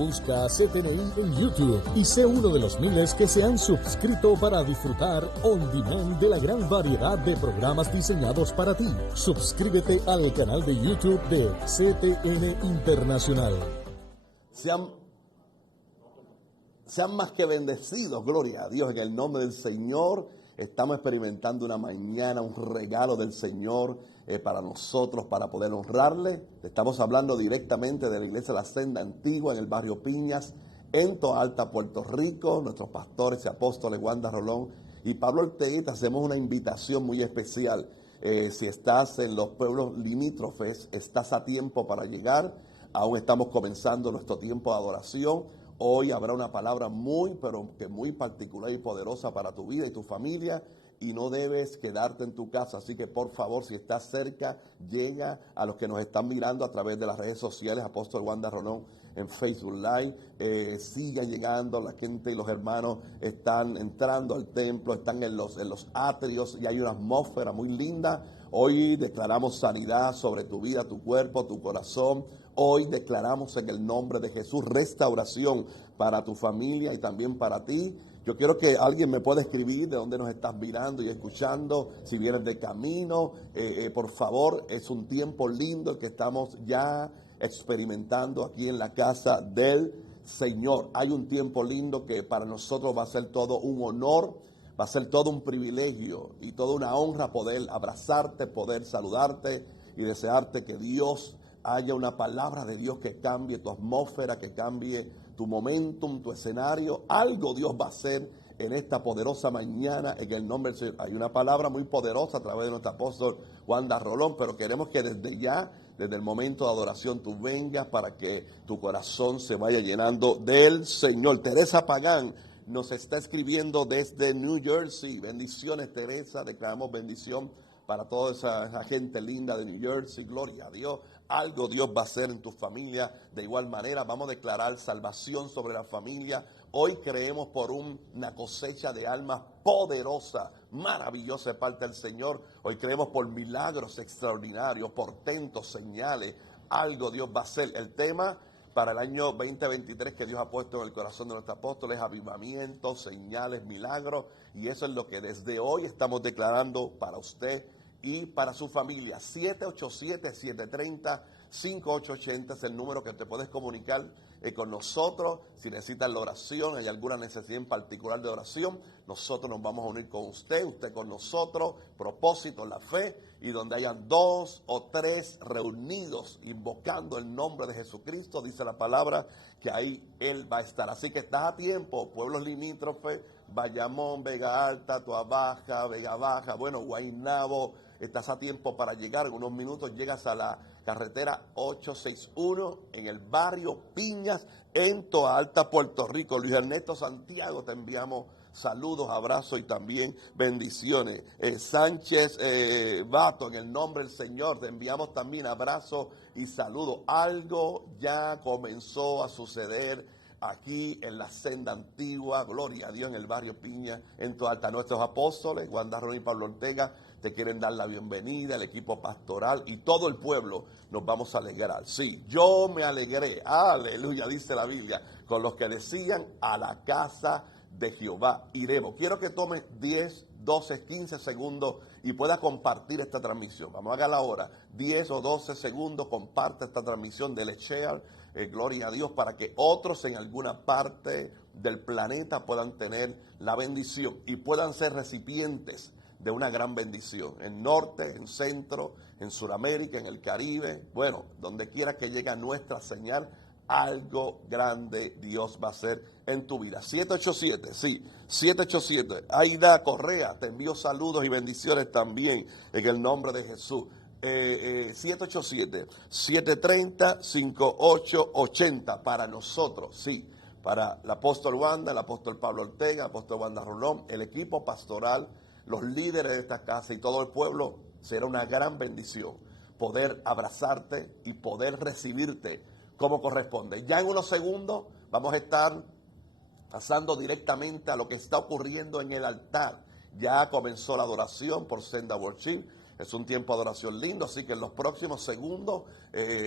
Busca CTNI en YouTube y sé uno de los miles que se han suscrito para disfrutar on demand de la gran variedad de programas diseñados para ti. Suscríbete al canal de YouTube de CTN Internacional. Sean más que bendecidos, gloria a Dios, en el nombre del Señor. Estamos experimentando una mañana, un regalo del Señor para nosotros, para poder honrarle. Estamos hablando directamente de la iglesia La Senda Antigua en el barrio Piñas, en Toalta, Puerto Rico. Nuestros pastores y apóstoles Wanda Rolón y Pablo Ortega, te hacemos una invitación muy especial. Si estás en los pueblos limítrofes, estás a tiempo para llegar. Aún estamos comenzando nuestro tiempo de adoración. Hoy habrá una palabra muy particular y poderosa para tu vida y tu familia, y no debes quedarte en tu casa. Así que por favor, si estás cerca, llega. A los que nos están mirando a través de las redes sociales, Apóstol Wanda Rolón en Facebook Live, siga llegando. La gente y los hermanos están entrando al templo, están en los atrios, y hay una atmósfera muy linda. Hoy declaramos sanidad sobre tu vida, tu cuerpo, tu corazón. Hoy declaramos en el nombre de Jesús restauración para tu familia y también para ti. Yo quiero que alguien me pueda escribir de dónde nos estás mirando y escuchando. Si vienes de camino, por favor, es un tiempo lindo que estamos ya experimentando aquí en la casa del Señor. Hay un tiempo lindo que para nosotros va a ser todo un honor, va a ser todo un privilegio y toda una honra poder abrazarte, poder saludarte y desearte que Dios haya una palabra de Dios que cambie tu atmósfera, que cambie tu momentum, tu escenario. Algo Dios va a hacer en esta poderosa mañana en el nombre del Señor. Hay una palabra muy poderosa a través de nuestro apóstol Wanda Rolón, pero queremos que desde ya, desde el momento de adoración, tú vengas para que tu corazón se vaya llenando del Señor. Teresa Pagán nos está escribiendo desde New Jersey. Bendiciones, Teresa. Declaramos bendición para toda esa gente linda de New Jersey. Gloria a Dios. Algo Dios va a hacer en tu familia. De igual manera, vamos a declarar salvación sobre la familia. Hoy creemos por una cosecha de almas poderosa, maravillosa de parte del Señor. Hoy creemos por milagros extraordinarios, portentos, señales. Algo Dios va a hacer. El tema para el año 2023 que Dios ha puesto en el corazón de nuestros apóstoles: avivamiento, señales, milagros. Y eso es lo que desde hoy estamos declarando para usted y para su familia. 787-730-5880 es el número que te puedes comunicar con nosotros. Si necesitas la oración, hay alguna necesidad en particular de oración, nosotros nos vamos a unir con usted con nosotros. Propósito, la fe, y donde hayan 2 o 3 reunidos invocando el nombre de Jesucristo, dice la palabra que ahí Él va a estar. Así que estás a tiempo, pueblos limítrofes, Bayamón, Vega Alta, Toa Baja, Vega Baja, Guaynabo. Estás a tiempo para llegar. En unos minutos llegas a la carretera 861 en el barrio Piñas, en Toa Alta, Puerto Rico. Luis Ernesto Santiago, te enviamos saludos, abrazos y también bendiciones. Sánchez Bato, en el nombre del Señor, te enviamos también abrazos y saludos. Algo ya comenzó a suceder aquí en la Senda Antigua, gloria a Dios, en el barrio Piña, en Toa Alta. Nuestros apóstoles, Wanda Rolón y Pablo Ortega, te quieren dar la bienvenida, el equipo pastoral y todo el pueblo. Nos vamos a alegrar. Sí, yo me alegré, aleluya, dice la Biblia, con los que decían: a la casa de Jehová iremos. Quiero que tome 10, 12, 15 segundos y pueda compartir esta transmisión. Vamos a hacer la hora. 10 o 12 segundos, comparte esta transmisión, dele share, gloria a Dios, para que otros en alguna parte del planeta puedan tener la bendición y puedan ser recipientes de una gran bendición, en norte, en centro, en Sudamérica, en el Caribe, bueno, donde quiera que llegue nuestra señal, algo grande Dios va a hacer en tu vida. 787. Aida Correa, te envío saludos y bendiciones también en el nombre de Jesús. 787-730-5880 para nosotros, sí, para el apóstol Wanda, el apóstol Pablo Ortega, el apóstol Wanda Rolón, el equipo pastoral, los líderes de esta casa y todo el pueblo. Será una gran bendición poder abrazarte y poder recibirte como corresponde. Ya en unos segundos vamos a estar pasando directamente a lo que está ocurriendo en el altar. Ya comenzó la adoración por Senda Worship. Es un tiempo de adoración lindo, así que en los próximos segundos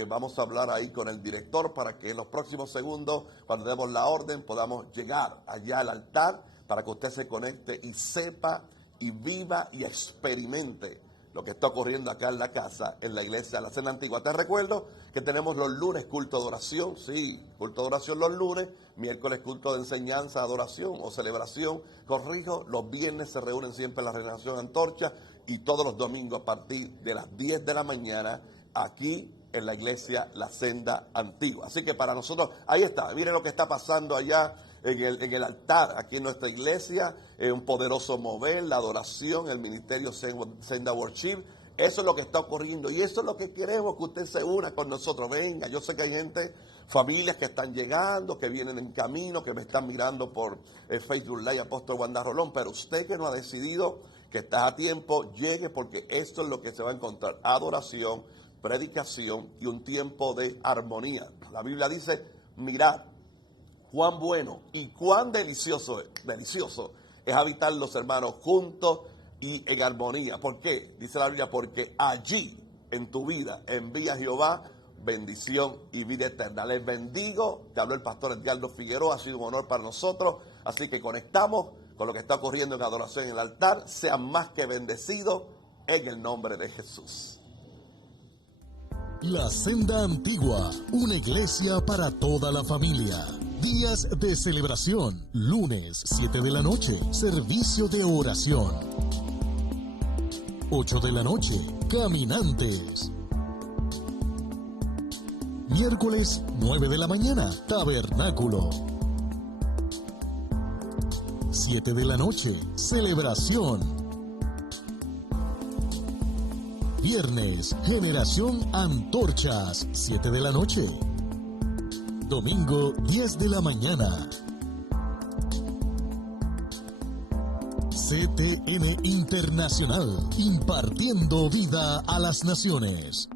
vamos a hablar ahí con el director para que en los próximos segundos, cuando demos la orden, podamos llegar allá al altar para que usted se conecte y sepa y viva y experimente lo que está ocurriendo acá en la casa, en la iglesia de la Senda Antigua. Te recuerdo que tenemos los lunes culto de oración, sí, culto de oración los lunes, miércoles culto de enseñanza, adoración o celebración, corrijo, los viernes se reúnen siempre en la Renovación Antorcha y todos los domingos a partir de las 10 de la mañana aquí en la iglesia La Senda Antigua. Así que para nosotros, ahí está, miren lo que está pasando allá en el altar, aquí en nuestra iglesia, un poderoso mover, la adoración, el ministerio Senda Worship. Eso es lo que está ocurriendo y eso es lo que queremos, que usted se una con nosotros. Venga, yo sé que hay gente, familias que están llegando, que vienen en camino, que me están mirando por Facebook Live, Apóstol Wanda Rolón, pero usted que no ha decidido, que está a tiempo, llegue, porque esto es lo que se va a encontrar: adoración, predicación y un tiempo de armonía. La Biblia dice: mirad cuán bueno y cuán delicioso es habitar los hermanos juntos y en armonía. ¿Por qué? Dice la Biblia: porque allí en tu vida envía Jehová bendición y vida eterna. Les bendigo. Te habló el pastor Edgardo Figueroa. Ha sido un honor para nosotros. Así que conectamos con lo que está ocurriendo en adoración en el altar. Sean más que bendecidos en el nombre de Jesús. La Senda Antigua, una iglesia para toda la familia. Días de celebración, lunes 7 de la noche, servicio de oración. 8 de la noche, caminantes. Miércoles 9 de la mañana, tabernáculo. 7 de la noche, celebración. Viernes, generación antorchas, 7 de la noche. Domingo, 10 de la mañana. CTN Internacional, impartiendo vida a las naciones.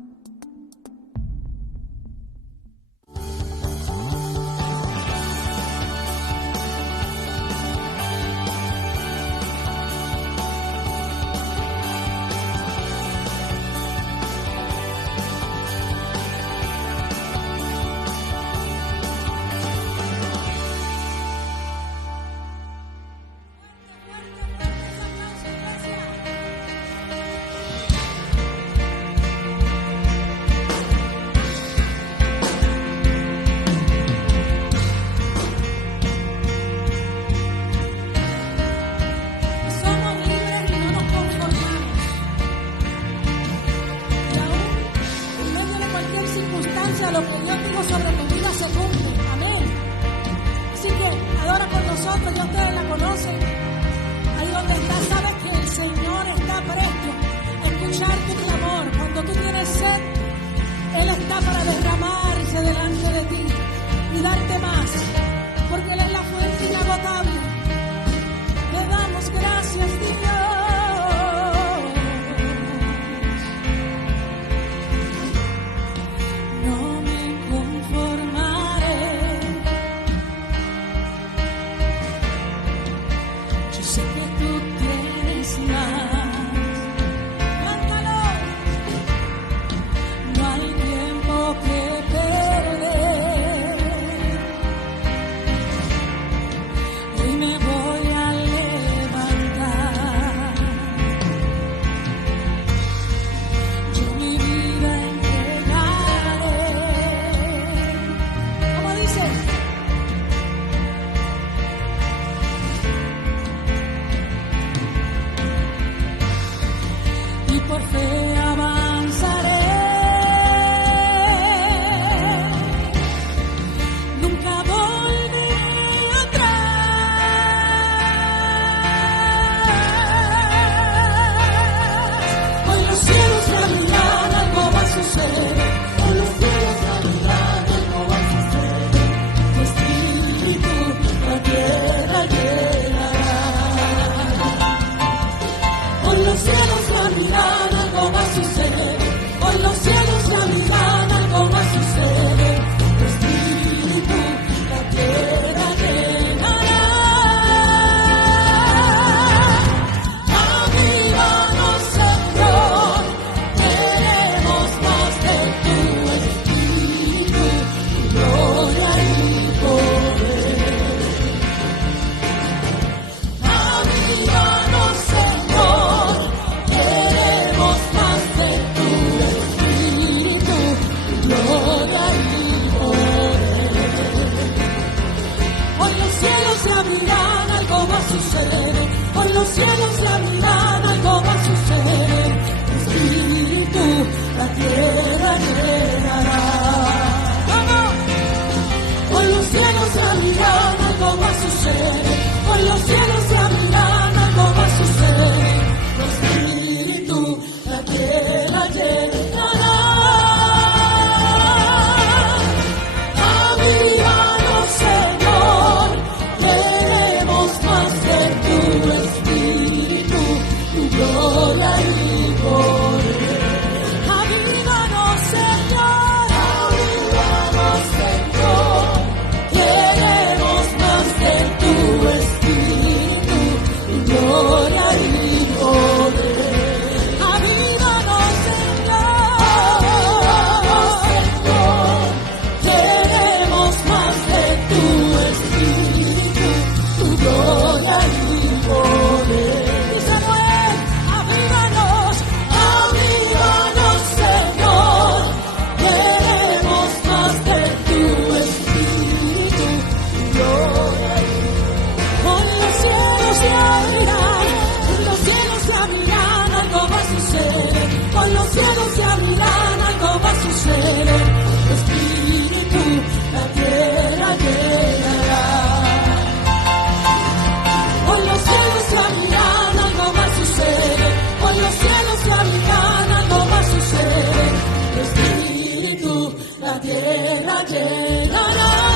tierra llenará.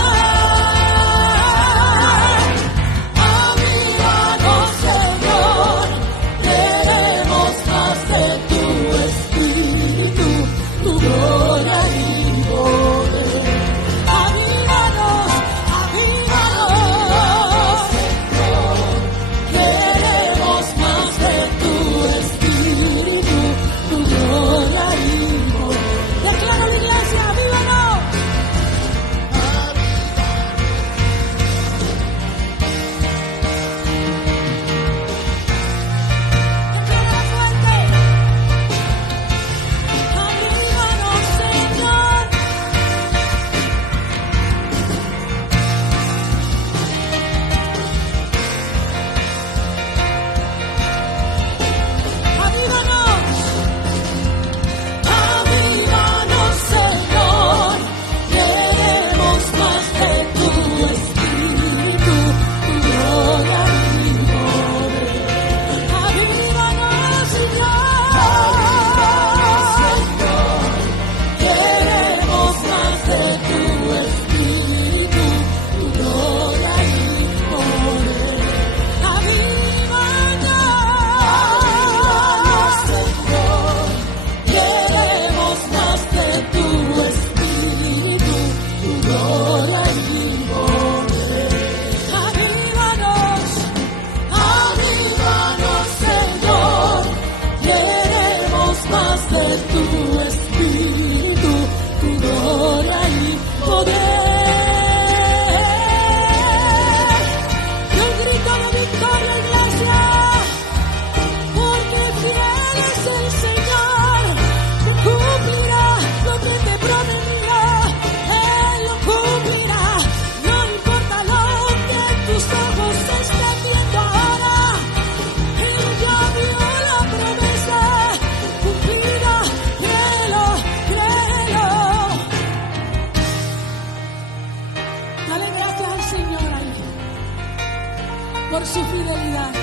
Por su fidelidad.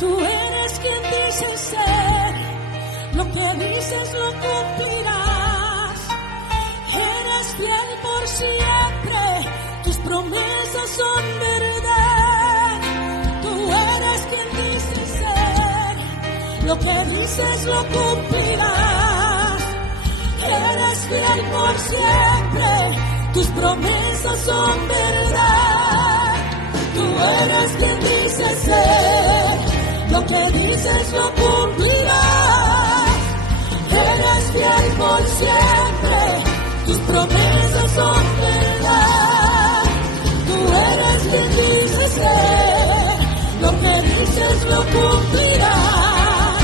Tú eres quien dices ser, lo que dices lo cumplirás. Eres fiel por siempre, tus promesas son verdad. Tú eres quien dices ser, lo que dices lo cumplirás. Eres fiel por siempre, tus promesas son verdad. Tú eres quien dices ser, lo que dices lo cumplirás. Eres fiel por siempre, tus promesas son verdad. Tú eres quien dices ser, lo que dices lo cumplirás.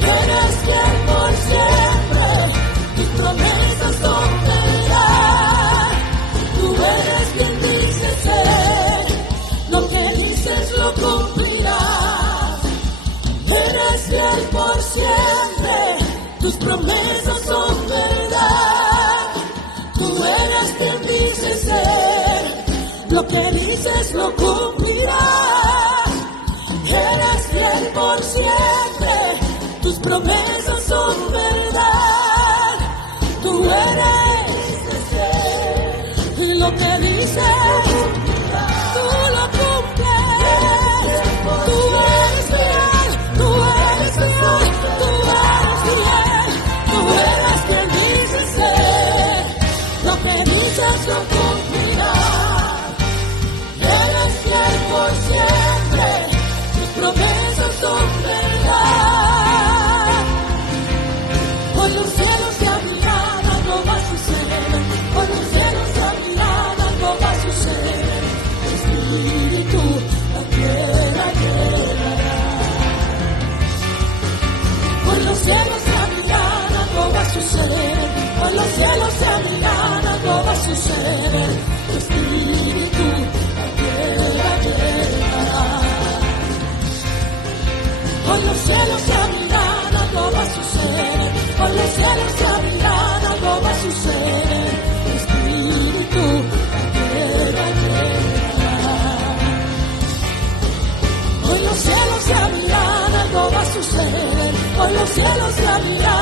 Eres fiel por siempre, tus promesas son verdad. Tú eres quien dices ser, lo que dices lo cumplirás. Eres fiel por siempre, tus promesas son verdad. Tú eres quien dices ser, lo que dices lo cumplirás. Eres fiel por siempre, tus promesas son verdad. Tú eres lo que dices, tú lo cumples. Tú eres fiel, tú eres fiel, tú eres fiel. Tú eres quien dices ser, lo que dices lo cumplirás. Eres fiel por siempre, tus promesas son verdad. Por los cielos se abrirán, algo va a suceder. Por los cielos se abrirán, algo va a suceder. Tu espíritu la tierra llenará. Por los cielos se abrirán, algo va a suceder. Por los cielos se abrirán, algo va a suceder. Tu espíritu la tierra llenará. Por los cielos se abrirán, algo va a suceder. Por los cielos se abrirán, algo va a suceder. Tu espíritu la tierra llenará. Por los cielos se abrirán, algo va a suceder. Por los cielos se abrirán.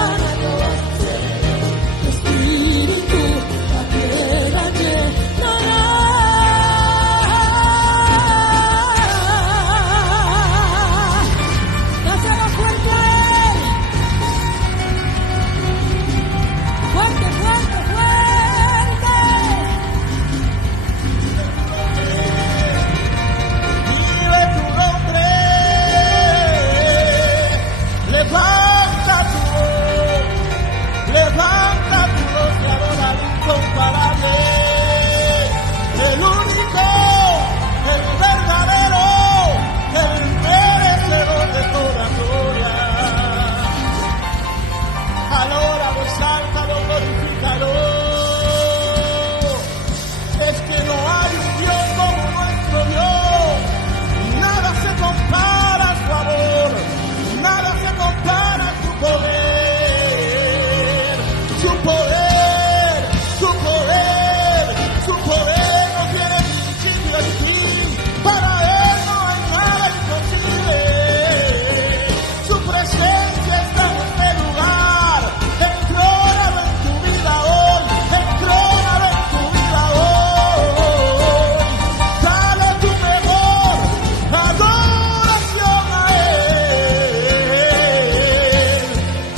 Adóralo, exáltalo, glorifícalo. Es que no hay un Dios como nuestro Dios. Nada se compara a su amor, nada se compara a su poder. Su poder, su poder, su poder no tiene principio ni fin. Para Él no hay nada imposible. Su presencia está en este lugar. Entrónalo en tu vida hoy, entrónalo en tu vida hoy. Dale tu mejor adoración a Él.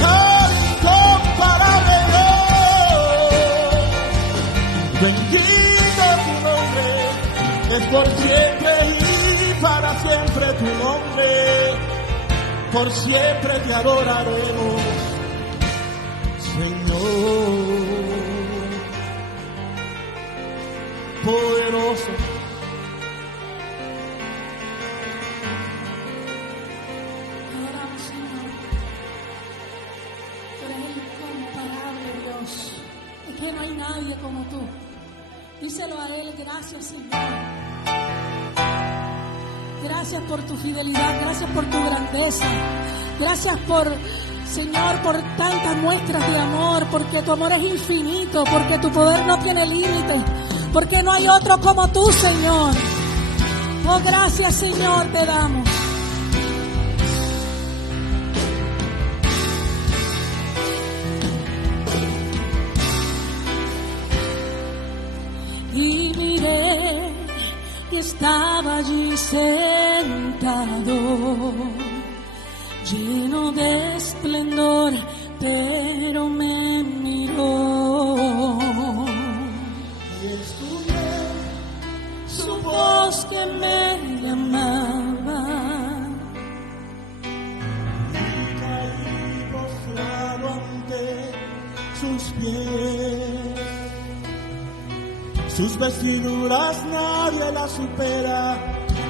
Al incomparable Dios. Bendito tu nombre, es por siempre y para siempre tu nombre. Por siempre te adoraremos, Señor. Poderoso. Adoramos, Señor. Tú eres el incomparable Dios. Es que no hay nadie como tú. Díselo a Él, gracias, Señor. Gracias por tu fidelidad, gracias por tu grandeza. Gracias por, Señor, por tantas muestras de amor, porque tu amor es infinito, porque tu poder no tiene límites, porque no hay otro como tú, Señor. Oh, gracias, Señor, te damos. Y miré que estaba allí sentado, lleno de esplendor, pero me miró. Y escuché Su voz que me llamaba, y caí postrado ante sus pies. Sus vestiduras nadie las supera,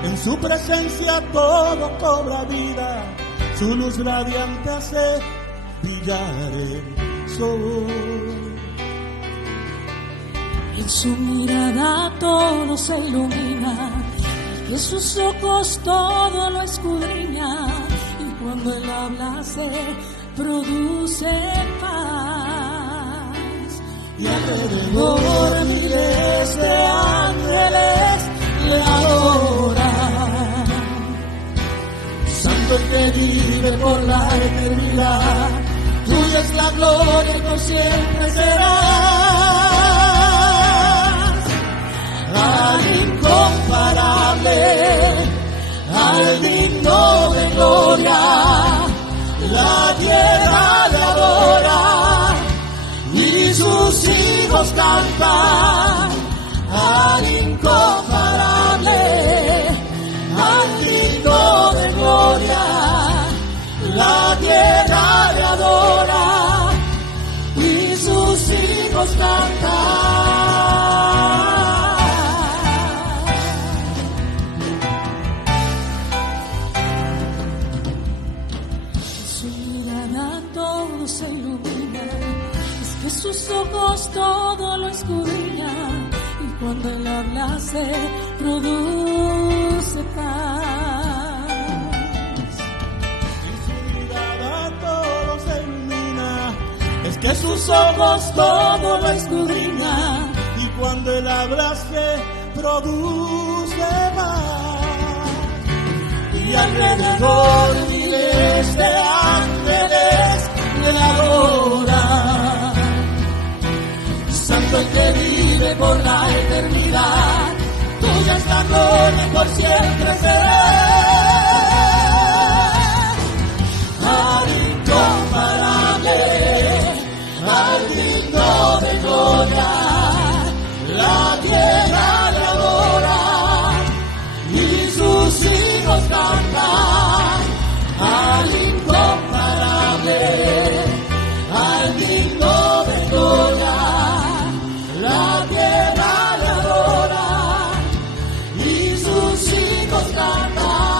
en su presencia todo cobra vida, su luz radiante hace brillar el sol. en su mirada todo se ilumina, que sus ojos todo lo escudriña, y cuando Él habla se produce paz. Y alrededor miles de ángeles le adoran. Santo el que vive por la eternidad, tuya es la gloria y por siempre serás. Al incomparable, al digno de gloria, la tierra le adora y sus hijos cantan. Al incomparable, al digno de gloria, la tierra le adora y sus hijos cantan. Su mirada todo se ilumina, es que sus ojos todo lo escudriñan, y cuando Él habla se produce paz. En su mirada todo se ilumina, es que sus ojos todo lo escudriñan, y cuando Él habla se produce paz. Y alrededor miles de ángeles le adoran. Santo el que vive por la eternidad, tuya es la gloria y por siempre será. Al incomparable, al digno de gloria, la tierra le adora y sus hijos cantan. Al incomparable, al digno de gloria, la tierra le adora y sus hijos cantan.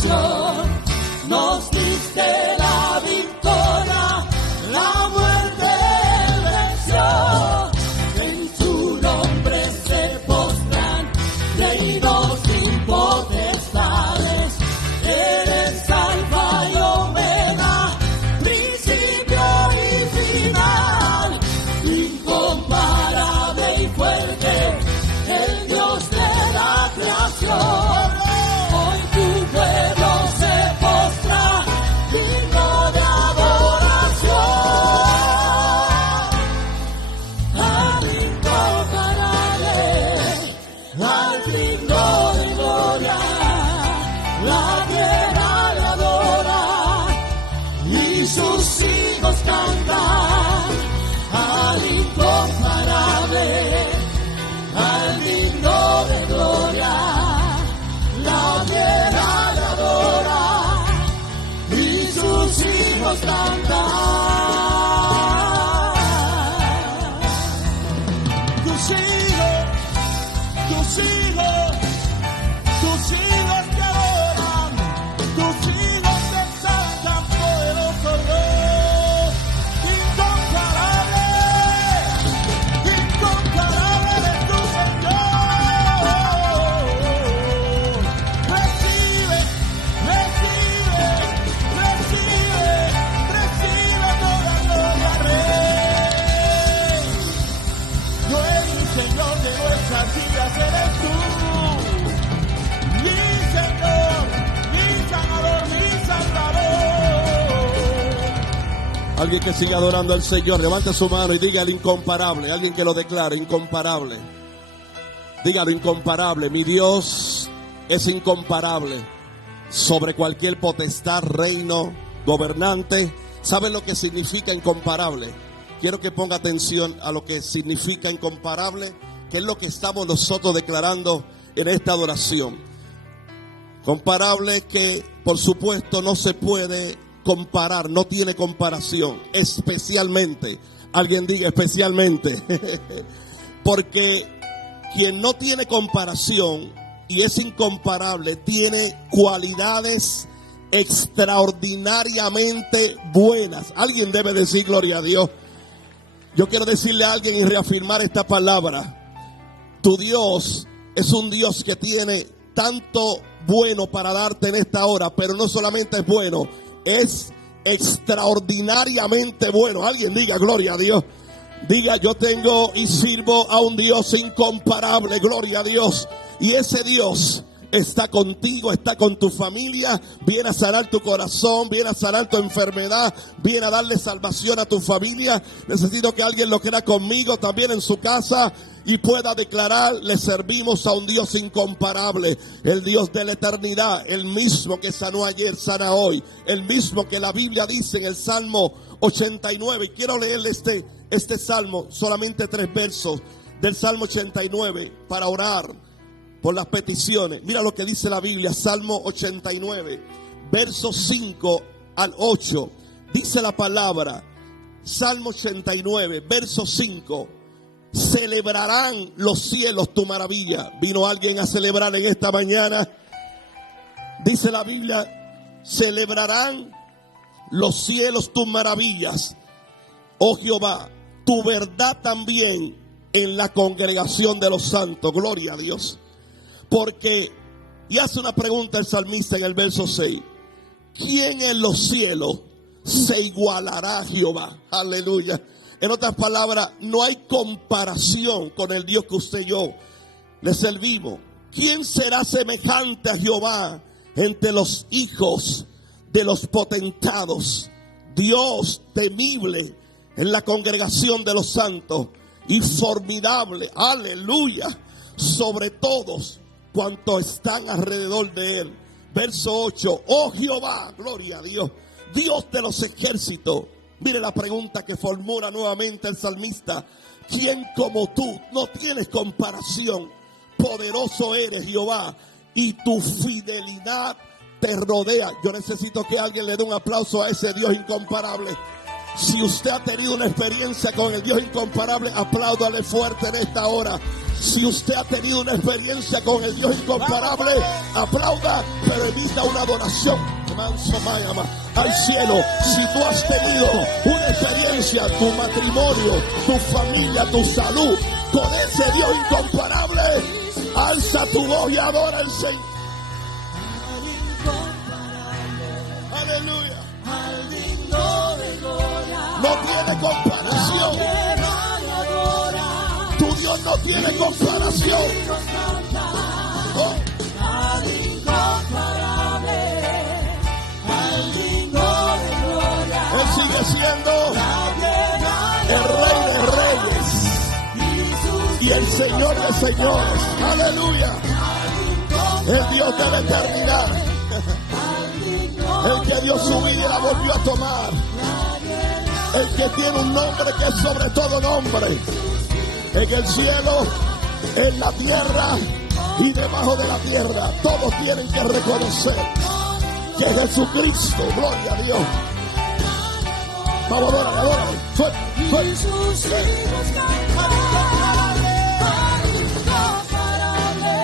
creación. Nos diste la victoria, la muerte venció. En tu nombre se postran reinos y potestades. Eres alfa y omega, principio y final. Incomparable y fuerte, el Dios de la creación. Hoy tu pueblo se postra, digno de adoración. Al incomparable, al digno de gloria, la tierra le adora y sus hijos cantan. Al incomparable, al digno de gloria, la tierra le adora y sus hijos cantan. Tus hijos, tus hijos, tus hijos te adoran, tus hijos te exaltan, poderoso Dios, incomparable, incomparable eres tu Señor. Recibe, recibe, recibe, recibe toda gloria, Rey. Yo el Señor de nuestras vidas eres tú. Mi Señor, mi Salvador, mi Salvador. Alguien que siga adorando al Señor, levante su mano y diga el incomparable. Alguien que lo declare, incomparable. Dígalo, incomparable. Mi Dios es incomparable sobre cualquier potestad, reino, gobernante. ¿Saben lo que significa incomparable? Quiero que ponga atención a lo que significa incomparable, que es lo que estamos nosotros declarando en esta adoración. Comparable que, por supuesto, no se puede comparar, no tiene comparación, especialmente, alguien diga especialmente, porque quien no tiene comparación y es incomparable, tiene cualidades extraordinariamente buenas. Alguien debe decir gloria a Dios. Yo quiero decirle a alguien y reafirmar esta palabra. Tu Dios es un Dios que tiene tanto bueno para darte en esta hora, pero no solamente es bueno, es extraordinariamente bueno. Alguien diga gloria a Dios. Diga, yo tengo y sirvo a un Dios incomparable, gloria a Dios. Y ese Dios está contigo, está con tu familia, viene a sanar tu corazón, viene a sanar tu enfermedad, viene a darle salvación a tu familia. Necesito que alguien lo crea conmigo también en su casa y pueda declarar, le servimos a un Dios incomparable, el Dios de la eternidad, el mismo que sanó ayer, sana hoy, el mismo que la Biblia dice en el Salmo 89. Y quiero leerle este salmo, solamente 3 versos del Salmo 89 para orar por las peticiones. Mira lo que dice la Biblia, Salmo 89, versos 5 al 8. Dice la palabra, Salmo 89, verso 5. Celebrarán los cielos tu maravilla. ¿Vino alguien a celebrar en esta mañana? Dice la Biblia, celebrarán los cielos tus maravillas, oh Jehová, tu verdad también en la congregación de los santos. Gloria a Dios. Porque, y hace una pregunta el salmista en el verso 6, ¿quién en los cielos se igualará a Jehová? Aleluya. En otras palabras, no hay comparación con el Dios que usted y yo le servimos. ¿Quién será semejante a Jehová entre los hijos de los potentados? Dios temible en la congregación de los santos y formidable, aleluya, sobre todos cuantos están alrededor de él. Verso 8, oh Jehová, gloria a Dios, Dios de los ejércitos. Mire la pregunta que formula nuevamente el salmista. ¿Quién como tú? No tienes comparación. Poderoso eres, Jehová, y tu fidelidad te rodea. Yo necesito que alguien le dé un aplauso a ese Dios incomparable. Si usted ha tenido una experiencia con el Dios incomparable, apláudale fuerte en esta hora. Si usted ha tenido una experiencia con el Dios incomparable, aplauda, pero evita una adoración al cielo. Si tú has tenido una experiencia, tu matrimonio, tu familia, tu salud, con ese Dios incomparable, alza tu voz y adora al Señor. Aleluya. No tiene comparación. Tu Dios no tiene comparación. Oh. Él sigue siendo el Rey de Reyes y el Señor de Señores. Aleluya. El Dios de la eternidad. El que dio su vida y la volvió a tomar. El que tiene un nombre que es sobre todo nombre. En el cielo, en la tierra y debajo de la tierra. Todos tienen que reconocer que Jesucristo, gloria a Dios. Vamos, adora. Y sus hijos cantarán al incomparable,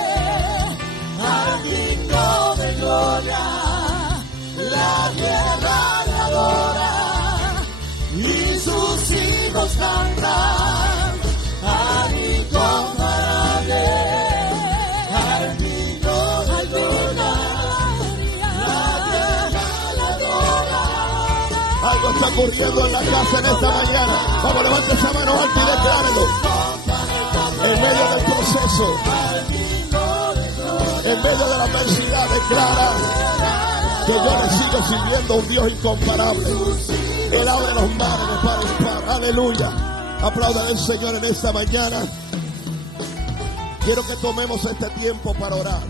al digno de gloria. La tierra le adora y sus hijos cantan al incomparable, al digno de gloria. La tierra le adora. Algo está ocurriendo en la casa en esta mañana. Vamos, levante esa mano alta y declárelo. En medio del proceso, en medio de la adversidad, declara que yo le sigo sirviendo a un Dios incomparable. Él abre los mares para el par. Aleluya. Aplaudan al Señor en esta mañana. Quiero que tomemos este tiempo para orar.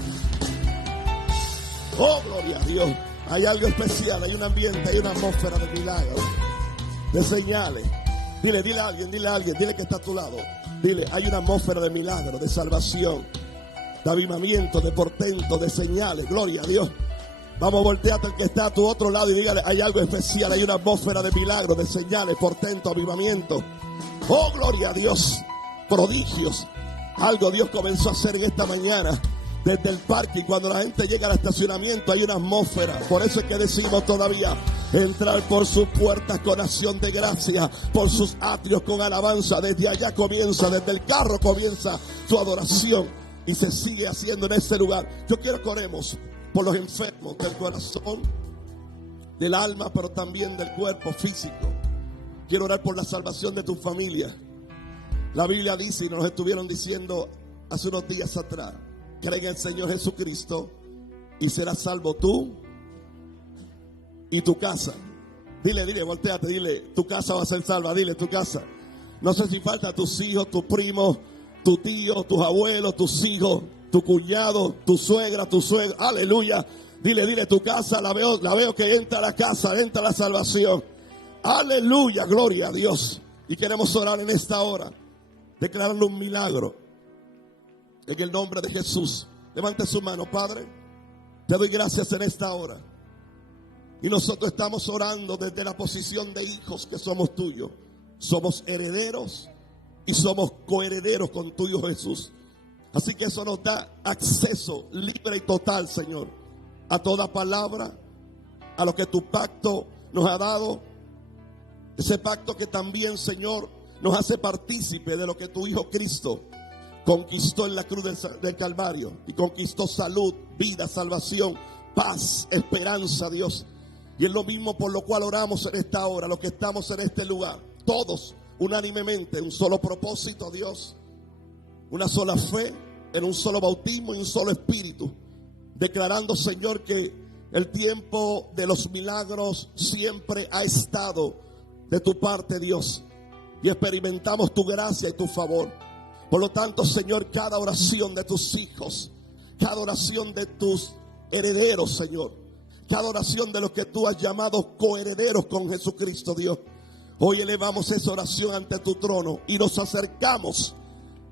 Oh, gloria a Dios. Hay algo especial, hay un ambiente, hay una atmósfera de milagros, de señales. Dile a alguien, dile que está a tu lado. Dile, hay una atmósfera de milagros, de salvación, de avivamiento, de portento, de señales. Gloria a Dios. Vamos, volteate al que está a tu otro lado y dígale, hay algo especial, hay una atmósfera de milagros, de señales, portento, avivamiento. Oh, gloria a Dios. Prodigios. Algo Dios comenzó a hacer en esta mañana. Desde el parque, y cuando la gente llega al estacionamiento hay una atmósfera. Por eso es que decimos todavía, entrar por sus puertas con acción de gracia, por sus atrios con alabanza. Desde allá comienza, desde el carro comienza su adoración y se sigue haciendo en ese lugar. Yo quiero que oremos por los enfermos del corazón, del alma, pero también del cuerpo físico. Quiero orar por la salvación de tu familia. La Biblia dice, y nos estuvieron diciendo hace unos días atrás, cree en el Señor Jesucristo y serás salvo tú y tu casa. Dile, volteate, dile, tu casa va a ser salva, dile, tu casa. No sé si falta tus hijos, tus primos, tu tío, tus abuelos, tus hijos, tu cuñado, tu suegra, tu suegra. Aleluya. Dile, tu casa, la veo que entra a la casa, entra la salvación. Aleluya, gloria a Dios. Y queremos orar en esta hora, declarando un milagro. En el nombre de Jesús. Levante su mano, Padre. Te doy gracias en esta hora. Y nosotros estamos orando desde la posición de hijos que somos tuyos. Somos herederos y somos coherederos con tu Hijo Jesús. Así que eso nos da acceso libre y total, Señor, a toda palabra, a lo que tu pacto nos ha dado. Ese pacto que también, Señor, nos hace partícipe de lo que tu Hijo Cristo conquistó en la cruz del Calvario y conquistó salud, vida, salvación, paz, esperanza, Dios. Y es lo mismo por lo cual oramos en esta hora, los que estamos en este lugar, todos unánimemente, un solo propósito, Dios, una sola fe, en un solo bautismo y un solo espíritu, declarando, Señor, que el tiempo de los milagros siempre ha estado de tu parte, Dios, y experimentamos tu gracia y tu favor. Por lo tanto, Señor, cada oración de tus hijos, cada oración de tus herederos, Señor, cada oración de los que tú has llamado coherederos con Jesucristo, Dios, hoy elevamos esa oración ante tu trono y nos acercamos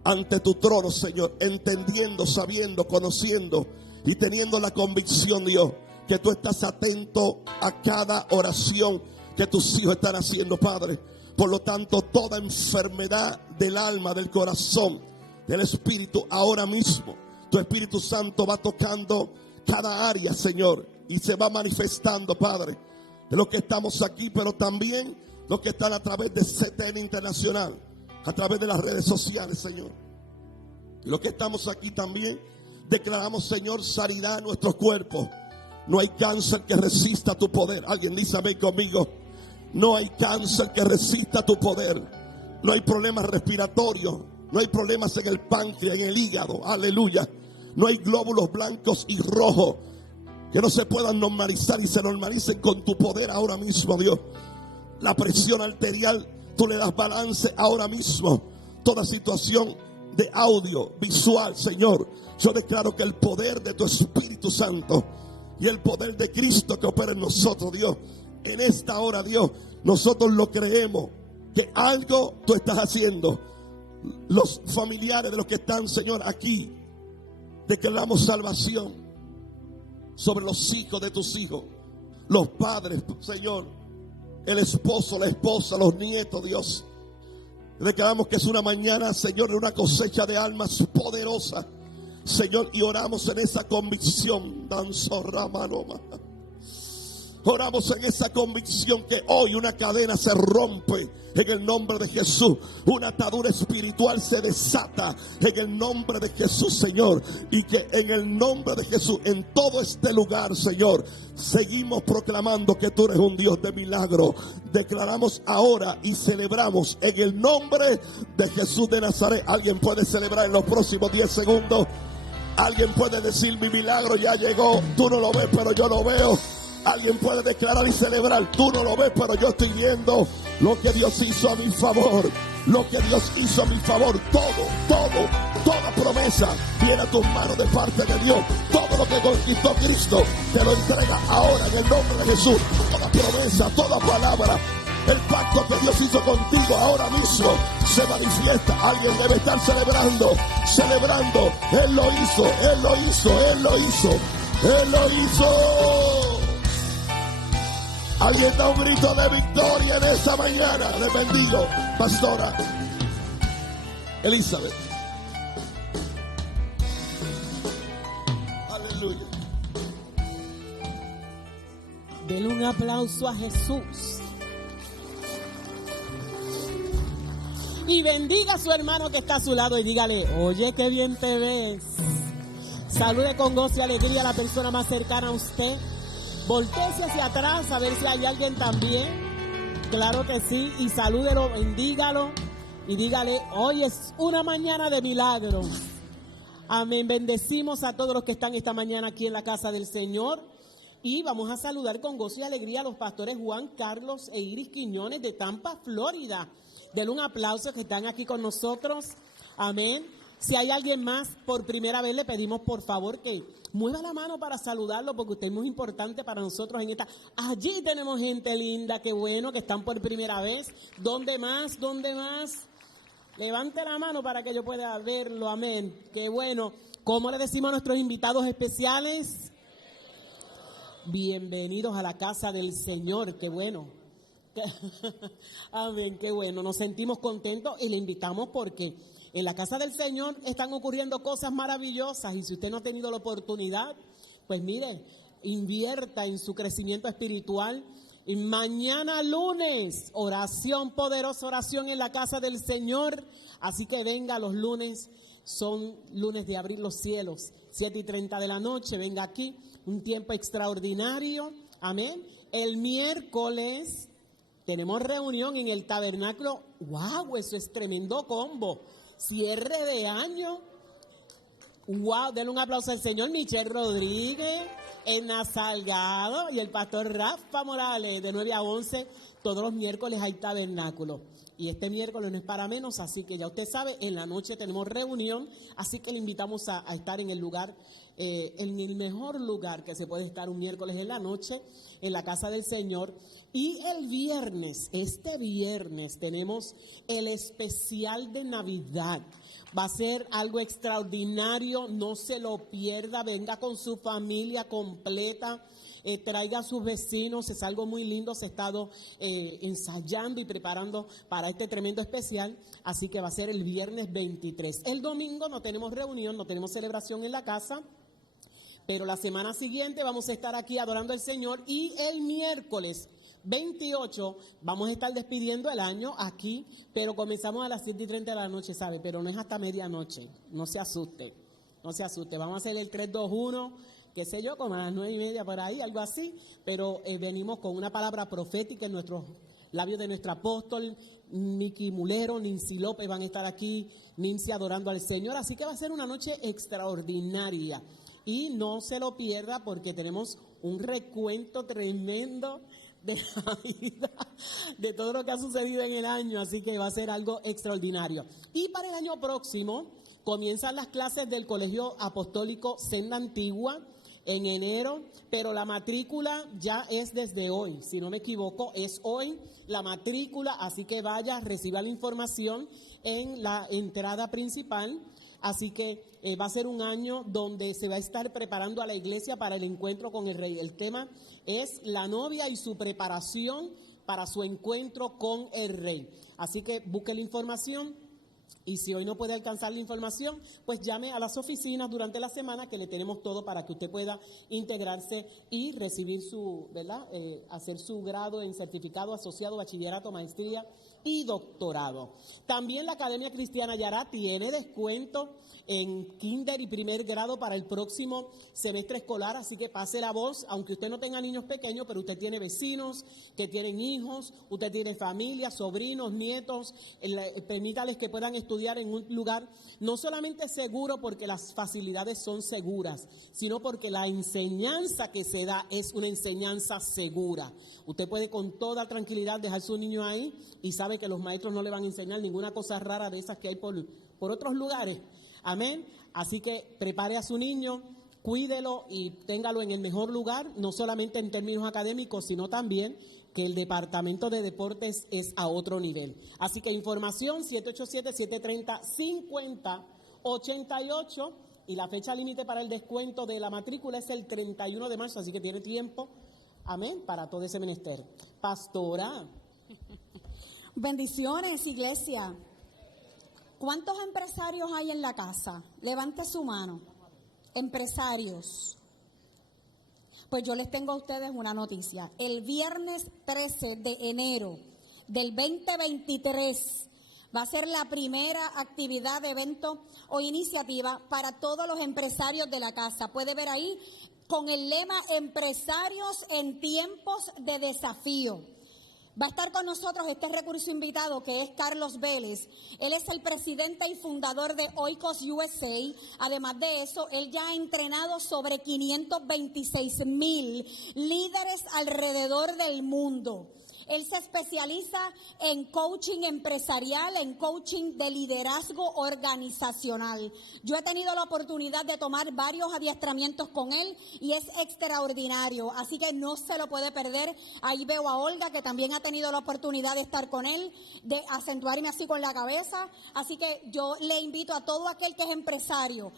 ante tu trono, Señor, entendiendo, sabiendo, conociendo y teniendo la convicción, Dios, que tú estás atento a cada oración que tus hijos están haciendo, Padre. Por lo tanto, toda enfermedad del alma, del corazón, del espíritu, ahora mismo, tu Espíritu Santo va tocando cada área, Señor, y se va manifestando, Padre, de los que estamos aquí, pero también los que están a través de CTN Internacional, a través de las redes sociales, Señor. Y los que estamos aquí también, declaramos, Señor, sanidad en nuestros cuerpos. No hay cáncer que resista tu poder. Alguien dice amén conmigo. No hay cáncer que resista tu poder. No hay problemas respiratorios. No hay problemas en el páncreas, en el hígado. Aleluya. No hay glóbulos blancos y rojos que no se puedan normalizar y se normalicen con tu poder ahora mismo, Dios. La presión arterial, tú le das balance ahora mismo. Toda situación de audio, visual, Señor, yo declaro que el poder de tu Espíritu Santo y el poder de Cristo que opera en nosotros, Dios, en esta hora, Dios, nosotros lo creemos, que algo tú estás haciendo. Los familiares de los que están, Señor, aquí, declaramos salvación sobre los hijos de tus hijos, los padres, Señor, el esposo, la esposa, los nietos, Dios. Declaramos que es una mañana, Señor, de una cosecha de almas poderosa, Señor, y oramos en esa convicción. Oramos en esa convicción que hoy una cadena se rompe en el nombre de Jesús. Una atadura espiritual se desata en el nombre de Jesús, Señor. Y que en el nombre de Jesús, en todo este lugar, Señor, seguimos proclamando que tú eres un Dios de milagro. Declaramos ahora y celebramos en el nombre de Jesús de Nazaret. Alguien puede celebrar en los próximos 10 segundos. Alguien puede decir: mi milagro ya llegó. Tú no lo ves, pero yo lo veo. Alguien puede declarar y celebrar: tú no lo ves, pero yo estoy viendo lo que Dios hizo a mi favor. Lo que Dios hizo a mi favor. Toda promesa viene a tus manos de parte de Dios. Todo lo que conquistó Cristo te lo entrega ahora en el nombre de Jesús. Toda promesa, toda palabra, el pacto que Dios hizo contigo ahora mismo se manifiesta. Alguien debe estar celebrando. Él lo hizo. Alguien da un grito de victoria en esta mañana. Les bendigo, pastora Elizabeth. Aleluya. Denle un aplauso a Jesús. Y bendiga a su hermano que está a su lado y dígale: oye, qué bien te ves. Salude con gozo y alegría a la persona más cercana a usted. Voltéese hacia atrás a ver si hay alguien también. Claro que sí. Y salúdelo, bendígalo y dígale: hoy es una mañana de milagros. Amén. Bendecimos a todos los que están esta mañana aquí en la casa del Señor. Y vamos a saludar con gozo y alegría a los pastores Juan Carlos e Iris Quiñones de Tampa, Florida. Denle un aplauso, que están aquí con nosotros. Amén. Si hay alguien más por primera vez, le pedimos por favor que mueva la mano para saludarlo, porque usted es muy importante para nosotros en esta. Allí tenemos gente linda, qué bueno, que están por primera vez. ¿Dónde más? Levante la mano para que yo pueda verlo, amén. Qué bueno. ¿Cómo le decimos a nuestros invitados especiales? Bienvenidos a la casa del Señor, qué bueno. Amén, qué bueno. Nos sentimos contentos y le invitamos porque en la casa del Señor están ocurriendo cosas maravillosas, y si usted no ha tenido la oportunidad, pues mire, invierta en su crecimiento espiritual. Y mañana lunes, oración, poderosa oración en la casa del Señor. Así que venga los lunes, son lunes de abrir los cielos, 7:30 de la noche, venga aquí, un tiempo extraordinario, amén. El miércoles tenemos reunión en el tabernáculo. ¡Wow! Eso es tremendo combo. Cierre de año. ¡Wow! Denle un aplauso al señor Michel Rodríguez, Ena Salgado y el pastor Rafa Morales, de 9 a 11. Todos los miércoles hay tabernáculo. Y este miércoles no es para menos, así que ya usted sabe, en la noche tenemos reunión. Así que le invitamos a estar en el lugar en el mejor lugar que se puede estar un miércoles en la noche, en la casa del Señor. Y el viernes, este viernes, tenemos el especial de Navidad. Va a ser algo extraordinario, no se lo pierda, venga con su familia completa. Traiga a sus vecinos, es algo muy lindo, se ha estado ensayando y preparando para este tremendo especial, así que va a ser el viernes 23. El domingo no tenemos reunión, no tenemos celebración en la casa, pero la semana siguiente vamos a estar aquí adorando al Señor y el miércoles 28 vamos a estar despidiendo el año aquí, pero comenzamos a las 7:30 de la noche, ¿sabe? Pero no es hasta medianoche, no se asuste, vamos a hacer el 3-2-1, qué sé yo, como a las 9:30 por ahí, algo así, pero venimos con una palabra profética en nuestros labios de nuestro apóstol, Nicky Mulero, Nincy López van a estar aquí, Nincy adorando al Señor, así que va a ser una noche extraordinaria. Y no se lo pierda porque tenemos un recuento tremendo de la vida, de todo lo que ha sucedido en el año, así que va a ser algo extraordinario. Y para el año próximo comienzan las clases del Colegio Apostólico Senda Antigua en enero, pero la matrícula ya es desde hoy, si no me equivoco, es hoy la matrícula, así que vaya, reciba la información en la entrada principal. Así que va a ser un año donde se va a estar preparando a la iglesia para el encuentro con el Rey. El tema es la novia y su preparación para su encuentro con el Rey. Así que busque la información y si hoy no puede alcanzar la información, pues llame a las oficinas durante la semana que le tenemos todo para que usted pueda integrarse y recibir su, ¿verdad? Hacer su grado en certificado asociado, bachillerato, maestría y doctorado. También la Academia Cristiana Yará tiene descuento en kinder y primer grado para el próximo semestre escolar, así que pase la voz, aunque usted no tenga niños pequeños, pero usted tiene vecinos que tienen hijos, usted tiene familia, sobrinos, nietos, permítales que puedan estudiar en un lugar no solamente seguro porque las facilidades son seguras, sino porque la enseñanza que se da es una enseñanza segura. Usted puede con toda tranquilidad dejar su niño ahí y sabe que los maestros no le van a enseñar ninguna cosa rara de esas que hay por otros lugares. Amén. Así que prepare a su niño, cuídelo y téngalo en el mejor lugar, no solamente en términos académicos, sino también que el departamento de deportes es a otro nivel. Así que información 787-730-5088 y la fecha límite para el descuento de la matrícula es el 31 de marzo, así que tiene tiempo, amén, para todo ese menester. Pastora. Bendiciones, iglesia. ¿Cuántos empresarios hay en la casa? Levante su mano. Empresarios. Pues yo les tengo a ustedes una noticia. El viernes 13 de enero del 2023 va a ser la primera actividad, evento o iniciativa para todos los empresarios de la casa. Puede ver ahí con el lema Empresarios en tiempos de desafío. Va a estar con nosotros este recurso invitado que es Carlos Vélez. Él es el presidente y fundador de Oikos USA. Además de eso, él ya ha entrenado sobre 526,000 líderes alrededor del mundo. Él se especializa en coaching empresarial, en coaching de liderazgo organizacional. Yo he tenido la oportunidad de tomar varios adiestramientos con él y es extraordinario, así que no se lo puede perder. Ahí veo a Olga, que también ha tenido la oportunidad de estar con él, de acentuarme así con la cabeza. Así que yo le invito a todo aquel que es empresario,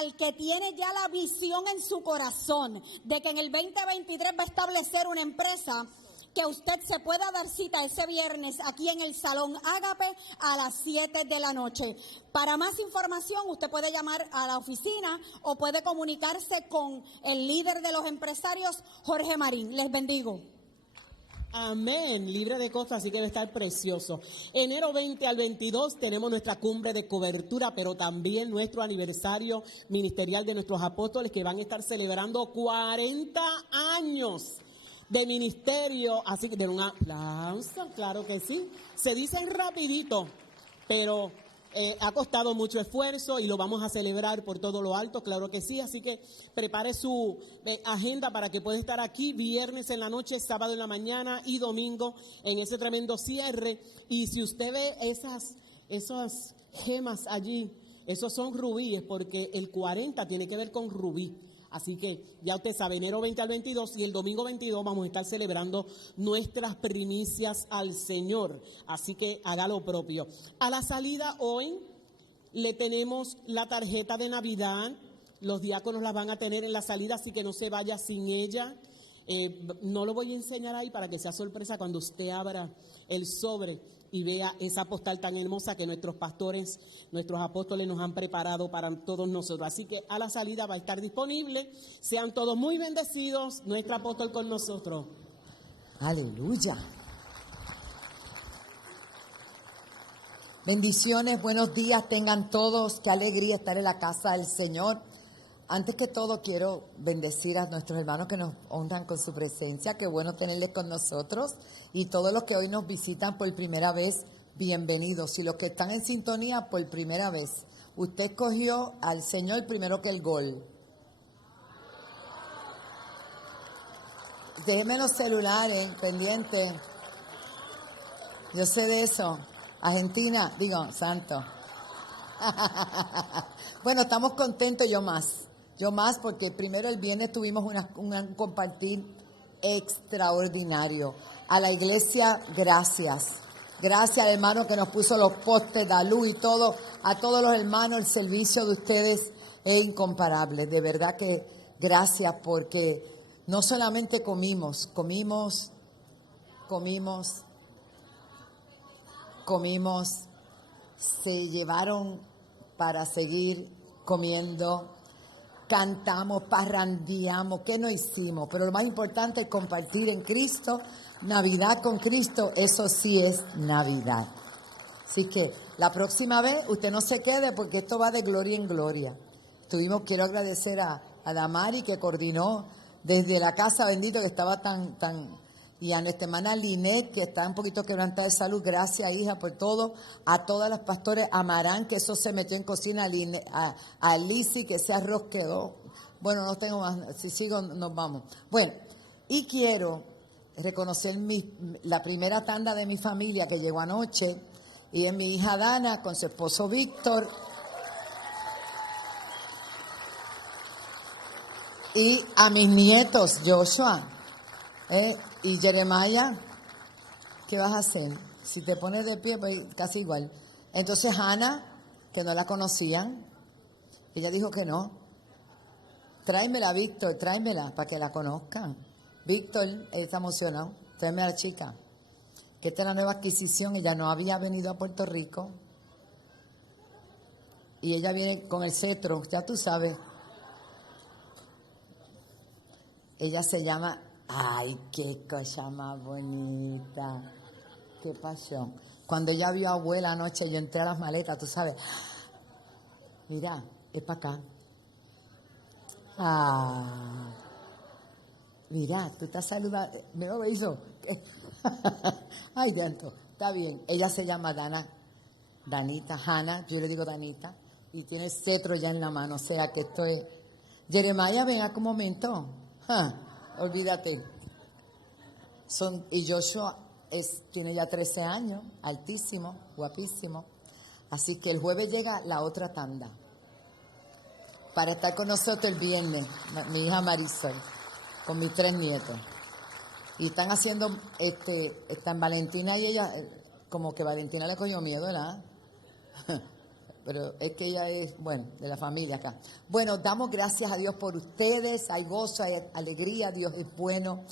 al que tiene ya la visión en su corazón de que en el 2023 va a establecer una empresa, que usted se pueda dar cita ese viernes aquí en el Salón Ágape a las 7 de la noche. Para más información, usted puede llamar a la oficina o puede comunicarse con el líder de los empresarios, Jorge Marín. Les bendigo. Amén, libre de costo, así que debe estar precioso. Enero 20 al 22 tenemos nuestra cumbre de cobertura, pero también nuestro aniversario ministerial de nuestros apóstoles que van a estar celebrando 40 años de ministerio, así que den un aplauso, claro que sí. Se dicen rapidito, pero ha costado mucho esfuerzo y lo vamos a celebrar por todo lo alto, claro que sí. Así que prepare su agenda para que pueda estar aquí viernes en la noche, sábado en la mañana y domingo en ese tremendo cierre. Y si usted ve esas gemas allí esos son rubíes porque el 40 tiene que ver con rubí. Así que ya usted sabe, enero 20 al 22 y el domingo 22 vamos a estar celebrando nuestras primicias al Señor. Así que haga lo propio. A la salida hoy le tenemos la tarjeta de Navidad. Los diáconos la van a tener en la salida, así que no se vaya sin ella. No lo voy a enseñar ahí para que sea sorpresa cuando usted abra el sobre y vea esa postal tan hermosa que nuestros pastores, nuestros apóstoles nos han preparado para todos nosotros. Así que a la salida va a estar disponible. Sean todos muy bendecidos. Nuestro apóstol con nosotros. Aleluya. Bendiciones, buenos días tengan todos. Qué alegría estar en la casa del Señor. Antes que todo quiero bendecir a nuestros hermanos que nos honran con su presencia. Qué bueno tenerles con nosotros. Y todos los que hoy nos visitan por primera vez, bienvenidos. Y los que están en sintonía por primera vez, usted escogió al Señor primero que el gol. Déjeme los celulares pendientes. Yo sé de eso. Argentina, digo, santo. Bueno, estamos contentos, yo más porque primero el viernes tuvimos un compartir extraordinario. A la iglesia, gracias al hermano que nos puso los postes, la luz y todo, a todos los hermanos, el servicio de ustedes es incomparable, de verdad que gracias porque no solamente comimos, se llevaron para seguir comiendo, cantamos, parrandeamos, ¿qué no hicimos? Pero lo más importante es compartir en Cristo, Navidad con Cristo, eso sí es Navidad. Así que la próxima vez usted no se quede porque esto va de gloria en gloria. Quiero agradecer a Damari que coordinó desde la casa, bendito, que estaba tan y a nuestra hermana Linet, que está un poquito quebrantada de salud. Gracias, hija, por todo. A todas las pastores, a Marán, que eso se metió en cocina, a Lizzy, que ese arroz quedó. Bueno, no tengo más, si sigo nos vamos. Bueno, y quiero reconocer la primera tanda de mi familia que llegó anoche, y es mi hija Dana con su esposo Víctor. Y a mis nietos, Joshua y Jeremiah, ¿qué vas a hacer? Si te pones de pie, pues casi igual. Entonces Hannah, que no la conocían, ella dijo que no. Tráemela, Víctor, tráemela para que la conozcan. Víctor, él está emocionado. Tráeme a la chica, que esta es la nueva adquisición. Ella no había venido a Puerto Rico. Y ella viene con el cetro, ya tú sabes. Ella se llama... Ay, qué cosa más bonita. Qué pasión. Cuando ella vio a abuela anoche, yo entré a las maletas, tú sabes. Mira, es para acá. Ah. Mira, tú estás saludando. Me lo hizo. Ay, dentro. Está bien. Ella se llama Danita, Hannah, yo le digo Danita. Y tiene el cetro ya en la mano. O sea que esto es. Jeremiah, ven acá un momento. Olvídate. Y Joshua tiene ya 13 años, altísimo, guapísimo. Así que el jueves llega la otra tanda para estar con nosotros el viernes, mi hija Marisol, con mis 3 nietos. Y están haciendo, están Valentina y ella, como que Valentina le cogió miedo, ¿verdad? Pero es que ella es, bueno, de la familia acá. Bueno, damos gracias a Dios por ustedes, hay gozo, hay alegría, Dios es bueno.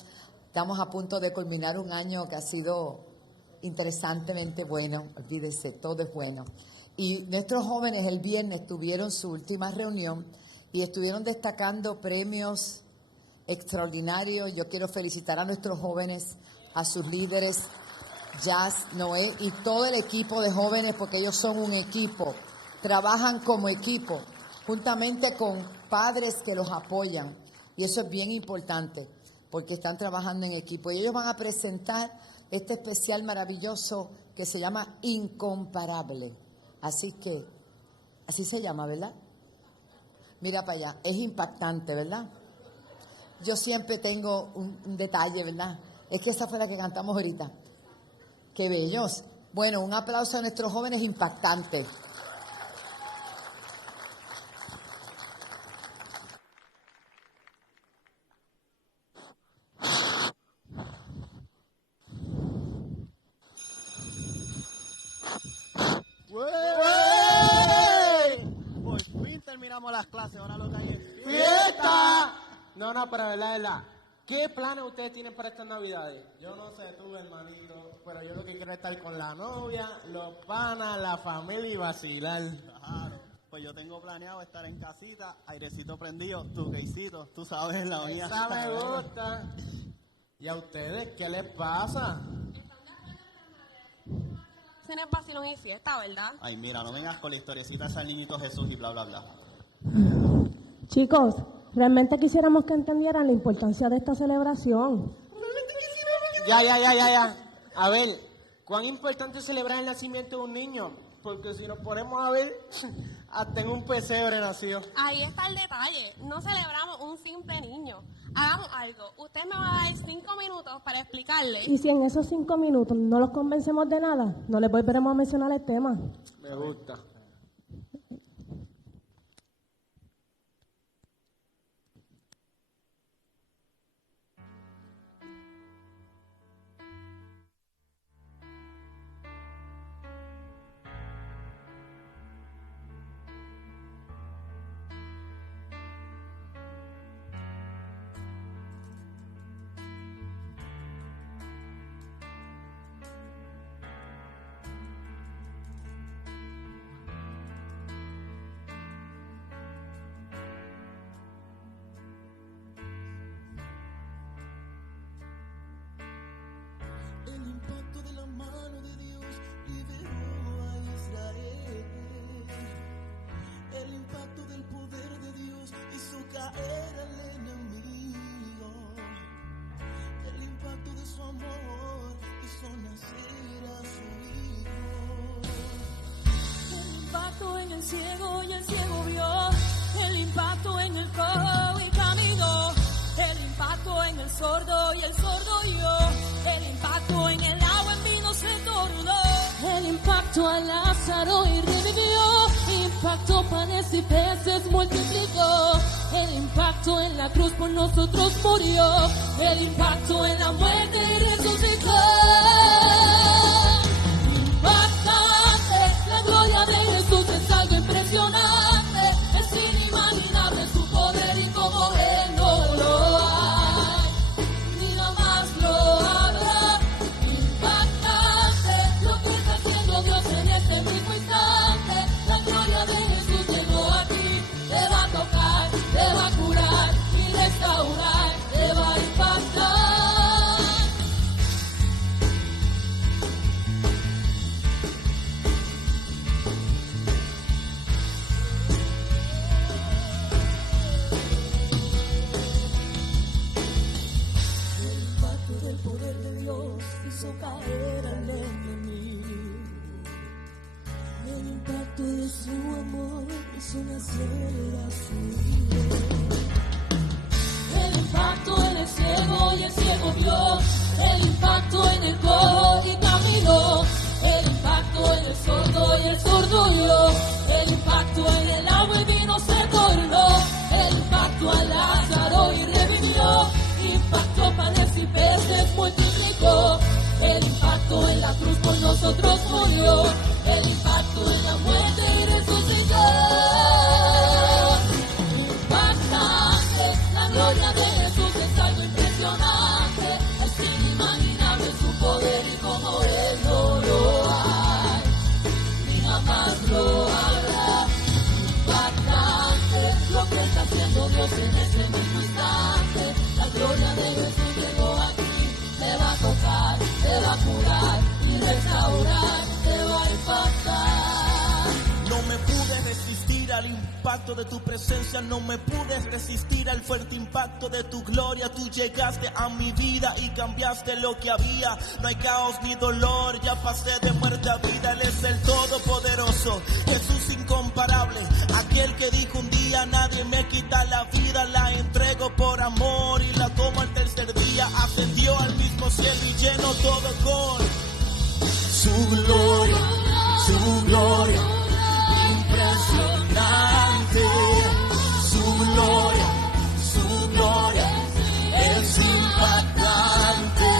Estamos a punto de culminar un año que ha sido interesantemente bueno, olvídese, todo es bueno. Y nuestros jóvenes el viernes tuvieron su última reunión y estuvieron destacando premios extraordinarios. Yo quiero felicitar a nuestros jóvenes, a sus líderes, Jazz, Noé y todo el equipo de jóvenes, porque ellos son un equipo. Trabajan como equipo, juntamente con padres que los apoyan. Y eso es bien importante, porque están trabajando en equipo. Y ellos van a presentar este especial maravilloso que se llama Incomparable. Así que, así se llama, ¿verdad? Mira para allá, es impactante, ¿verdad? Yo siempre tengo un detalle, ¿verdad? Es que esa fue la que cantamos ahorita. ¡Qué bellos! Bueno, un aplauso a nuestros jóvenes impactantes. empezamos las clases, ahora lo que hay es ¡fiesta! No, pero verdad. ¿Qué planes ustedes tienen para estas navidades? Yo no sé tú, hermanito, pero yo lo que quiero es estar con la novia, los panas, la familia y vacilar. Claro, pues yo tengo planeado estar en casita, airecito prendido, tu gaycito, tú sabes la mía. Esa me gusta. ¿Y a ustedes qué les pasa? Se no es vacilón y fiesta, ¿verdad? Ay, mira, no vengas con la historiecita de San Niñito Jesús y bla, bla, bla. Chicos, realmente quisiéramos que entendieran la importancia de esta celebración. Ya. A ver, ¿cuán importante es celebrar el nacimiento de un niño? Porque si nos ponemos a ver, hasta en un pesebre nació. Ahí está el detalle. No celebramos un simple niño. Hagamos algo. Usted me va a dar 5 minutos para explicarle. Y si en esos 5 minutos no los convencemos de nada, no les volveremos a mencionar el tema. Me gusta. El impacto de la mano de Dios liberó a Israel. El impacto del poder de Dios hizo caer al enemigo. El impacto de su amor hizo nacer a su hijo. El impacto en el ciego y el ciego vio. El impacto en el cojo y caminó. El impacto en el sordo y el sordo oyó. El impacto en el agua en vino se tornó. El impacto a Lázaro y revivió. Impacto panes y peces multiplicó. El impacto en la cruz por nosotros murió. El impacto en la muerte resucitó. Impactante, la gloria de Jesús es algo impresionante. Es inimaginable su poder y como Él no lo hay, ni jamás lo habrá. Impactante, lo que está haciendo Dios en este mismo instante. La gloria de Jesús llegó aquí, te va a tocar, te va a curar y restaurar, te va a impactar. El poder de Dios hizo caer al enemigo. El impacto de su amor hizo nacer a su hijo. El impacto en el ciego y el ciego vio. El impacto en el cojo y caminó. El impacto en el sordo y el sordo oyó. El impacto en el agua y vino se tornó. El impacto a Lázaro y revivió. Impacto panes y peces multiplicó. El impacto en la cruz por nosotros murió. El impacto en la muerte y resucitó. Impactante, la gloria de Jesús es algo impresionante. Es inimaginable su poder y como Él no lo hay, ni jamás lo habrá. Impactante, lo que está haciendo Dios en este mismo instante. La gloria de Jesús llegó aquí, te va a tocar, te va a curar y restaurar, te va a impactar. No me pude resistir al impacto de tu presencia, no me pude resistir al fuerte impacto de tu gloria. Tú llegaste a mi vida y cambiaste lo que había. No hay caos ni dolor, ya pasé de muerte a vida. Él es el todopoderoso, Jesús incomparable, aquel que dijo un día nadie me quita la vida. La entrego por amor y la tomo al tercer día. Ascendió al mismo cielo y llenó todo con su gloria, su gloria. Impresionante, su gloria es impactante,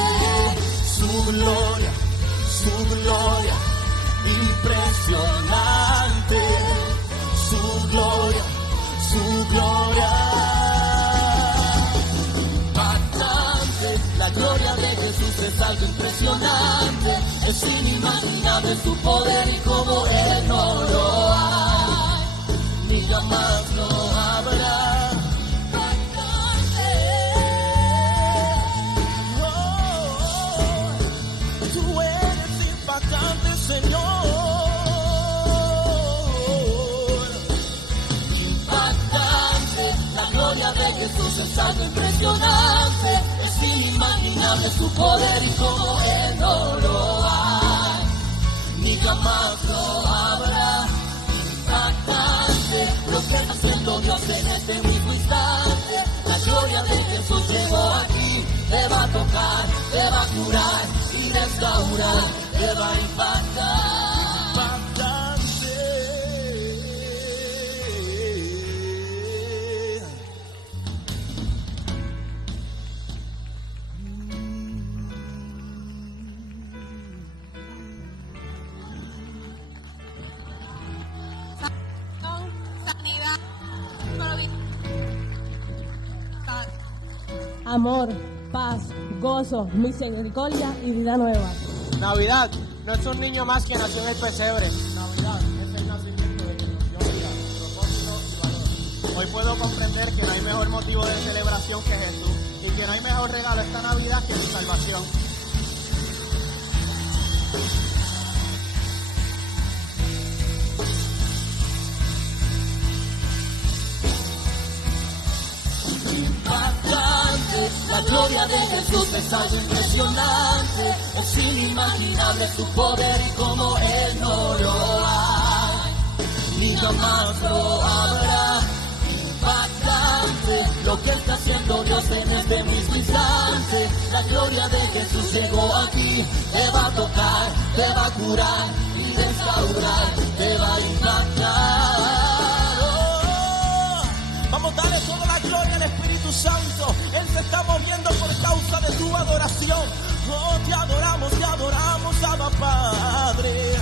su gloria, impresionante, su es algo impresionante, es inimaginable su poder y como Él no lo hay, ni jamás lo habrá. Tú eres impactante, Señor. Impactante, la gloria de Jesús es algo impresionante, es inimaginable su poder y como Él no lo hay, ni jamás lo habrá. Impactante, lo que está haciendo Dios en este mismo instante, la gloria de Jesús llegó aquí, te va a tocar, te va a curar y restaurar, te va a impactar. Sanidad, provisión. Amor, paz, gozo, misericordia y vida nueva. Navidad no es un niño más que nació en el pesebre. Navidad es el nacimiento de Cristo, vida, propósito y valor. Hoy puedo comprender que no hay mejor motivo de celebración que Jesús y que no hay mejor regalo esta Navidad que su salvación. Impactante, la gloria de Jesús es algo impresionante, es inimaginable su poder y como Él no lo hay, ni jamás lo habrá. Impactante, lo que está haciendo Dios en este mismo instante, la gloria de Jesús llegó aquí, te va a tocar, te va a curar y restaurar, te va a impactar. Vamos, dale toda la gloria al Espíritu Santo. Él se está moviendo por causa de tu adoración. Oh, te adoramos, Abba Padre.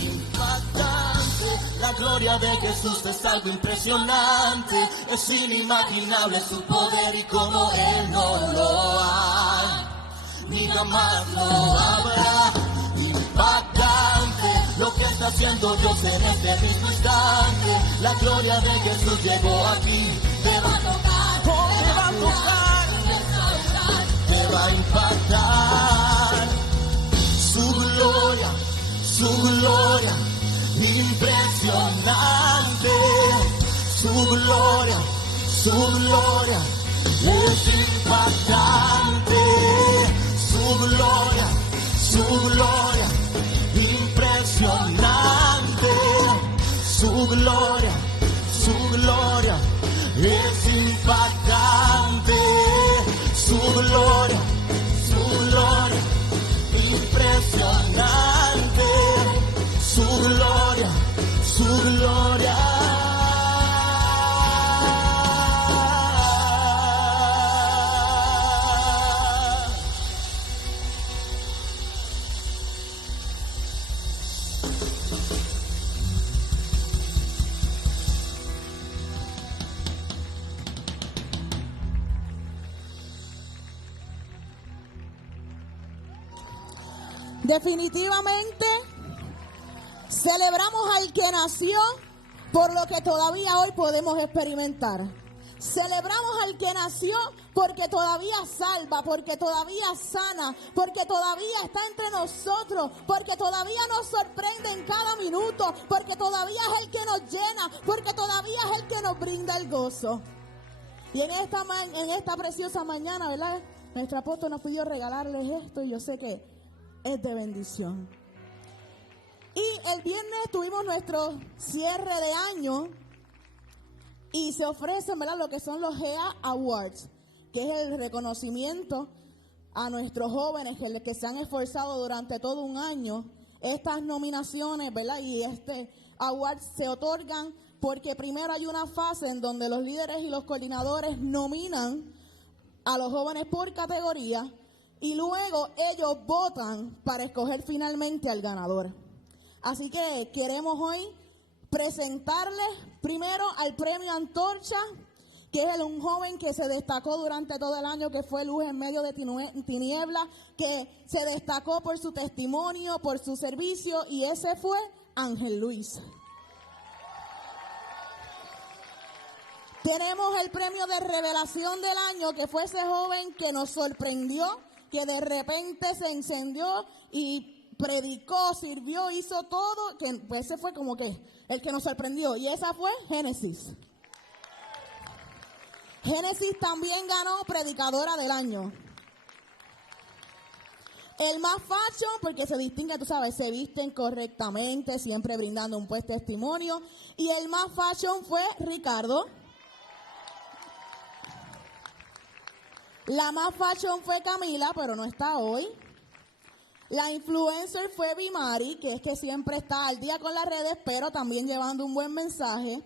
Impactante, la gloria de Jesús es algo impresionante, es inimaginable su poder y como Él no lo hay, ni jamás lo habrá. Impactante, lo que está haciendo Dios en este mismo instante, la gloria de Jesús llegó aquí, te va a tocar, te va a tocar, te va a impactar. Su gloria, impresionante, su gloria es impactante, su gloria, impresionante, su gloria es impactante, su gloria, impresionante, su gloria. Definitivamente celebramos al que nació por lo que todavía hoy podemos experimentar. Celebramos al que nació porque todavía salva, porque todavía sana, porque todavía está entre nosotros, porque todavía nos sorprende en cada minuto, porque todavía es el que nos llena, porque todavía es el que nos brinda el gozo. Y en esta preciosa mañana, ¿verdad? Nuestro apóstol nos pidió regalarles esto y yo sé que es de bendición. Y el viernes tuvimos nuestro cierre de año y se ofrecen, ¿verdad?, lo que son los GEA Awards, que es el reconocimiento a nuestros jóvenes que se han esforzado durante todo un año. Estas nominaciones, ¿verdad?, y este award se otorgan porque primero hay una fase en donde los líderes y los coordinadores nominan a los jóvenes por categoría y luego ellos votan para escoger finalmente al ganador. Así que queremos hoy presentarles primero al premio Antorcha, que es un joven que se destacó durante todo el año, que fue luz en medio de tinieblas, que se destacó por su testimonio, por su servicio, y ese fue Ángel Luis. Tenemos el premio de revelación del año, que fue ese joven que nos sorprendió, que de repente se encendió y predicó, sirvió, hizo todo, que pues ese fue como que el que nos sorprendió, y esa fue Génesis. Génesis también ganó predicadora del año. El más fashion, porque se distingue, tú sabes, se visten correctamente, siempre brindando un buen testimonio. Y el más fashion fue Ricardo. La más fashion fue Camila, pero no está hoy. La influencer fue Bimari, que es que siempre está al día con las redes, pero también llevando un buen mensaje.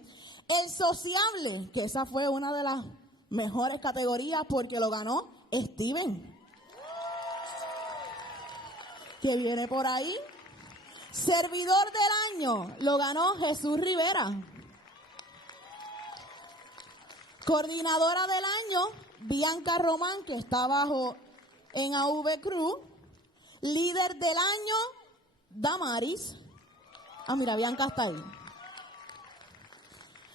El sociable, que esa fue una de las mejores categorías porque lo ganó Steven, que viene por ahí. Servidor del año lo ganó Jesús Rivera. Coordinadora del año, Bianca Román, que está abajo en AV Cruz. Líder del año, Damaris. Ah, mira, Bianca está ahí.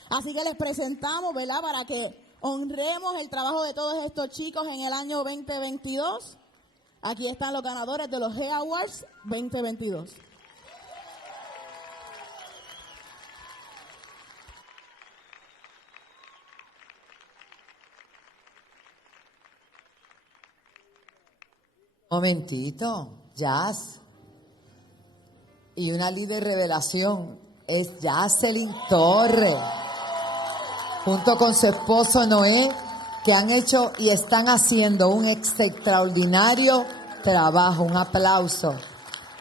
Así que les presentamos, ¿verdad? Para que honremos el trabajo de todos estos chicos en el año 2022. Aquí están los ganadores de los G Awards 2022. Momentito, Jazz. Y una líder revelación es Jacqueline Torres, junto con su esposo Noé, que han hecho y están haciendo un extraordinario trabajo. Un aplauso.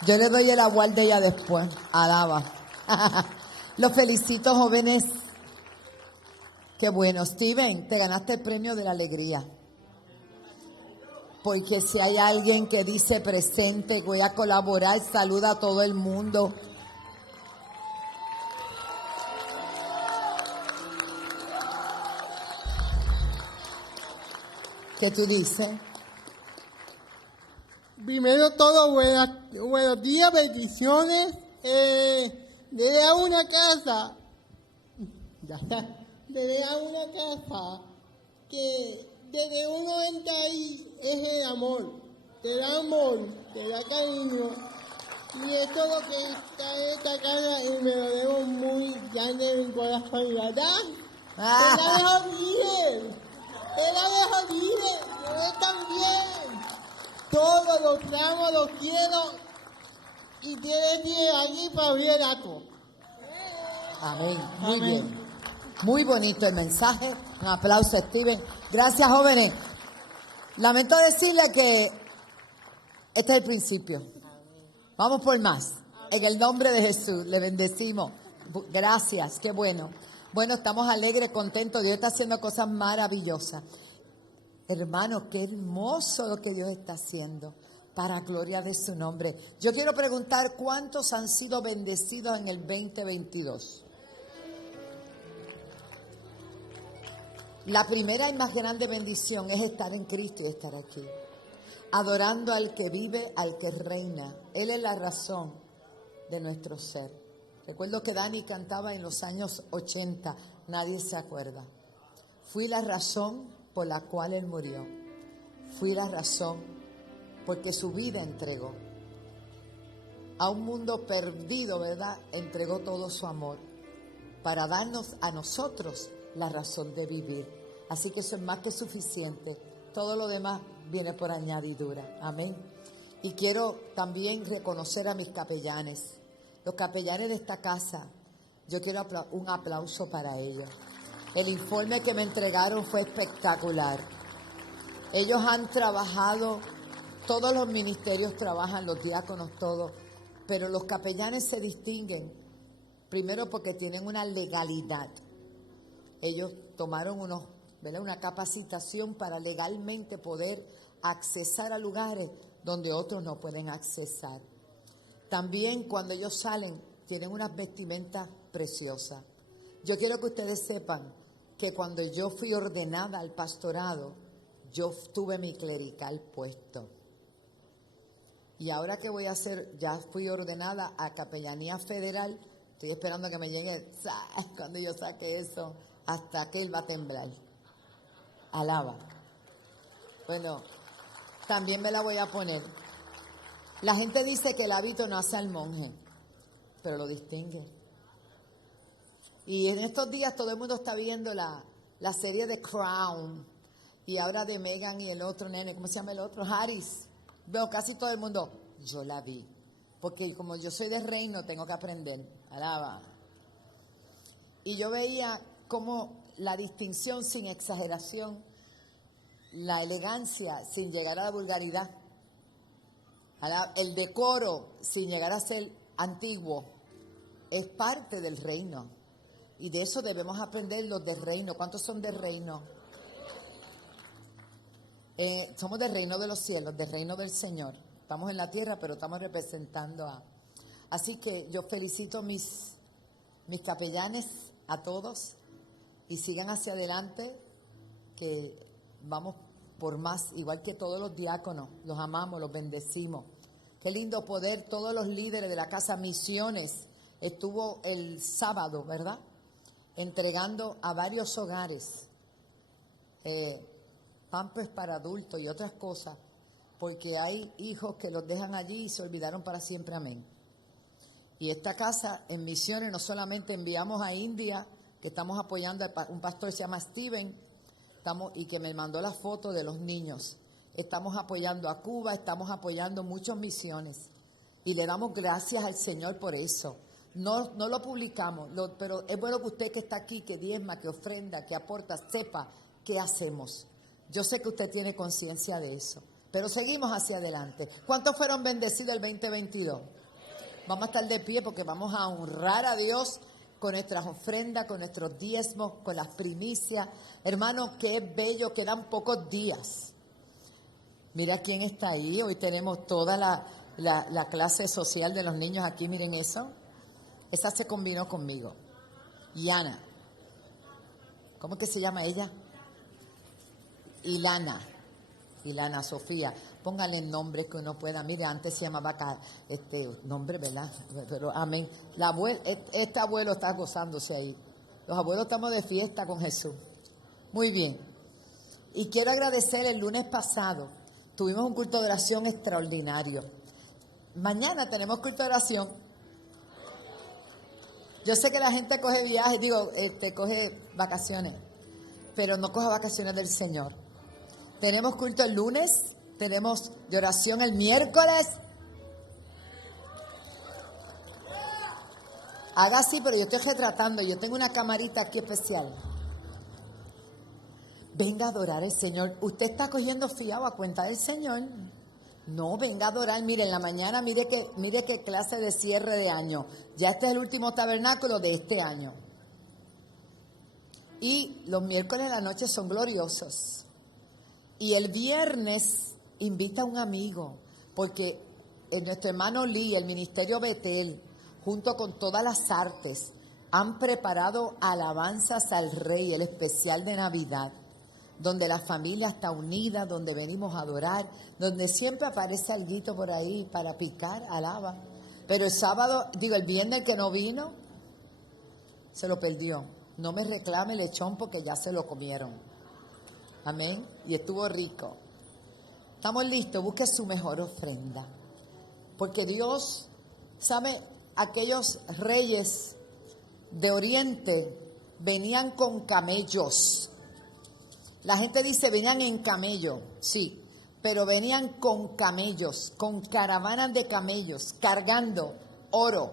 Yo le doy el award de ella después. Alaba. Los felicito, jóvenes. Qué bueno. Steven, te ganaste el premio de la alegría. Porque si hay alguien que dice presente, voy a colaborar, saluda a todo el mundo. ¿Qué tú dices? Primero todo, buenos días, bendiciones. Llegué a una casa, ya está, llegué a una casa que desde uno entra ahí es el amor, te da cariño, y esto es lo que está en esta casa y me lo debo muy grande en mi corazón, ¿verdad? Era mejor líder, yo también, todos los amo, los quiero, y tienes que ir aquí para abrir el acto. Amén, muy bien. Muy bonito el mensaje. Un aplauso, Steven. Gracias, jóvenes. Lamento decirle que este es el principio. Vamos por más. En el nombre de Jesús, le bendecimos. Gracias, qué bueno. Bueno, estamos alegres, contentos. Dios está haciendo cosas maravillosas. Hermano, qué hermoso lo que Dios está haciendo. Para gloria de su nombre. Yo quiero preguntar, ¿cuántos han sido bendecidos en el 2022? La primera y más grande bendición es estar en Cristo y estar aquí, adorando al que vive, al que reina. Él es la razón de nuestro ser. Recuerdo que Dani cantaba en los años 80, nadie se acuerda. Fui la razón por la cual Él murió. Fui la razón porque su vida entregó. A un mundo perdido, ¿verdad? Entregó todo su amor para darnos a nosotros la razón de vivir. Así que eso es más que suficiente. Todo lo demás viene por añadidura. Amén. Y quiero también reconocer a mis capellanes. Los capellanes de esta casa, yo quiero un aplauso para ellos. El informe que me entregaron fue espectacular. Ellos han trabajado, todos los ministerios trabajan, los diáconos, todos, pero los capellanes se distinguen, primero porque tienen una legalidad. Ellos tomaron una capacitación para legalmente poder accesar a lugares donde otros no pueden accesar. También cuando ellos salen, tienen unas vestimentas preciosas. Yo quiero que ustedes sepan que cuando yo fui ordenada al pastorado, yo tuve mi clerical puesto. Y ahora que voy a hacer, ya fui ordenada a Capellanía Federal, estoy esperando que me llegue, cuando yo saque eso, hasta que él va a temblar. Alaba. Bueno, también me la voy a poner. La gente dice que el hábito no hace al monje, pero lo distingue. Y en estos días todo el mundo está viendo la serie de Crown, y ahora de Meghan y el otro nene, ¿cómo se llama el otro? Harris. Veo casi todo el mundo, yo la vi, porque como yo soy de reino tengo que aprender. Alaba. Y yo veía cómo la distinción sin exageración, la elegancia sin llegar a la vulgaridad, el decoro sin llegar a ser antiguo, es parte del reino. Y de eso debemos aprender los del reino. ¿Cuántos son del reino? Somos del reino de los cielos, del reino del Señor. Estamos en la tierra, pero estamos representando a... Así que yo felicito mis capellanes, a todos, y sigan hacia adelante, que vamos por más, igual que todos los diáconos. Los amamos, los bendecimos. Qué lindo poder, todos los líderes de la Casa Misiones estuvo el sábado, ¿verdad?, entregando a varios hogares pampers para adultos y otras cosas, porque hay hijos que los dejan allí y se olvidaron para siempre. Amén. Y esta casa en Misiones no solamente enviamos a India, que estamos apoyando a un pastor que se llama Steven, y que me mandó la foto de los niños. Estamos apoyando a Cuba, estamos apoyando muchas misiones y le damos gracias al Señor por eso. No lo publicamos, pero es bueno que usted que está aquí, que diezma, que ofrenda, que aporta, sepa qué hacemos. Yo sé que usted tiene conciencia de eso, pero seguimos hacia adelante. ¿Cuántos fueron bendecidos el 2022? Vamos a estar de pie porque vamos a honrar a Dios con nuestras ofrendas, con nuestros diezmos, con las primicias. Hermano, qué bello, quedan pocos días. Mira quién está ahí. Hoy tenemos toda la clase social de los niños aquí, miren eso. Esa se combinó conmigo. Yana. ¿Cómo que se llama ella? Ilana Sofía. Póngale el nombre que uno pueda. Mire, antes se llamaba nombre, ¿verdad? Pero amén. Este abuelo está gozándose ahí. Los abuelos estamos de fiesta con Jesús. Muy bien. Y quiero agradecer, el lunes pasado tuvimos un culto de oración extraordinario. Mañana tenemos culto de oración. Yo sé que la gente coge viajes, coge vacaciones, pero no coge vacaciones del Señor. Tenemos culto el lunes, tenemos de oración el miércoles. Haga así, pero yo estoy retratando, yo tengo una camarita aquí especial. Venga a adorar al Señor. Usted está cogiendo fiado a cuenta del Señor. No, venga a adorar. Mire, en la mañana, mire qué clase de cierre de año. Ya este es el último tabernáculo de este año. Y los miércoles de la noche son gloriosos. Y el viernes invita a un amigo, porque nuestro hermano Lee, el Ministerio Betel, junto con todas las artes, han preparado alabanzas al Rey, el especial de Navidad, donde la familia está unida, donde venimos a adorar, donde siempre aparece alguito por ahí para picar, alaba. Pero el viernes que no vino, se lo perdió. No me reclame lechón porque ya se lo comieron. Amén. Y estuvo rico. Estamos listos, busque su mejor ofrenda. Porque Dios, ¿sabe? Aquellos reyes de Oriente venían con camellos. La gente dice venían en camello, sí, pero venían con camellos, con caravanas de camellos, cargando oro,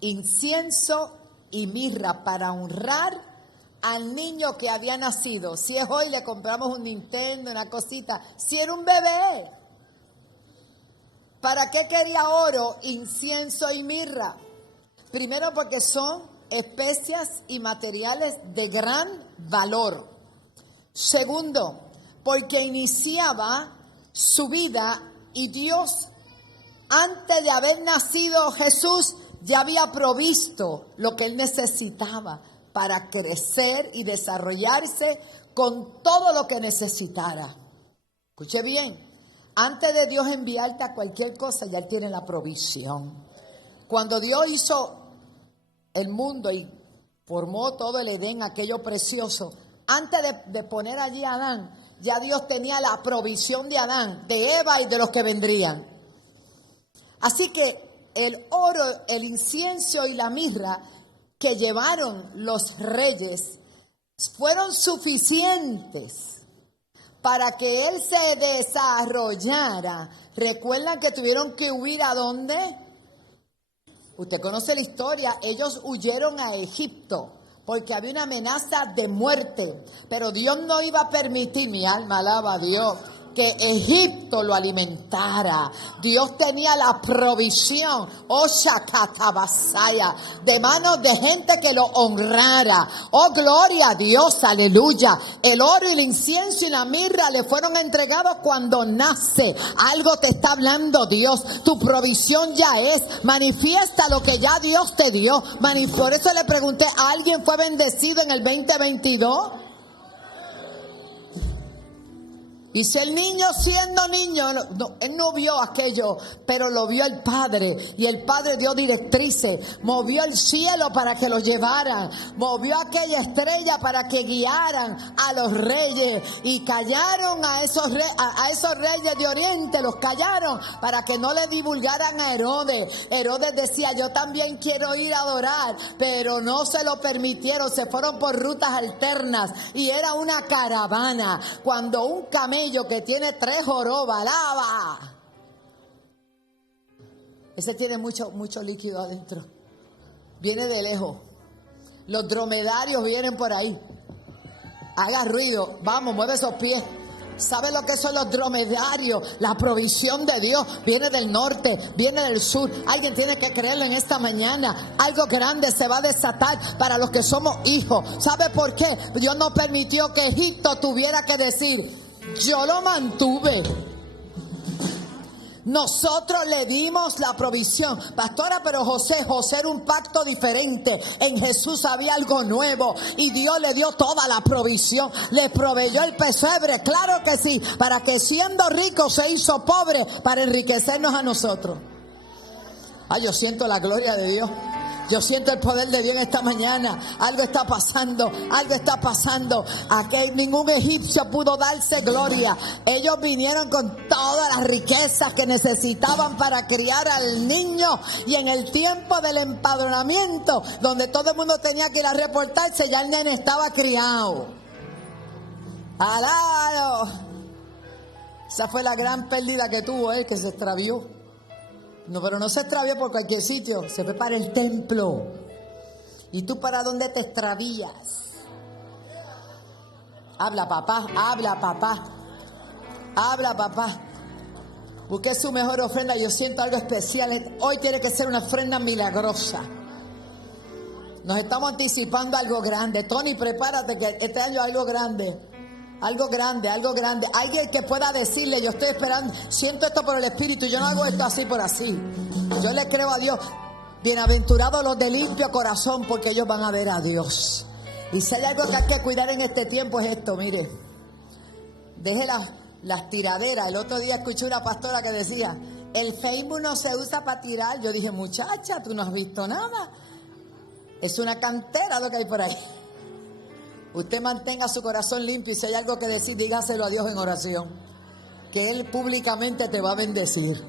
incienso y mirra para honrar al niño que había nacido. Si es hoy le compramos un Nintendo, una cosita, si era un bebé. ¿Para qué quería oro, incienso y mirra? Primero porque son especias y materiales de gran valor. Segundo, porque iniciaba su vida y Dios, antes de haber nacido Jesús, ya había provisto lo que él necesitaba para crecer y desarrollarse con todo lo que necesitara. Escuche bien, antes de Dios enviarte a cualquier cosa, ya Él tiene la provisión. Cuando Dios hizo el mundo y formó todo el Edén, aquello precioso, antes de poner allí a Adán, ya Dios tenía la provisión de Adán, de Eva y de los que vendrían. Así que el oro, el incienso y la mirra que llevaron los reyes fueron suficientes para que él se desarrollara. ¿Recuerdan que tuvieron que huir a dónde? Usted conoce la historia, ellos huyeron a Egipto porque había una amenaza de muerte, pero Dios no iba a permitir, mi alma alaba a Dios, que Egipto lo alimentara. Dios tenía la provisión, de manos de gente que lo honrara. Oh, gloria a Dios, aleluya. El oro y el incienso y la mirra le fueron entregados cuando nace. Algo te está hablando Dios. Tu provisión ya es. Manifiesta lo que ya Dios te dio. Por eso le pregunté, ¿alguien fue bendecido en el 2022? Y si el niño siendo niño, él no vio aquello, pero lo vio el Padre. Y el Padre dio directrices, movió el cielo para que lo llevaran, movió aquella estrella para que guiaran a los reyes. Y callaron a esos reyes de Oriente, los callaron para que no le divulgaran a Herodes. Herodes decía, yo también quiero ir a adorar, pero no se lo permitieron, se fueron por rutas alternas. Y era una caravana. Cuando un camello que tiene 3 jorobas, alaba. Ese tiene mucho líquido adentro. Viene de lejos. Los dromedarios vienen por ahí. Haga ruido. Vamos, mueve esos pies. ¿Sabe lo que son los dromedarios? La provisión de Dios viene del norte, viene del sur. Alguien tiene que creerlo en esta mañana. Algo grande se va a desatar para los que somos hijos. ¿Sabe por qué? Dios no permitió que Egipto tuviera que decir, yo lo mantuve. Nosotros le dimos la provisión. Pastora, pero José era un pacto diferente. En Jesús había algo nuevo y Dios le dio toda la provisión. Le proveyó el pesebre, claro que sí, para que siendo rico se hizo pobre para enriquecernos a nosotros. Ay, yo siento la gloria de Dios. Yo siento el poder de Dios en esta mañana. Algo está pasando, algo está pasando. Aquí ningún egipcio pudo darse gloria. Ellos vinieron con todas las riquezas que necesitaban para criar al niño. Y en el tiempo del empadronamiento, donde todo el mundo tenía que ir a reportarse, ya el nene estaba criado. ¡Alado! Esa fue la gran pérdida que tuvo él, que se extravió. No, pero no se extravió por cualquier sitio, se fue para el templo. ¿Y tú para dónde te extravías? Habla papá, habla papá, habla papá. Busque su mejor ofrenda. Yo siento algo especial. Hoy tiene que ser una ofrenda milagrosa. Nos estamos anticipando algo grande. Tony, prepárate que este año hay algo grande. Algo grande, algo grande. Alguien que pueda decirle, yo estoy esperando, siento esto por el Espíritu, yo no hago esto así por así. Yo le creo a Dios. Bienaventurados los de limpio corazón, porque ellos van a ver a Dios. Y si hay algo que hay que cuidar en este tiempo es esto, mire. Deje las tiraderas. El otro día escuché una pastora que decía, el Facebook no se usa para tirar. Yo dije, muchacha, tú no has visto nada. Es una cantera lo que hay por ahí. Usted mantenga su corazón limpio y si hay algo que decir, dígaselo a Dios en oración, que Él públicamente te va a bendecir.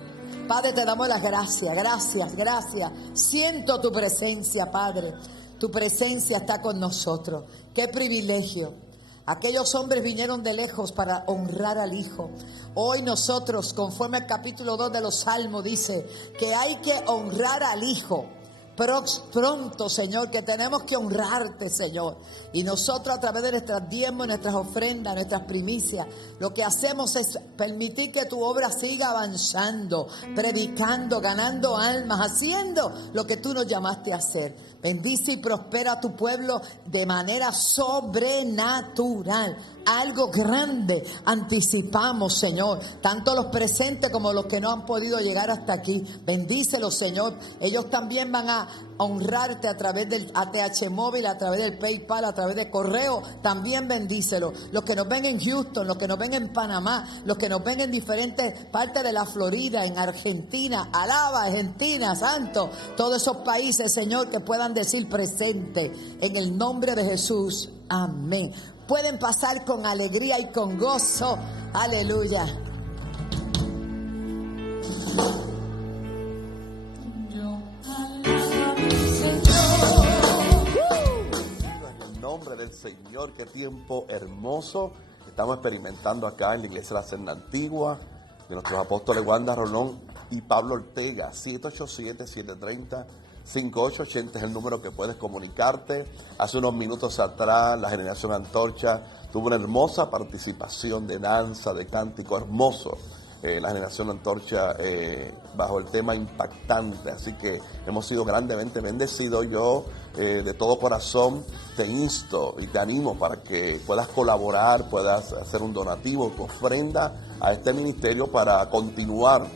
Padre, te damos las gracias, gracias. Siento tu presencia, Padre. Tu presencia está con nosotros. Qué privilegio. Aquellos hombres vinieron de lejos para honrar al Hijo. Hoy nosotros, conforme al capítulo 2 de los Salmos, dice que hay que honrar al Hijo. Pronto, Señor, que tenemos que honrarte, Señor. Y nosotros a través de nuestras diezmos, nuestras ofrendas, nuestras primicias, lo que hacemos es permitir que tu obra siga avanzando, predicando, ganando almas, haciendo lo que tú nos llamaste a hacer. Bendice y prospera a tu pueblo de manera sobrenatural. Algo grande anticipamos, Señor, tanto los presentes como los que no han podido llegar hasta aquí. Bendícelos, Señor. Ellos también van a honrarte a través del ATH móvil, a través del PayPal, a través de correo, también bendícelo. Los que nos ven en Houston, los que nos ven en Panamá, los que nos ven en diferentes partes de la Florida, en Argentina, alaba Argentina, santo, todos esos países, Señor, que puedan decir presente en el nombre de Jesús. Amén. Pueden pasar con alegría y con gozo. Aleluya. En el nombre del Señor, qué tiempo hermoso estamos experimentando acá en la iglesia de la Senda Antigua, de nuestros apóstoles Wanda Rolón y Pablo Ortega. 787-730-5880 es el número que puedes comunicarte. Hace unos minutos atrás la Generación Antorcha tuvo una hermosa participación de danza, de cántico hermoso. La Generación Antorcha bajo el tema impactante, así que hemos sido grandemente bendecidos. Yo de todo corazón te insto y te animo para que puedas colaborar, puedas hacer un donativo, tu ofrenda a este ministerio para continuar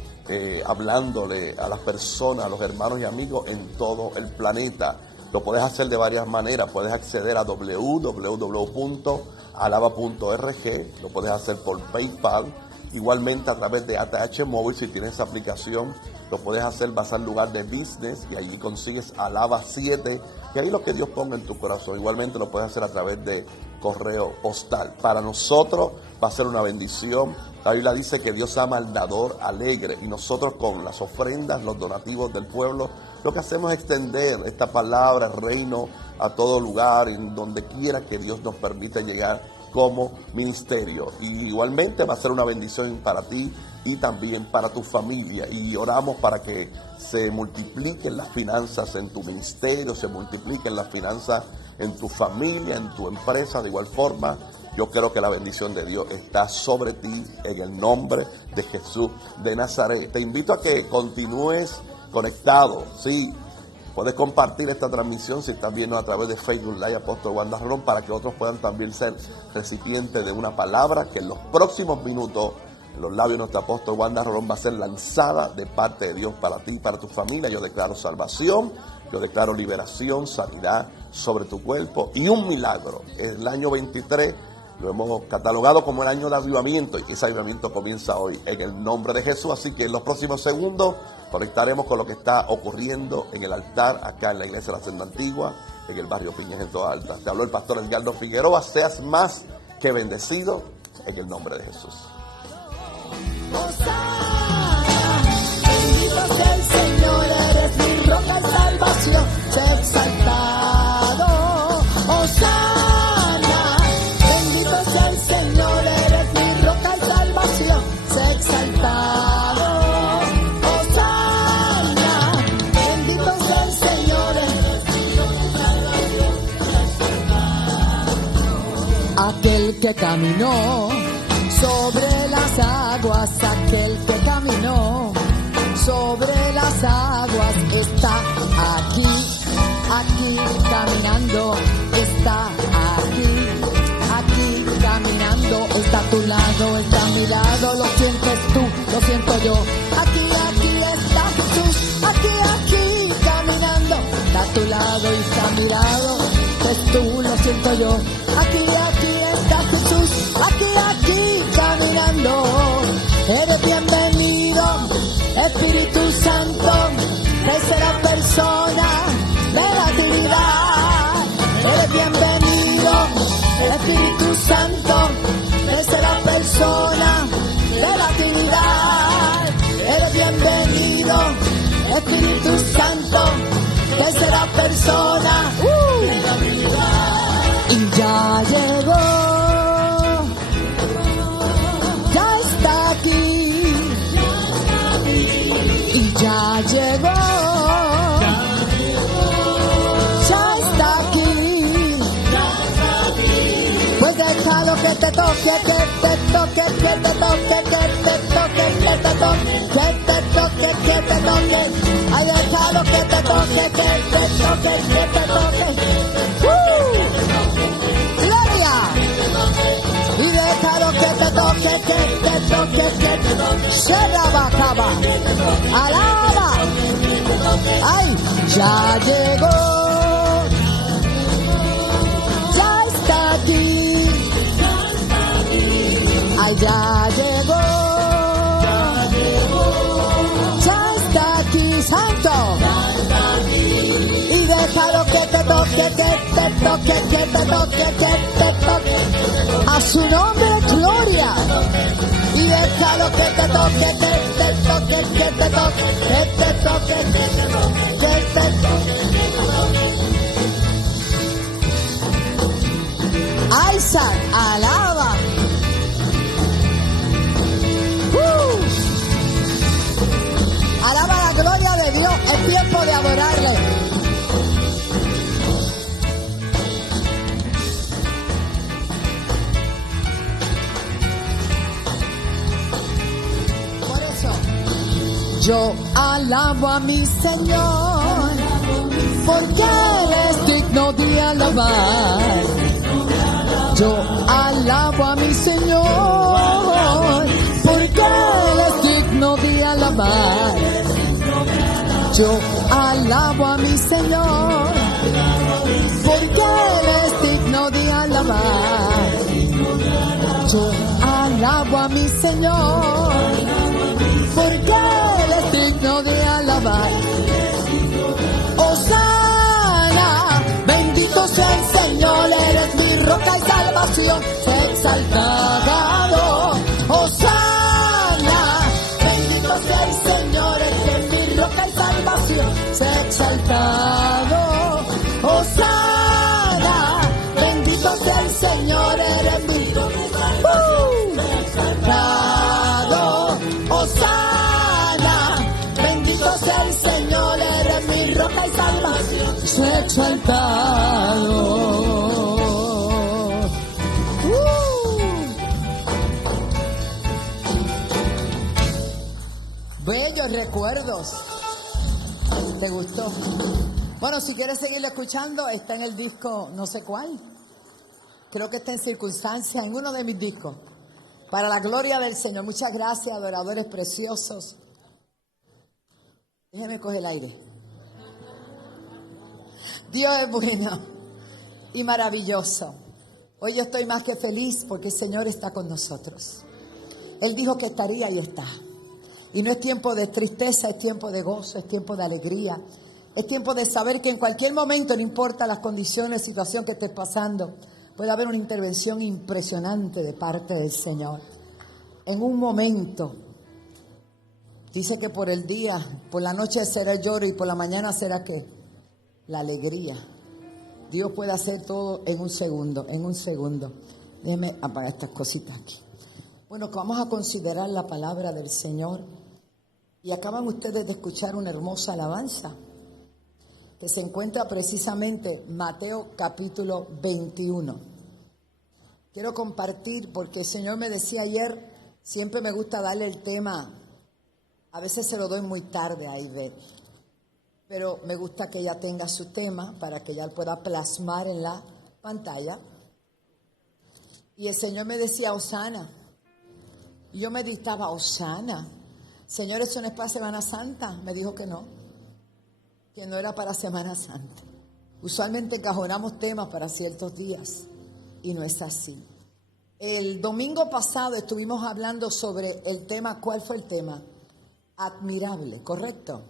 hablándole a las personas, a los hermanos y amigos en todo el planeta. Lo puedes hacer de varias maneras. Puedes acceder a www.alaba.org, lo puedes hacer por PayPal, igualmente a través de ATH Móvil. Si tienes esa aplicación, lo puedes hacer, vas al lugar de business y allí consigues Alaba 7, que ahí lo que Dios ponga en tu corazón. Igualmente lo puedes hacer a través de correo postal. Para nosotros va a ser una bendición. La Biblia dice que Dios ama al dador alegre, y nosotros con las ofrendas, los donativos del pueblo, lo que hacemos es extender esta palabra, el reino, a todo lugar, en donde quiera que Dios nos permita llegar como ministerio. Y igualmente va a ser una bendición para ti y también para tu familia. Y oramos para que se multipliquen las finanzas en tu ministerio, se multipliquen las finanzas en tu familia, en tu empresa. De igual forma, yo creo que la bendición de Dios está sobre ti en el nombre de Jesús de Nazaret. Te invito a que continúes conectado, ¿sí? Puedes compartir esta transmisión si estás viendo a través de Facebook Live Apóstol Wanda Rolón, para que otros puedan también ser recipientes de una palabra que en los próximos minutos en los labios de nuestro apóstol Wanda Rolón va a ser lanzada de parte de Dios para ti y para tu familia. Yo declaro salvación, yo declaro liberación, sanidad sobre tu cuerpo y un milagro. El año 23 lo hemos catalogado como el año de avivamiento, y ese avivamiento comienza hoy en el nombre de Jesús. Así que en los próximos segundos conectaremos con lo que está ocurriendo en el altar acá en la iglesia de la Senda Antigua, en el barrio Piñas en Toda Alta. Te habló el pastor Edgardo Figueroa. Seas más que bendecido en el nombre de Jesús. Bendito sea el Señor, eres mi roca y salvación, sé exaltado. Hosana, bendito sea el Señor, eres mi roca y salvación, sé exaltado. Hosana, bendito sea el Señor, eres mi roca y salvación, sé exaltado. Aquel que caminó sobre las aguas, aquel que caminó sobre las aguas, está aquí caminando, está aquí caminando, está a tu lado, está a mi lado, lo sientes tú, lo siento yo, aquí está Jesús, aquí caminando, está a tu lado y está a mi lado, es tú, lo siento yo, aquí está Jesús, aquí caminando, eres bienvenido, Espíritu Santo, tercera persona de la Trinidad, eres bienvenido, Espíritu Santo, tercera persona de la Trinidad, eres bienvenido, Espíritu Santo, tercera persona de la Trinidad, y ya llegó. Ya llegó, ya está aquí, pues déjalo que te toque, que te toque, que te toque, que te toque, que te toque, que te toque, que te toque, ay déjalo que te toque, que te toque, que te toque, gloria, y déjalo que te toque, que te toque, que te toque, se la bajaba, alaba, ay, Ya llegó, ya está aquí, ay, ya llegó, ya está aquí, santo, y déjalo que te toque, que te toque, que te toque, que te toque, a su nombre gloria, y déjalo que te toque, que te toque, que te toque, que te toque, que te toque, que te toque. Isaac, alaba. Alaba la gloria de Dios, es tiempo de adorarle. Por eso, yo alabo a mi Señor, porque Él es digno de alabar. Yo alabo a mi Señor, porque Él es digno de alabar. Yo alabo a mi Señor, porque Él es digno de alabar. Yo alabo a mi Señor, porque Él es digno de alabar. Hosana, bendito sea el Señor, eres mi roca y salvación, sé exaltado. Hosana, bendito sea el Señor, eres mi roca y salvación, sé exaltado. Hosana, bendito sea el Señor, eres mi roca y salvación, sé exaltado. Hosana, bendito sea el Señor, eres mi roca y salvación, sé exaltado. Bellos recuerdos. ¿Te gustó? Bueno, si quieres seguirlo escuchando, está en el disco no sé cuál. Creo que está en Circunstancia, en uno de mis discos. Para la gloria del Señor. Muchas gracias, adoradores preciosos. Déjeme coger el aire. Dios es bueno y maravilloso. Hoy yo estoy más que feliz porque el Señor está con nosotros. Él dijo que estaría y está. Y no es tiempo de tristeza, es tiempo de gozo, es tiempo de alegría. Es tiempo de saber que en cualquier momento, no importa las condiciones, situación que estés pasando, puede haber una intervención impresionante de parte del Señor. En un momento, dice que por el día, por la noche será el lloro y por la mañana será ¿qué? La alegría. Dios puede hacer todo en un segundo, en un segundo. Déjeme apagar estas cositas aquí. Bueno, vamos a considerar la palabra del Señor. Y acaban ustedes de escuchar una hermosa alabanza que se encuentra precisamente Mateo capítulo 21. Quiero compartir porque el Señor me decía ayer, siempre me gusta darle el tema, a veces se lo doy muy tarde a Ivette, pero me gusta que ella tenga su tema para que ella pueda plasmar en la pantalla. Y el Señor me decía, Hosana. Y yo meditaba, Hosana. Señor, ¿eso no es para Semana Santa? Me dijo que no era para Semana Santa. Usualmente encajonamos temas para ciertos días y no es así. El domingo pasado estuvimos hablando sobre el tema, ¿cuál fue el tema? Admirable, ¿correcto?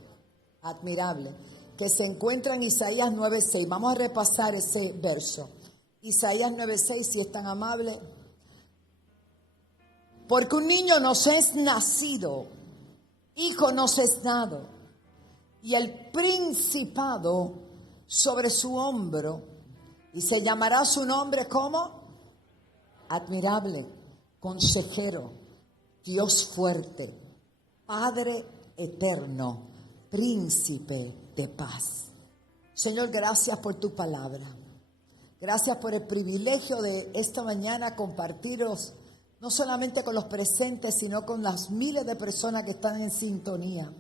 Admirable, que se encuentra en Isaías 9:6. Vamos a repasar ese verso. Isaías 9:6, si es tan amable. Porque un niño nos es nacido, hijo nos es dado, y el principado sobre su hombro, y se llamará su nombre como admirable, consejero, Dios fuerte, Padre eterno, príncipe de paz. Señor, gracias por tu palabra. Gracias por el privilegio de esta mañana compartiros no solamente con los presentes, sino con las miles de personas que están en sintonía.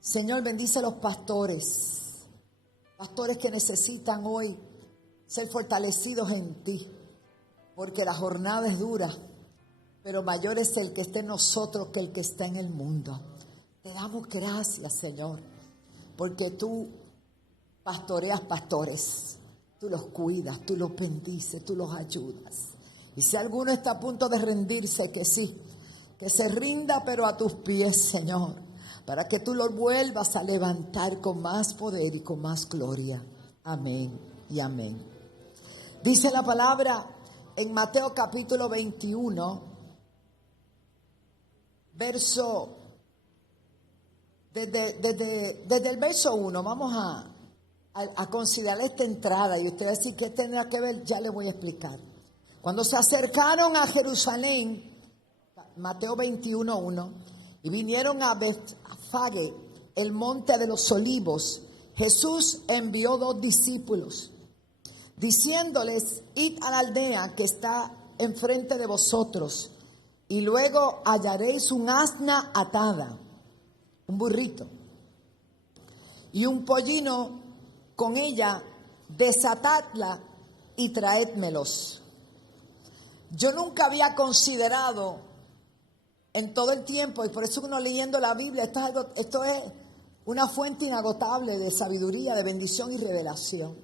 Señor, bendice a los pastores que necesitan hoy ser fortalecidos en ti, porque la jornada es dura, pero mayor es el que esté en nosotros que el que está en el mundo. Te damos gracias, Señor, porque tú pastoreas pastores. Tú los cuidas, tú los bendices, tú los ayudas. Y si alguno está a punto de rendirse, que sí, que se rinda pero a tus pies, Señor, para que tú los vuelvas a levantar con más poder y con más gloria. Amén y amén. Dice la palabra en Mateo capítulo 21, verso, desde el verso 1, vamos a considerar esta entrada y usted va a decir qué tendrá que ver, ya le voy a explicar. Cuando se acercaron a Jerusalén, Mateo 21:1, y vinieron a Betfage, el monte de los olivos, Jesús envió 2 discípulos, diciéndoles: id a la aldea que está enfrente de vosotros, y luego hallaréis un asna atada, un burrito, y un pollino con ella, desatadla y traédmelos. Yo nunca había considerado en todo el tiempo, y por eso uno leyendo la Biblia, esto es una fuente inagotable de sabiduría, de bendición y revelación.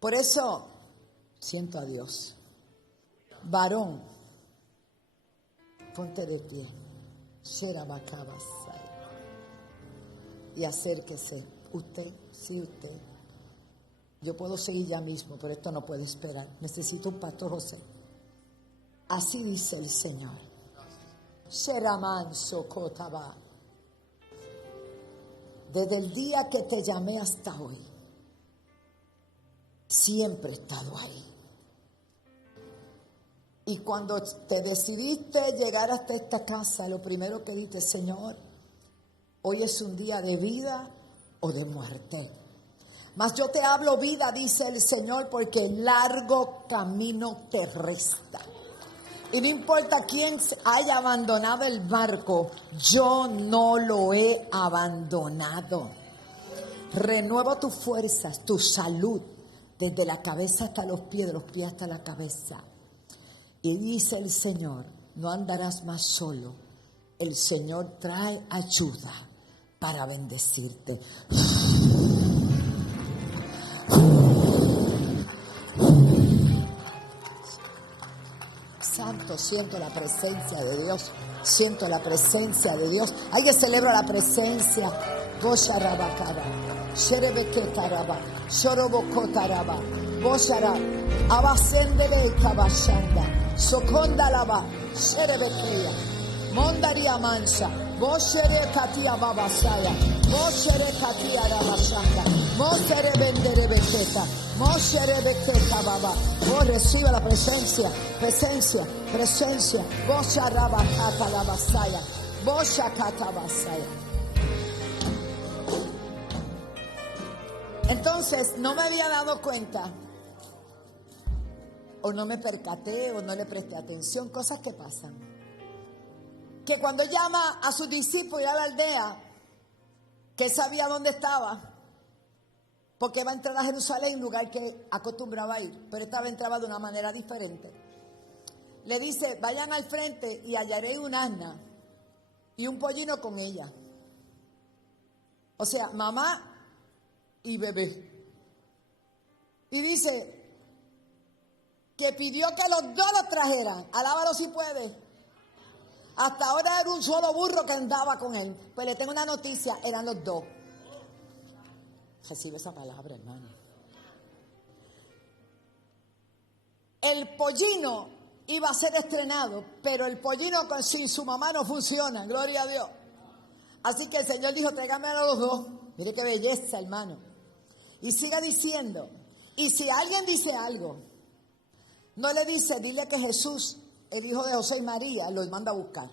Por eso siento a Dios. Varón, ponte de pie, y acérquese. Usted, sí, usted. Yo puedo seguir ya mismo, pero esto no puede esperar. Necesito un pastor José. Así dice el Señor. Sheramanso Kotaba. Desde el día que te llamé hasta hoy, siempre he estado ahí. Y cuando te decidiste llegar hasta esta casa, lo primero que dijiste: Señor, hoy es un día de vida o de muerte. Mas yo te hablo vida, dice el Señor, porque el largo camino te resta. Y no importa quién haya abandonado el barco, yo no lo he abandonado. Renuevo tus fuerzas, tu salud, desde la cabeza hasta los pies, de los pies hasta la cabeza. Y dice el Señor: no andarás más solo. El Señor trae ayuda para bendecirte. Santo, siento la presencia de Dios. Siento la presencia de Dios. Alguien celebra la presencia. Bosharabakara, Sherebeketaraba, Shorobokotaraba, Boshara, Abasendere Kabashanda, Sokondalaba, Sherebekeya, Mondaria Mansa, Boshere Katia Babasaya, Boshere Katia Rabashanda, Mosere Bendere Beketa, Moshere Beketa Baba. Oh, reciba la presencia, presencia, presencia. Bosharabakata la Basaya, Boshakata Basaya. Entonces, no me había dado cuenta, o no me percaté, o no le presté atención, cosas que pasan. Que cuando llama a sus discípulos a la aldea, que sabía dónde estaba, porque va a entrar a Jerusalén, lugar que acostumbraba a ir, pero esta vez entraba de una manera diferente. Le dice: vayan al frente y hallaré un asna y un pollino con ella. O sea, mamá y bebé. Y dice que pidió que los 2 los trajeran. Alábalo si puede. Hasta ahora era un solo burro que andaba con él. Pues le tengo una noticia: eran los 2. Recibe esa palabra, hermano. El pollino iba a ser estrenado, pero el pollino sin su mamá no funciona. Gloria a Dios. Así que el Señor dijo: tráigame a los 2. Mire qué belleza, hermano. Y siga diciendo. Y si alguien dice algo, no le dice: dile que Jesús, el hijo de José y María, los manda a buscar.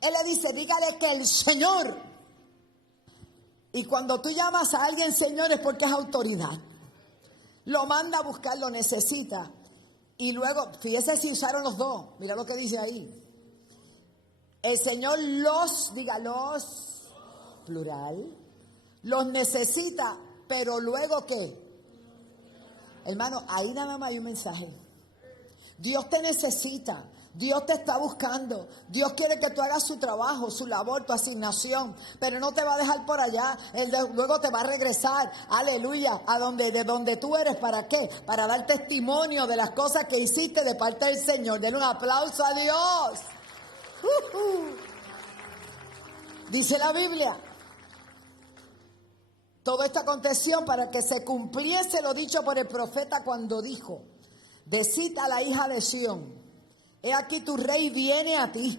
Él le dice: dígale que el Señor. Y cuando tú llamas a alguien Señor es porque es autoridad. Lo manda a buscar, lo necesita. Y luego, fíjese si usaron los 2. Mira lo que dice ahí. El Señor los, dígalos, plural, los necesita, pero luego ¿qué? Hermano, ahí nada más hay un mensaje. Dios te necesita. Dios te está buscando. Dios quiere que tú hagas su trabajo, su labor, tu asignación, pero no te va a dejar por allá. Luego te va a regresar, aleluya, de donde tú eres. ¿Para qué? Para dar testimonio de las cosas que hiciste de parte del Señor. Denle un aplauso a Dios. Dice la Biblia, todo esto aconteció para que se cumpliese lo dicho por el profeta cuando dijo: decid a la hija de Sión, he aquí tu rey viene a ti,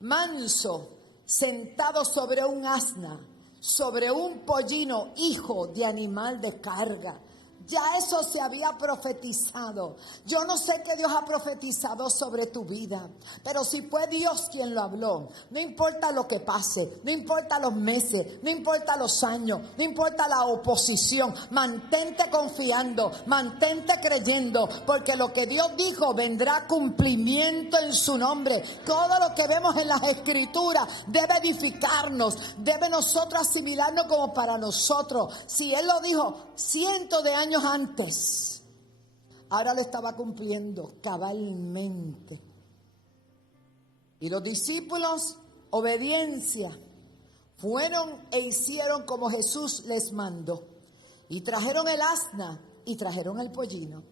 manso, sentado sobre un asna, sobre un pollino, hijo de animal de carga. Ya eso se había profetizado. Yo no sé qué Dios ha profetizado sobre tu vida, pero si fue Dios quien lo habló, no importa lo que pase, no importa los meses, no importa los años, no importa la oposición, mantente confiando, mantente creyendo, porque lo que Dios dijo vendrá cumplimiento en su nombre. Todo lo que vemos en las Escrituras debe edificarnos, debe nosotros asimilarnos como para nosotros. Si Él lo dijo cientos de años antes, ahora lo estaba cumpliendo cabalmente. Y los discípulos, obediencia, fueron e hicieron como Jesús les mandó, y trajeron el asna y trajeron el pollino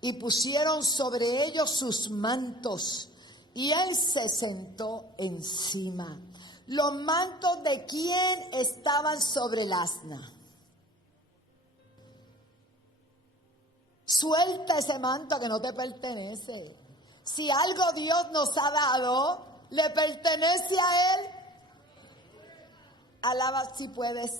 y pusieron sobre ellos sus mantos, y él se sentó encima. Los mantos de quién estaban sobre el asna. Suelta ese manto que no te pertenece. Si algo Dios nos ha dado, le pertenece a Él. Alaba si puedes.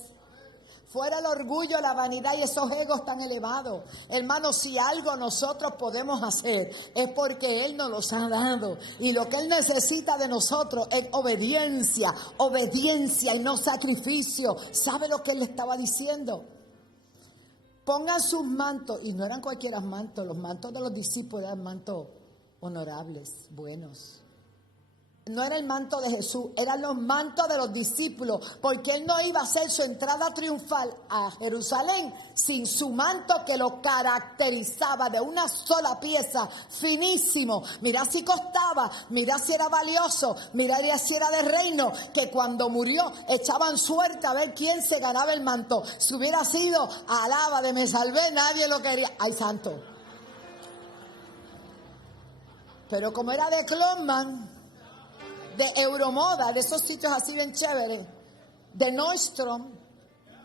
Fuera el orgullo, la vanidad y esos egos tan elevados. Hermano, si algo nosotros podemos hacer es porque Él nos los ha dado. Y lo que Él necesita de nosotros es obediencia. Obediencia y no sacrificio. ¿Sabe lo que Él le estaba diciendo? Pongan sus mantos, y no eran cualquiera mantos, los mantos de los discípulos eran mantos honorables, buenos. No era el manto de Jesús, eran los mantos de los discípulos, porque Él no iba a hacer su entrada triunfal a Jerusalén sin su manto que lo caracterizaba, de una sola pieza, finísimo. Mirá si costaba, mirá si era valioso, mirá si era de reino, que cuando murió echaban suerte a ver quién se ganaba el manto. Si hubiera sido alaba de me salvé, nadie lo quería. ¡Ay, santo! Pero como era de Clonman, de Euromoda, de esos sitios así bien chéveres, de Nordstrom,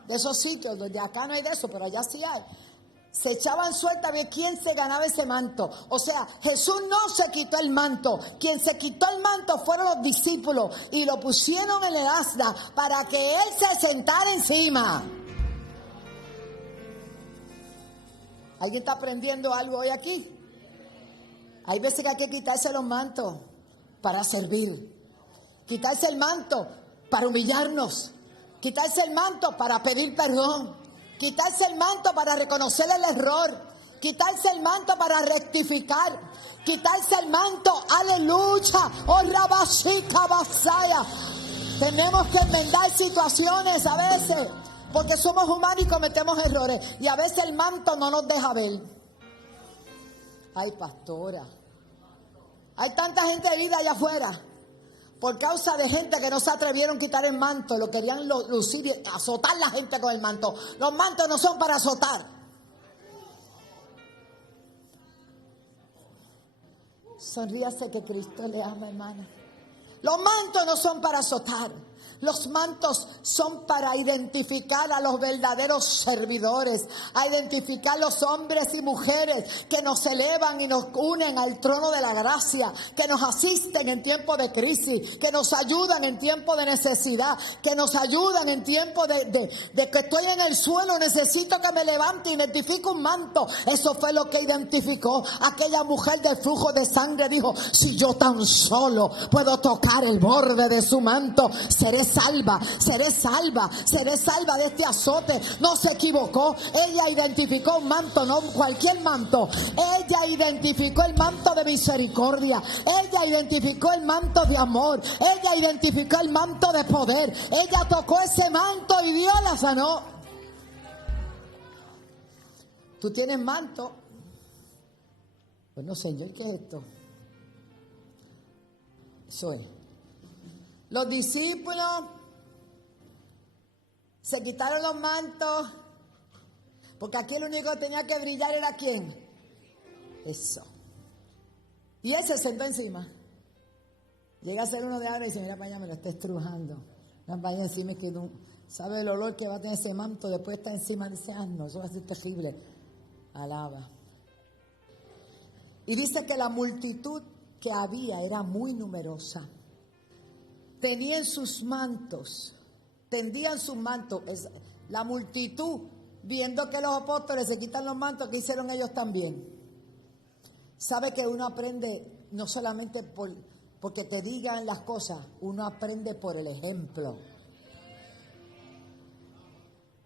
de esos sitios donde acá no hay de eso, pero allá sí hay, se echaban suerte a ver quién se ganaba ese manto. O sea, Jesús no se quitó el manto, quien se quitó el manto fueron los discípulos y lo pusieron en el asna para que Él se sentara encima. ¿Alguien está aprendiendo algo hoy aquí? Hay veces que hay que quitarse los mantos para servir. Quitarse el manto para humillarnos. Quitarse el manto para pedir perdón. Quitarse el manto para reconocer el error. Quitarse el manto para rectificar. Quitarse el manto, aleluya. Oh, rabashika basaya. Tenemos que enmendar situaciones a veces, porque somos humanos y cometemos errores. Y a veces el manto no nos deja ver. Ay, pastora, hay tanta gente herida allá afuera por causa de gente que no se atrevieron a quitar el manto, lo querían lucir y azotar la gente con el manto. Los mantos no son para azotar. Sonríase que Cristo le ama, hermana. Los mantos no son para azotar. Los mantos son para identificar a los verdaderos servidores, a identificar los hombres y mujeres que nos elevan y nos unen al trono de la gracia, que nos asisten en tiempo de crisis, que nos ayudan en tiempo de necesidad, que nos ayudan en tiempo de que estoy en el suelo, necesito que me levante, identifico un manto. Eso fue lo que identificó aquella mujer del flujo de sangre. Dijo, si yo tan solo puedo tocar el borde de su manto, seré salva de este azote. No se equivocó, ella identificó un manto, no cualquier manto. Ella identificó el manto de misericordia, ella identificó el manto de amor, ella identificó el manto de poder. Ella tocó ese manto y Dios la sanó. ¿Tú tienes manto? Bueno, Señor, ¿qué es esto? Eso es. Los discípulos se quitaron los mantos, porque aquí el único que tenía que brillar era ¿quién? Eso. Y él se sentó encima. Llega a ser uno de ahora y dice, mira para allá, me lo está estrujando. Mira para allá encima, que no sabe el olor que va a tener ese manto, después está encima y dice, no, eso va a ser terrible. Alaba. Y dice que la multitud que había era muy numerosa. Tenían sus mantos, tendían sus mantos. La multitud, viendo que los apóstoles se quitan los mantos, ¿qué hicieron ellos también? Sabe que uno aprende no solamente porque te digan las cosas, uno aprende por el ejemplo.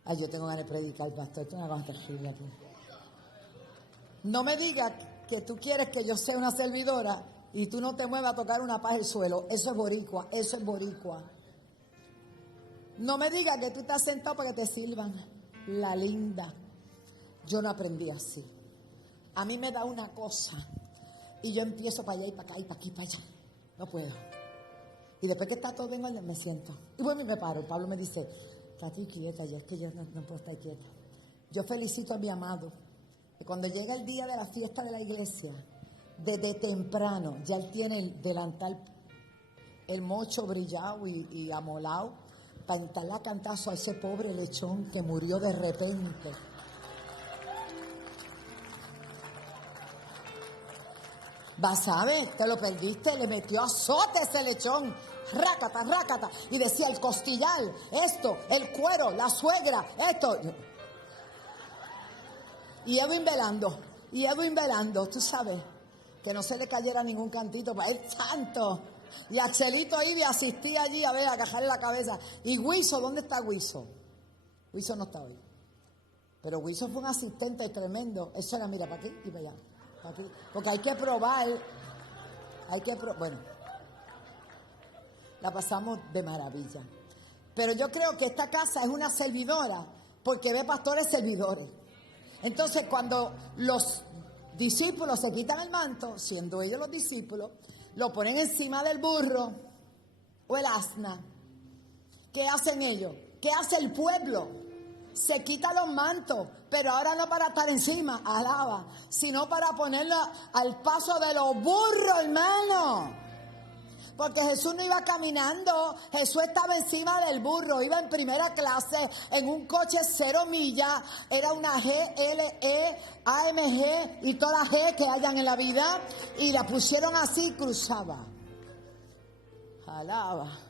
Ay, yo tengo ganas de predicar, pastor, esto es una cosa terrible aquí. No me digas que tú quieres que yo sea una servidora y tú no te muevas a tocar una paz del suelo. Eso es boricua, eso es boricua. No me digas que tú estás sentado para que te sirvan. La linda. Yo no aprendí así. A mí me da una cosa y yo empiezo para allá y para acá y para aquí y para allá. No puedo. Y después que está todo en orden, me siento. Y bueno, y me paro. Pablo me dice, estate quieta, ya es que yo no puedo estar quieta. Yo felicito a mi amado. Que cuando llega el día de la fiesta de la iglesia, desde temprano, ya él tiene el delantal, el mocho brillado y amolado, para entrarle a cantazo a ese pobre lechón que murió de repente. Vas a ver, te lo perdiste, le metió azote ese lechón, rácata, rácata, y decía el costillar, esto, el cuero, la suegra, esto. Y Edwin velando, tú sabes, que no se le cayera ningún cantito para el santo. Y a Chelito Ibi asistía allí a ver, a agajarle la cabeza. Y Huizo, ¿dónde está Huizo? Huizo no está hoy. Pero Huizo fue un asistente tremendo. Eso era, mira, para aquí y para allá. Para aquí. Porque hay que probar. Bueno, la pasamos de maravilla. Pero yo creo que esta casa es una servidora porque ve pastores servidores. Entonces, cuando los discípulos se quitan el manto, siendo ellos los discípulos, lo ponen encima del burro o el asna. ¿Qué hacen ellos? ¿Qué hace el pueblo? Se quita los mantos, pero ahora no para estar encima, alaba, sino para ponerlo al paso de los burros, hermano. Porque Jesús no iba caminando, Jesús estaba encima del burro, iba en primera clase, en un coche 0 millas, era una GLE, AMG y todas las G que hayan en la vida, y la pusieron así, cruzaba. Alaba.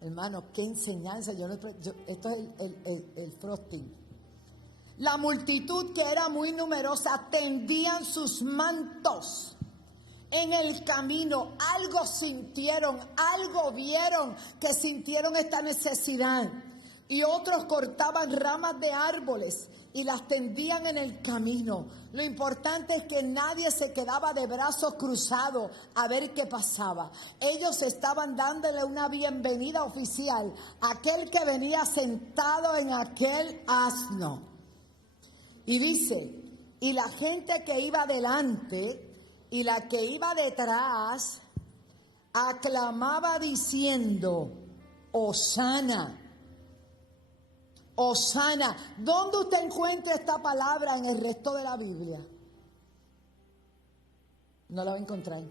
Hermano, qué enseñanza, esto es el frosting. La multitud, que era muy numerosa, tendían sus mantos. En el camino algo sintieron, algo vieron, que sintieron esta necesidad. Y otros cortaban ramas de árboles y las tendían en el camino. Lo importante es que nadie se quedaba de brazos cruzados a ver qué pasaba. Ellos estaban dándole una bienvenida oficial a aquel que venía sentado en aquel asno. Y dice, y la gente que iba delante y la que iba detrás aclamaba diciendo, Hosana, Hosana. ¿Dónde usted encuentra esta palabra en el resto de la Biblia? No la va a encontrar.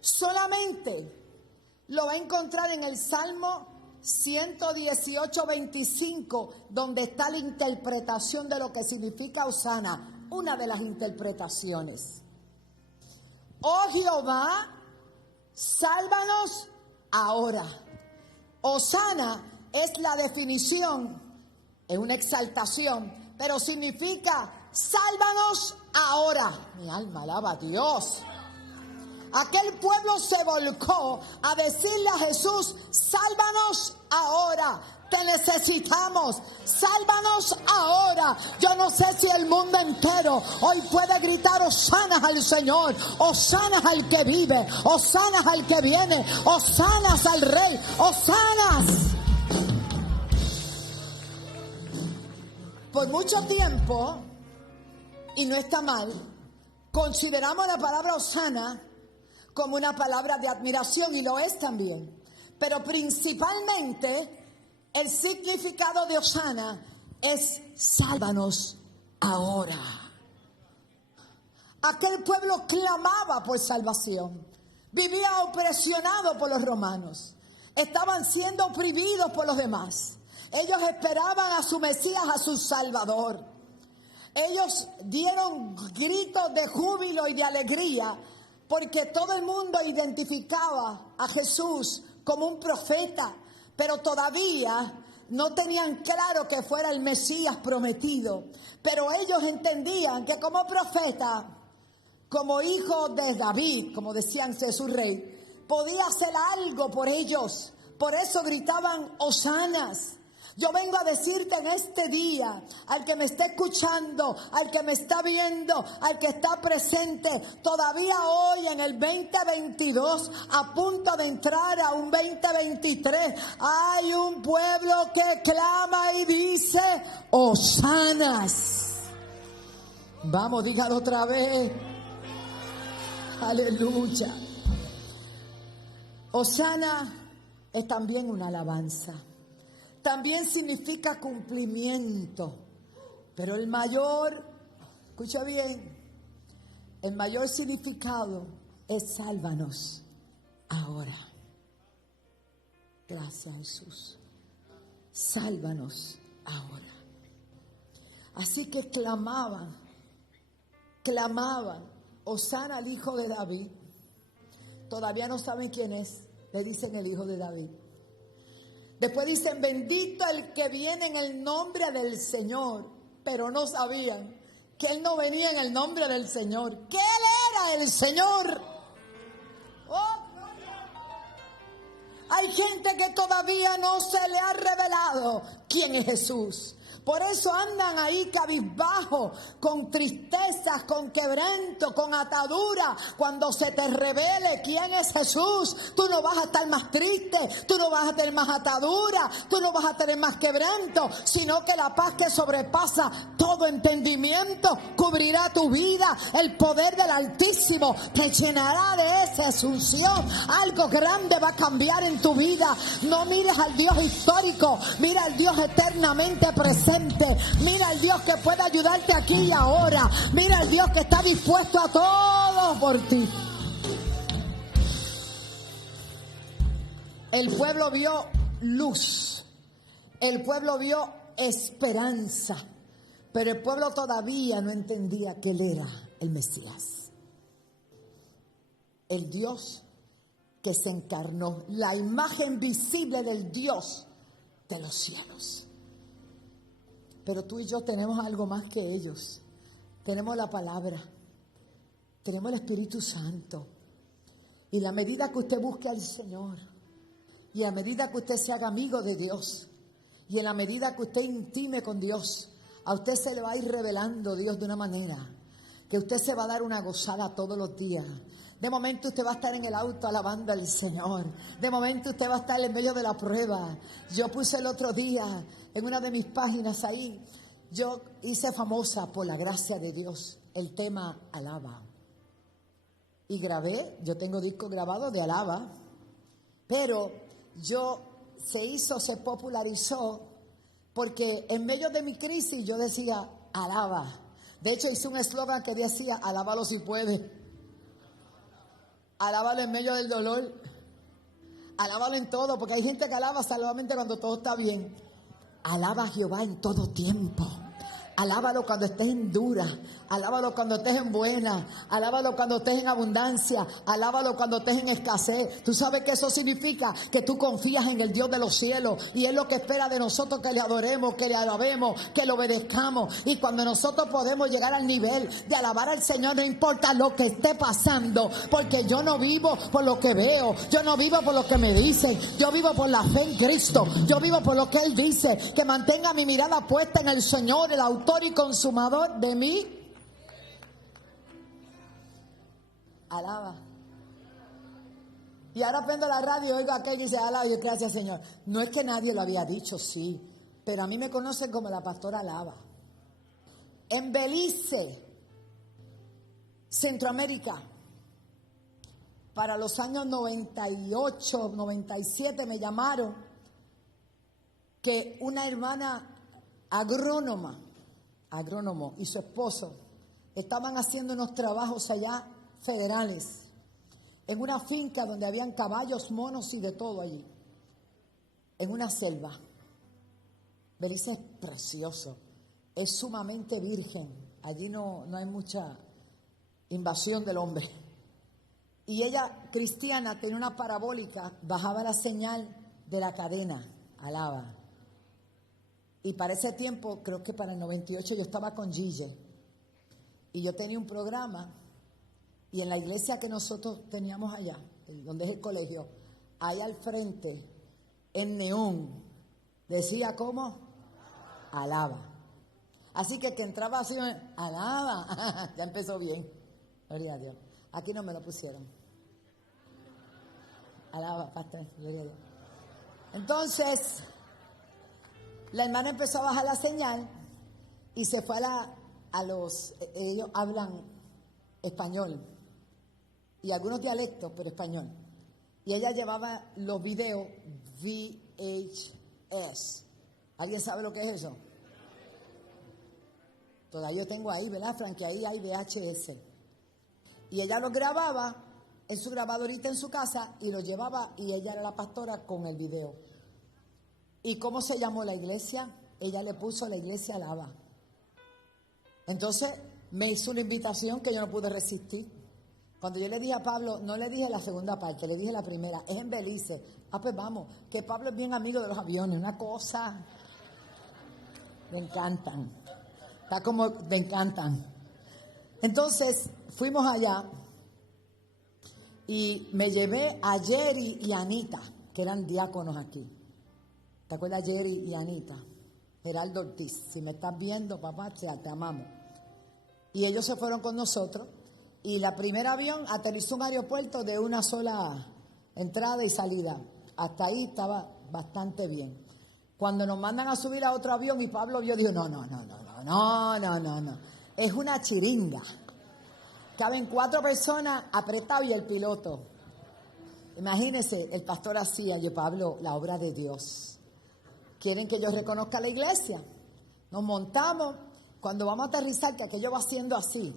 Solamente lo va a encontrar en el Salmo 118, 25, donde está la interpretación de lo que significa Hosana. Una de las interpretaciones. Oh Jehová, sálvanos ahora. Hosana es la definición, es una exaltación, pero significa sálvanos ahora. Mi alma alaba a Dios. Aquel pueblo se volcó a decirle a Jesús, sálvanos ahora. Te necesitamos, sálvanos ahora. Yo no sé si el mundo entero hoy puede gritar hosanas al Señor, hosanas al que vive, hosanas al que viene, hosanas al Rey, hosanas. Por mucho tiempo, y no está mal, consideramos la palabra hosana como una palabra de admiración, y lo es también. Pero principalmente el significado de Hosana es sálvanos ahora. Aquel pueblo clamaba por salvación. Vivía opresionado por los romanos. Estaban siendo oprimidos por los demás. Ellos esperaban a su Mesías, a su Salvador. Ellos dieron gritos de júbilo y de alegría porque todo el mundo identificaba a Jesús como un profeta, pero todavía no tenían claro que fuera el Mesías prometido. Pero ellos entendían que como profeta, como hijo de David, como decían Jesús Rey, podía hacer algo por ellos. Por eso gritaban hosanas. Yo vengo a decirte en este día, al que me está escuchando, al que me está viendo, al que está presente, todavía hoy en el 2022, a punto de entrar a un 2023, hay un pueblo que clama y dice, hosanas. Vamos, dígalo otra vez. Aleluya. Hosana es también una alabanza. También significa cumplimiento. Pero el mayor, escucha bien, el mayor significado es sálvanos ahora. Gracias, Jesús. Sálvanos ahora. Así que clamaban, Hosana al hijo de David. Todavía no saben quién es, le dicen el hijo de David. Después dicen, bendito el que viene en el nombre del Señor. Pero no sabían que él no venía en el nombre del Señor, que él era el Señor. Oh, hay gente que todavía no se le ha revelado quién es Jesús. Por eso andan ahí cabizbajo, con tristezas, con quebranto, con atadura. Cuando se te revele quién es Jesús, tú no vas a estar más triste, tú no vas a tener más atadura, tú no vas a tener más quebranto, sino que la paz que sobrepasa todo entendimiento cubrirá tu vida. El poder del Altísimo te llenará de esa asunción. Algo grande va a cambiar en tu vida. No mires al Dios histórico, mira al Dios eternamente presente. Mira al Dios que puede ayudarte aquí y ahora. Mira al Dios que está dispuesto a todo por ti. El pueblo vio luz. El pueblo vio esperanza. Pero el pueblo todavía no entendía que él era el Mesías. El Dios que se encarnó. La imagen visible del Dios de los cielos. Pero tú y yo tenemos algo más que ellos. Tenemos la palabra. Tenemos el Espíritu Santo. Y la medida que usted busque al Señor, y a medida que usted se haga amigo de Dios, y en la medida que usted intime con Dios, a usted se le va a ir revelando Dios de una manera que usted se va a dar una gozada todos los días. De momento usted va a estar en el auto alabando al Señor. De momento usted va a estar en medio de la prueba. Yo puse el otro día en una de mis páginas ahí, yo hice famosa por la gracia de Dios el tema Alaba. Y grabé, yo tengo discos grabados de Alaba, pero se popularizó porque en medio de mi crisis yo decía Alaba. De hecho hice un eslogan que decía alábalo si puedes. Alábalo en medio del dolor. Alábalo en todo, porque hay gente que alaba solamente cuando todo está bien. Alaba a Jehová en todo tiempo. Alábalo cuando estés en dura. Alábalo cuando estés en buena. Alábalo cuando estés en abundancia. Alábalo cuando estés en escasez. Tú sabes que eso significa que tú confías en el Dios de los cielos. Y es lo que espera de nosotros, que le adoremos, que le alabemos, que le obedezcamos. Y cuando nosotros podemos llegar al nivel de alabar al Señor, no importa lo que esté pasando. Porque yo no vivo por lo que veo. Yo no vivo por lo que me dicen. Yo vivo por la fe en Cristo. Yo vivo por lo que Él dice. Que mantenga mi mirada puesta en el Señor, el autor y consumador de mí. Alaba. Y ahora prendo la radio y oigo a aquel que dice alaba. Yo gracias Señor. No es que nadie lo había dicho, sí, pero a mí me conocen como la pastora Alaba. En Belice, Centroamérica, para los años 98, 97 me llamaron que una hermana agrónomo y su esposo estaban haciendo unos trabajos allá federales, en una finca donde habían caballos, monos y de todo allí, en una selva. Belice es precioso, es sumamente virgen, allí no hay mucha invasión del hombre. Y ella, cristiana, tenía una parabólica, bajaba la señal de la cadena, alaba. Y para ese tiempo, creo que para el 98, yo estaba con Gille. Y yo tenía un programa, y en la iglesia que nosotros teníamos allá, donde es el colegio, ahí al frente, en neón, decía ¿cómo? Alaba. Así que entraba así, alaba, ya empezó bien, gloria a Dios. Aquí no me lo pusieron. Alaba, pastor, gloria a Dios. Entonces, la hermana empezó a bajar la señal y se fue ellos hablan español y algunos dialectos, pero español. Y ella llevaba los videos VHS. ¿Alguien sabe lo que es eso? Todavía yo tengo ahí, ¿verdad, Frank? Que ahí hay VHS. Y ella lo grababa en su grabadorita en su casa y lo llevaba, y ella era la pastora con el video. ¿Y cómo se llamó la iglesia? Ella le puso la iglesia Alaba. Entonces me hizo una invitación que yo no pude resistir. Cuando yo le dije a Pablo, no le dije la segunda parte, le dije la primera, es en Belice. Pues vamos, que Pablo es bien amigo de los aviones, una cosa, me encantan. Está como, me encantan. Entonces fuimos allá y me llevé a Jerry y Anita, que eran diáconos aquí. ¿Te acuerdas, Jerry y Anita? Geraldo Ortiz, si me estás viendo, papá, te amamos. Y ellos se fueron con nosotros y la primera avión aterrizó en un aeropuerto de una sola entrada y salida. Hasta ahí estaba bastante bien. Cuando nos mandan a subir a otro avión y Pablo vio, dijo, no. Es una chiringa. Caben 4 personas apretadas y el piloto. Imagínense, el pastor hacía, yo Pablo, la obra de Dios. Quieren que yo reconozca la iglesia. Nos montamos, cuando vamos a aterrizar, que aquello va haciendo así.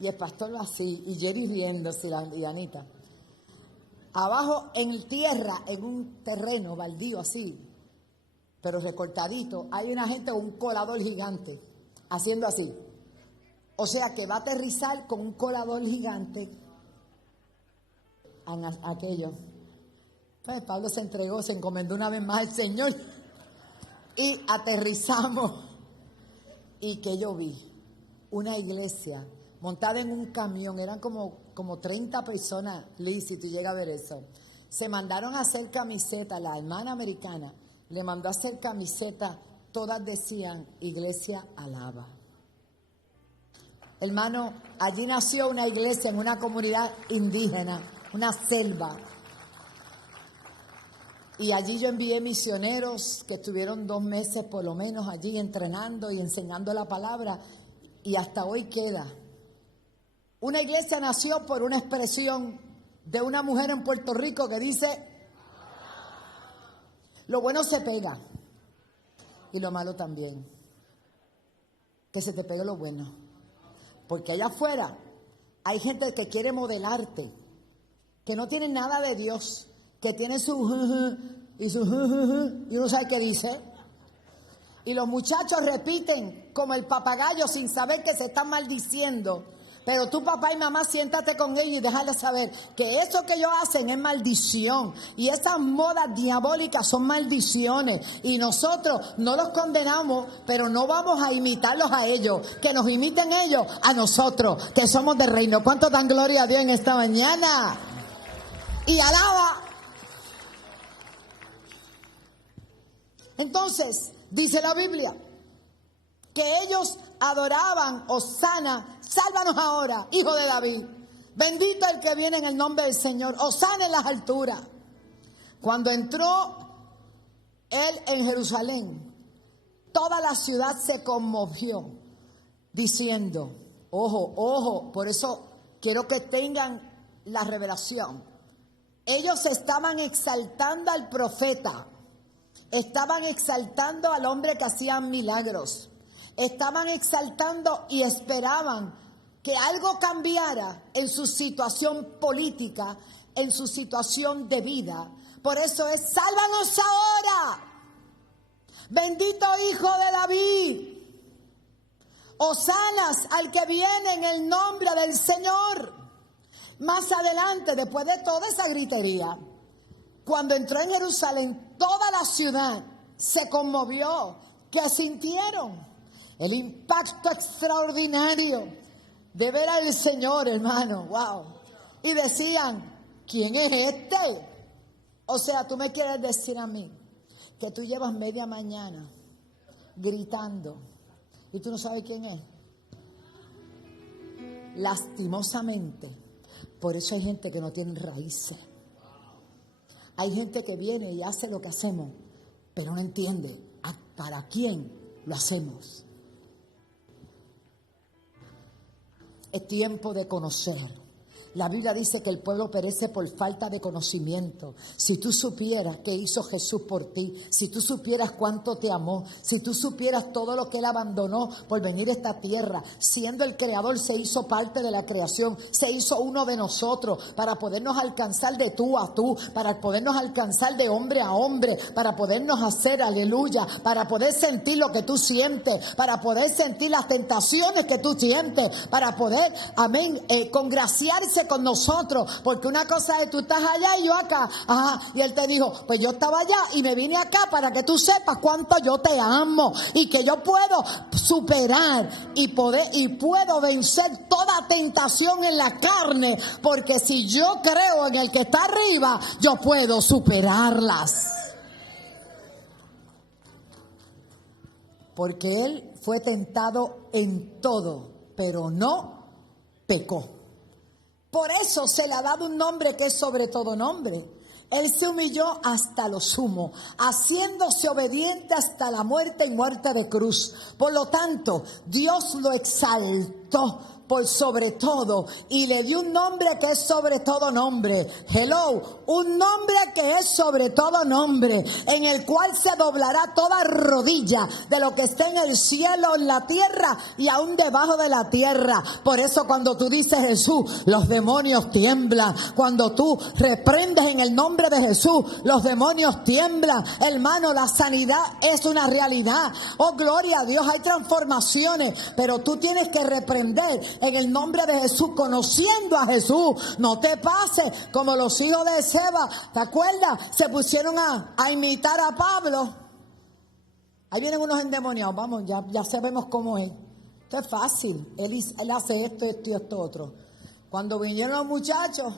Y el pastor va así, y Jerry riéndose, y Anita. Abajo en tierra, en un terreno baldío así, pero recortadito, hay una gente con un colador gigante, haciendo así. O sea que va a aterrizar con un colador gigante en aquello. Pues Pablo se entregó, se encomendó una vez más al Señor y aterrizamos. Y que yo vi una iglesia montada en un camión, eran como 30 personas, Liz, si tú llegas a ver eso. Se mandaron a hacer camisetas, la hermana americana le mandó a hacer camisetas, todas decían Iglesia Alaba. Hermano, allí nació una iglesia en una comunidad indígena, una selva. Y allí yo envié misioneros que estuvieron 2 meses por lo menos allí entrenando y enseñando la palabra. Y hasta hoy queda. Una iglesia nació por una expresión de una mujer en Puerto Rico que dice, lo bueno se pega y lo malo también. Que se te pegue lo bueno. Porque allá afuera hay gente que quiere modelarte, que no tiene nada de Dios, que tiene su y su y uno sabe qué dice. Y los muchachos repiten como el papagayo sin saber que se están maldiciendo. Pero tú, papá y mamá, siéntate con ellos y déjales saber que eso que ellos hacen es maldición. Y esas modas diabólicas son maldiciones. Y nosotros no los condenamos, pero no vamos a imitarlos a ellos. Que nos imiten ellos a nosotros, que somos del reino. ¿Cuántos dan gloria a Dios en esta mañana? Y alaba. Entonces, dice la Biblia, que ellos adoraban, Hosana, sálvanos ahora, hijo de David. Bendito el que viene en el nombre del Señor, Hosana en las alturas. Cuando entró él en Jerusalén, toda la ciudad se conmovió, diciendo, ojo, por eso quiero que tengan la revelación. Ellos estaban exaltando al profeta, estaban exaltando al hombre que hacía milagros, estaban exaltando y esperaban que algo cambiara en su situación política, en su situación de vida. Por eso es: sálvanos ahora, bendito Hijo de David, hosanas al que viene en el nombre del Señor. Más adelante, después de toda esa gritería, cuando entró en Jerusalén, toda la ciudad se conmovió. ¿Qué sintieron? El impacto extraordinario de ver al Señor, hermano. Wow. Y decían: ¿quién es este? O sea, tú me quieres decir a mí que tú llevas media mañana gritando y tú no sabes quién es. Lastimosamente, por eso hay gente que no tiene raíces. Hay gente que viene y hace lo que hacemos, pero no entiende para quién lo hacemos. Es tiempo de conocer. La Biblia dice que el pueblo perece por falta de conocimiento. Si tú supieras qué hizo Jesús por ti, si tú supieras cuánto te amó, si tú supieras todo lo que Él abandonó por venir a esta tierra, siendo el Creador, se hizo parte de la creación, se hizo uno de nosotros para podernos alcanzar de tú a tú, para podernos alcanzar de hombre a hombre, para podernos hacer, aleluya, para poder sentir lo que tú sientes, para poder sentir las tentaciones que tú sientes, para poder, amén, congraciarse con nosotros, porque una cosa es: tú estás allá y yo acá. Ajá. Y Él te dijo: pues yo estaba allá y me vine acá para que tú sepas cuánto yo te amo y que yo puedo superar y puedo vencer toda tentación en la carne, porque si yo creo en el que está arriba, yo puedo superarlas. Porque Él fue tentado en todo, pero no pecó. Por eso se le ha dado un nombre que es sobre todo nombre. Él se humilló hasta lo sumo, haciéndose obediente hasta la muerte y muerte de cruz. Por lo tanto, Dios lo exaltó por sobre todo y le dio un nombre que es sobre todo nombre. Hello, un nombre que es sobre todo nombre, en el cual se doblará toda rodilla de lo que esté en el cielo, en la tierra y aún debajo de la tierra. Por eso cuando tú dices Jesús, los demonios tiemblan. Cuando tú reprendes en el nombre de Jesús, los demonios tiemblan. Hermano, la sanidad es una realidad. Oh, gloria a Dios, hay transformaciones, pero tú tienes que reprender en el nombre de Jesús, conociendo a Jesús. No te pases como los hijos de Seba, ¿te acuerdas? Se pusieron a imitar a Pablo. Ahí vienen unos endemoniados. Vamos, ya sabemos cómo es. Esto es fácil. Él hace esto y esto otro. Cuando vinieron los muchachos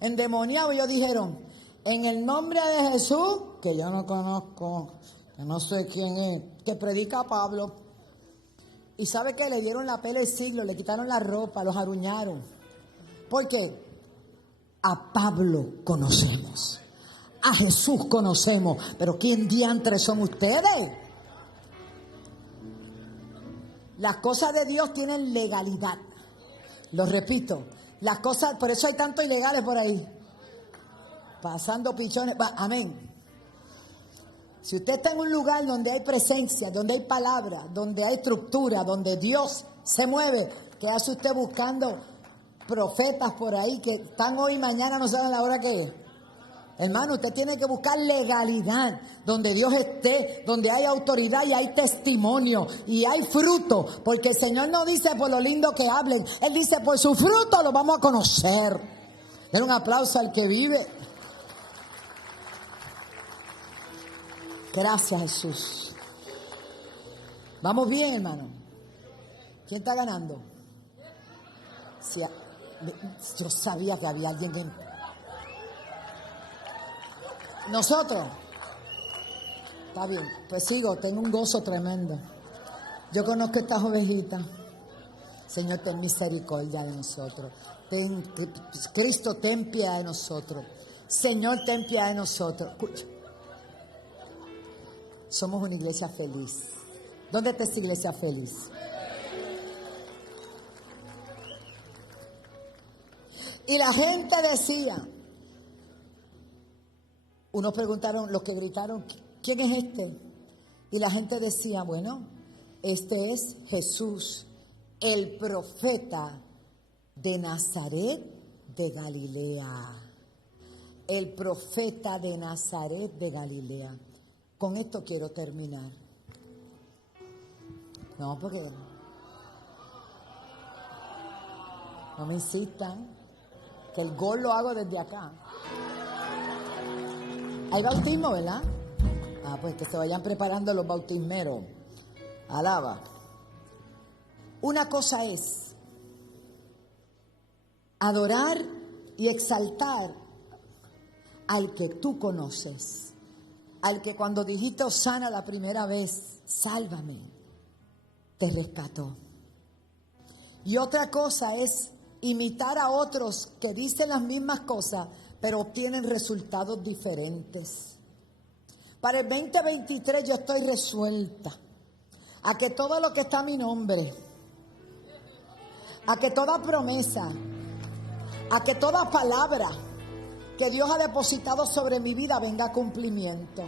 endemoniados, ellos dijeron: en el nombre de Jesús, que yo no conozco, que no sé quién es, que predica a Pablo. Y ¿sabe qué? Le dieron la pela del siglo, le quitaron la ropa, los aruñaron. ¿Por qué? A Pablo conocemos, a Jesús conocemos, pero ¿quién diantres son ustedes? Las cosas de Dios tienen legalidad. Lo repito, las cosas, por eso hay tantos ilegales por ahí, pasando pichones. Amén. Si usted está en un lugar donde hay presencia, donde hay palabra, donde hay estructura, donde Dios se mueve, ¿qué hace usted buscando profetas por ahí que están hoy y mañana no saben la hora que es? Hermano, usted tiene que buscar legalidad, donde Dios esté, donde hay autoridad y hay testimonio y hay fruto, porque el Señor no dice por lo lindo que hablen, Él dice: por su fruto lo vamos a conocer. Den un aplauso al que vive. Gracias, Jesús. Vamos bien, hermano. ¿Quién está ganando? Sí, yo sabía que había alguien que... Nosotros. Está bien, pues sigo, tengo un gozo tremendo. Yo conozco estas ovejitas. Señor, ten misericordia de nosotros. Cristo, ten piedad de nosotros. Señor, ten piedad de nosotros. Escucha. Somos una iglesia feliz. ¿Dónde está esta iglesia feliz? Y la gente decía, unos preguntaron, los que gritaron, ¿quién es este? Y la gente decía, bueno, este es Jesús, el profeta de Nazaret de Galilea. El profeta de Nazaret de Galilea. Con esto quiero terminar. No, porque no me insistan, que el gol lo hago desde acá. Hay bautismo, ¿verdad? Ah, pues que se vayan preparando los bautismeros. Alaba. Una cosa es adorar y exaltar al que tú conoces, al que cuando dijiste Hosana la primera vez, sálvame, te rescató. Y otra cosa es imitar a otros que dicen las mismas cosas, pero obtienen resultados diferentes. Para el 2023 yo estoy resuelta a que todo lo que está a mi nombre, a que toda promesa, a que toda palabra que Dios ha depositado sobre mi vida venga a cumplimiento.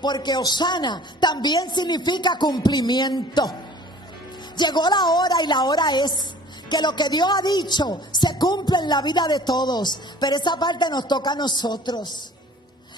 Porque Hosana también significa cumplimiento. Llegó la hora y la hora es que lo que Dios ha dicho se cumple en la vida de todos. Pero esa parte nos toca a nosotros.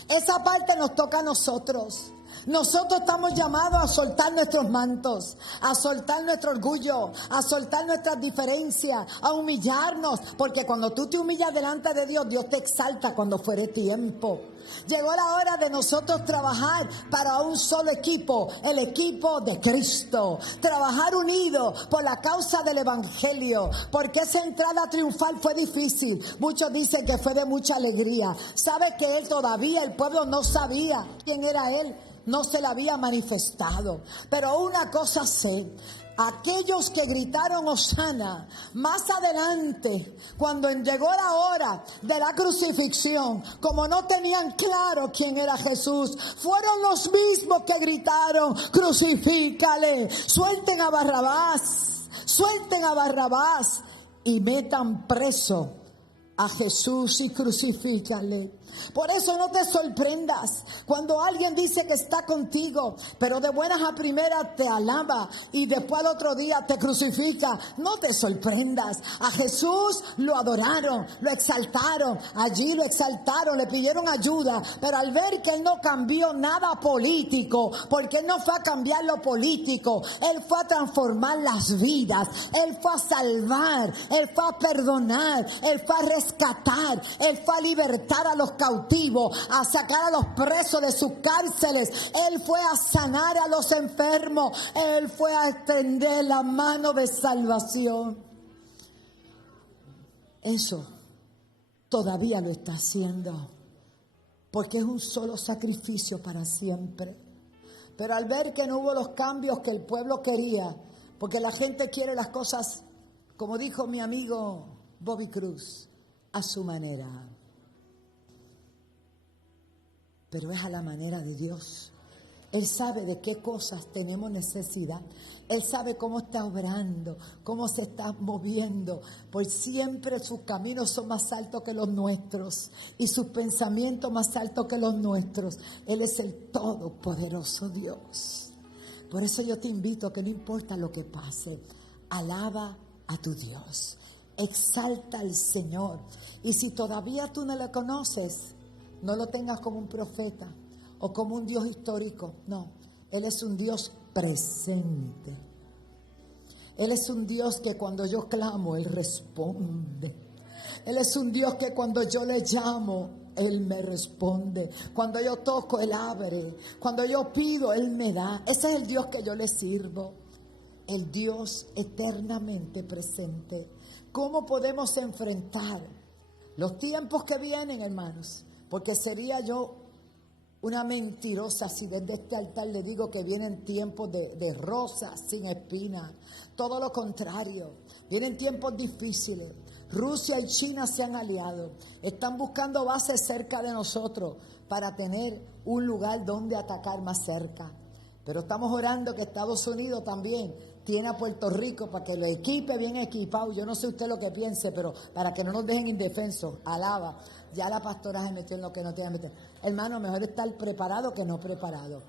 Esa parte nos toca a nosotros. Nosotros estamos llamados a soltar nuestros mantos, a soltar nuestro orgullo, a soltar nuestras diferencias, a humillarnos, porque cuando tú te humillas delante de Dios, Dios te exalta cuando fuere tiempo. Llegó la hora de nosotros trabajar para un solo equipo, el equipo de Cristo. Trabajar unidos por la causa del Evangelio, porque esa entrada triunfal fue difícil. Muchos dicen que fue de mucha alegría. ¿Sabe que él todavía, el pueblo no sabía quién era él? No se le había manifestado. Pero una cosa sé, aquellos que gritaron Hosana, más adelante, cuando llegó la hora de la crucifixión, como no tenían claro quién era Jesús, fueron los mismos que gritaron, crucifícale, suelten a Barrabás y metan preso a Jesús y crucifícale. Por eso no te sorprendas cuando alguien dice que está contigo, pero de buenas a primeras te alaba y después al otro día te crucifica. No te sorprendas. A Jesús lo adoraron, lo exaltaron, allí lo exaltaron, le pidieron ayuda, pero al ver que él no cambió nada político, porque él no fue a cambiar lo político, él fue a transformar las vidas, él fue a salvar, él fue a perdonar, él fue a rescatar, él fue a libertar a los cautivos, a sacar a los presos de sus cárceles. Él fue a sanar a los enfermos. Él fue a extender la mano de salvación. Eso todavía lo está haciendo, porque es un solo sacrificio para siempre. Pero al ver que no hubo los cambios que el pueblo quería, porque la gente quiere las cosas, como dijo mi amigo Bobby Cruz, a su manera. Pero es a la manera de Dios. Él sabe de qué cosas tenemos necesidad. Él sabe cómo está obrando, cómo se está moviendo. Pues siempre sus caminos son más altos que los nuestros y sus pensamientos más altos que los nuestros. Él es el todopoderoso Dios. Por eso yo te invito a que no importa lo que pase, alaba a tu Dios. Exalta al Señor. Y si todavía tú no le conoces, no lo tengas como un profeta o como un Dios histórico. No, Él es un Dios presente. Él es un Dios que cuando yo clamo, Él responde. Él es un Dios que cuando yo le llamo, Él me responde. Cuando yo toco, Él abre. Cuando yo pido, Él me da. Ese es el Dios que yo le sirvo. El Dios eternamente presente. ¿Cómo podemos enfrentar los tiempos que vienen, hermanos? Porque sería yo una mentirosa si desde este altar le digo que vienen tiempos de rosas sin espinas. Todo lo contrario, vienen tiempos difíciles. Rusia y China se han aliado. Están buscando bases cerca de nosotros para tener un lugar donde atacar más cerca. Pero estamos orando que Estados Unidos también tiene a Puerto Rico para que lo equipe bien equipado. Yo no sé usted lo que piense, pero para que no nos dejen indefensos. Alaba. Ya la pastora se metió en lo que no tiene que meter. Hermano, mejor estar preparado que no preparado.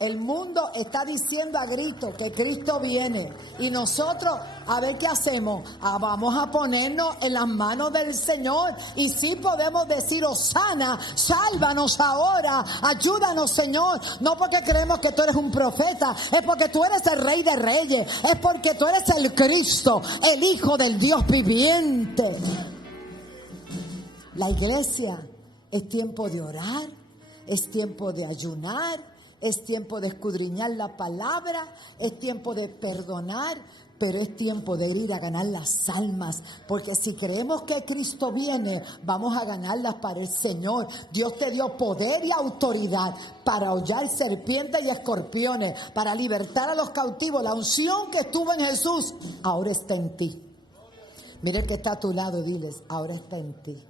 El mundo está diciendo a grito que Cristo viene. Y nosotros, a ver qué hacemos. Vamos a ponernos en las manos del Señor. Y sí podemos decir, Hosana, sálvanos ahora, ayúdanos, Señor. No porque creemos que tú eres un profeta, es porque tú eres el Rey de Reyes, es porque tú eres el Cristo, el Hijo del Dios viviente. La iglesia es tiempo de orar, es tiempo de ayunar, es tiempo de escudriñar la palabra, es tiempo de perdonar, pero es tiempo de ir a ganar las almas, porque si creemos que Cristo viene, vamos a ganarlas para el Señor. Dios te dio poder y autoridad para hollar serpientes y escorpiones, para libertar a los cautivos. La unción que estuvo en Jesús, ahora está en ti. Mira el que está a tu lado, diles, ahora está en ti.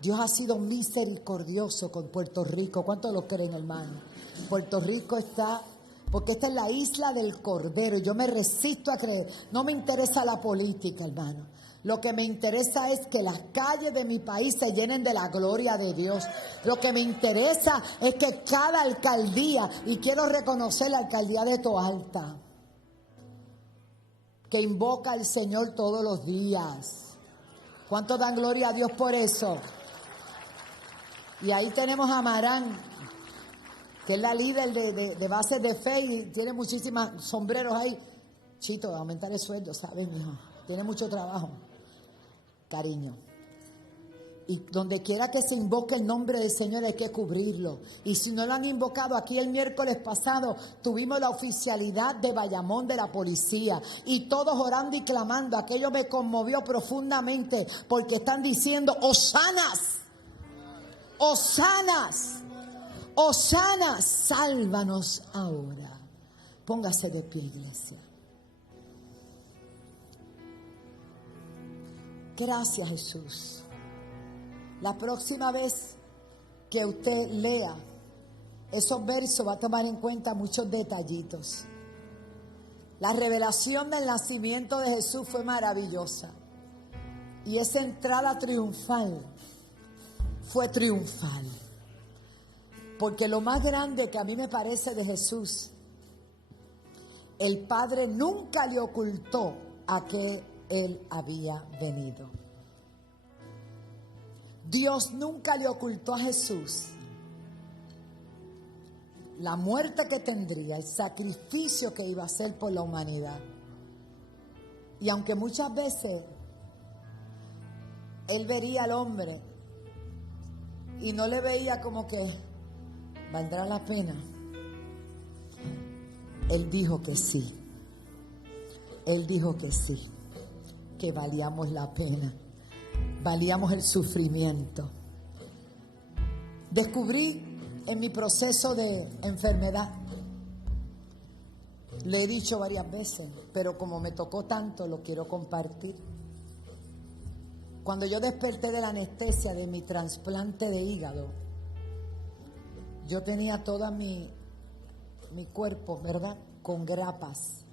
Dios ha sido misericordioso con Puerto Rico. ¿Cuántos lo creen, hermano? Puerto Rico está, porque esta es la isla del Cordero. Yo me resisto a creer. No me interesa la política, hermano. Lo que me interesa es que las calles de mi país se llenen de la gloria de Dios. Lo que me interesa es que cada alcaldía, y quiero reconocer la alcaldía de Toalta, que invoca al Señor todos los días. ¿Cuántos dan gloria a Dios por eso? Y ahí tenemos a Marán, que es la líder de bases de fe y tiene muchísimos sombreros ahí. Chito, aumentar el sueldo, ¿sabes, mijo? Tiene mucho trabajo. Cariño. Y donde quiera que se invoque el nombre del Señor hay que cubrirlo. Y si no lo han invocado, aquí el miércoles pasado tuvimos la oficialidad de Bayamón de la policía. Y todos orando y clamando. Aquello me conmovió profundamente porque están diciendo, Hosanas. Hosanas, Hosanas, sálvanos ahora. Póngase de pie, iglesia. Gracias, Jesús. La próxima vez que usted lea esos versos va a tomar en cuenta muchos detallitos. La revelación del nacimiento de Jesús fue maravillosa. Y esa entrada triunfal fue triunfal. Porque lo más grande que a mí me parece de Jesús, el Padre nunca le ocultó a que Él había venido. Dios nunca le ocultó a Jesús la muerte que tendría, el sacrificio que iba a hacer por la humanidad. Y aunque muchas veces Él vería al hombre y no le veía como que valdrá la pena, Él dijo que sí. Él dijo que sí, que valíamos la pena, valíamos el sufrimiento. Descubrí en mi proceso de enfermedad, le he dicho varias veces, pero como me tocó tanto, lo quiero compartir. Cuando yo desperté de la anestesia de mi trasplante de hígado, yo tenía todo mi cuerpo, ¿verdad?, con grapas.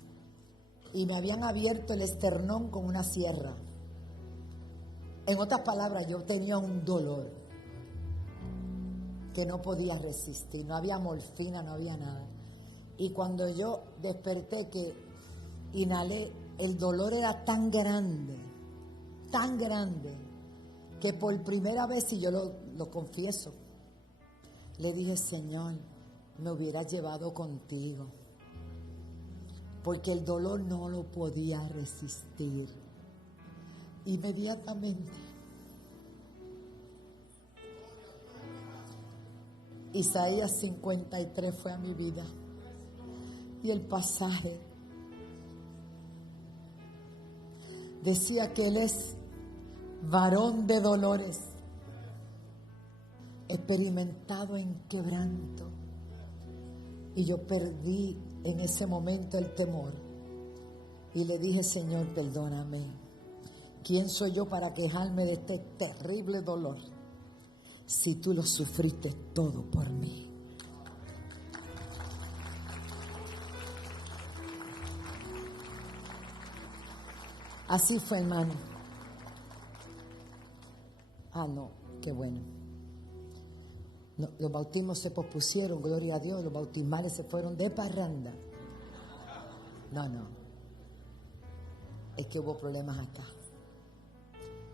Y me habían abierto el esternón con una sierra. En otras palabras, yo tenía un dolor que no podía resistir. No había morfina, no había nada. Y cuando yo desperté, que inhalé, el dolor era tan grande, que por primera vez, y yo lo confieso, le dije, Señor, me hubieras llevado contigo, porque el dolor no lo podía resistir. Inmediatamente Isaías 53 fue a mi vida, y el pasaje decía que Él es varón de dolores, experimentado en quebranto. Y yo perdí en ese momento el temor y le dije, Señor, perdóname. ¿Quién soy yo para quejarme de este terrible dolor si tú lo sufriste todo por mí? Así fue, hermano. Ah, no, qué bueno. No, los bautismos se pospusieron, gloria a Dios. Los bautismales se fueron de parranda. No. Es que hubo problemas acá.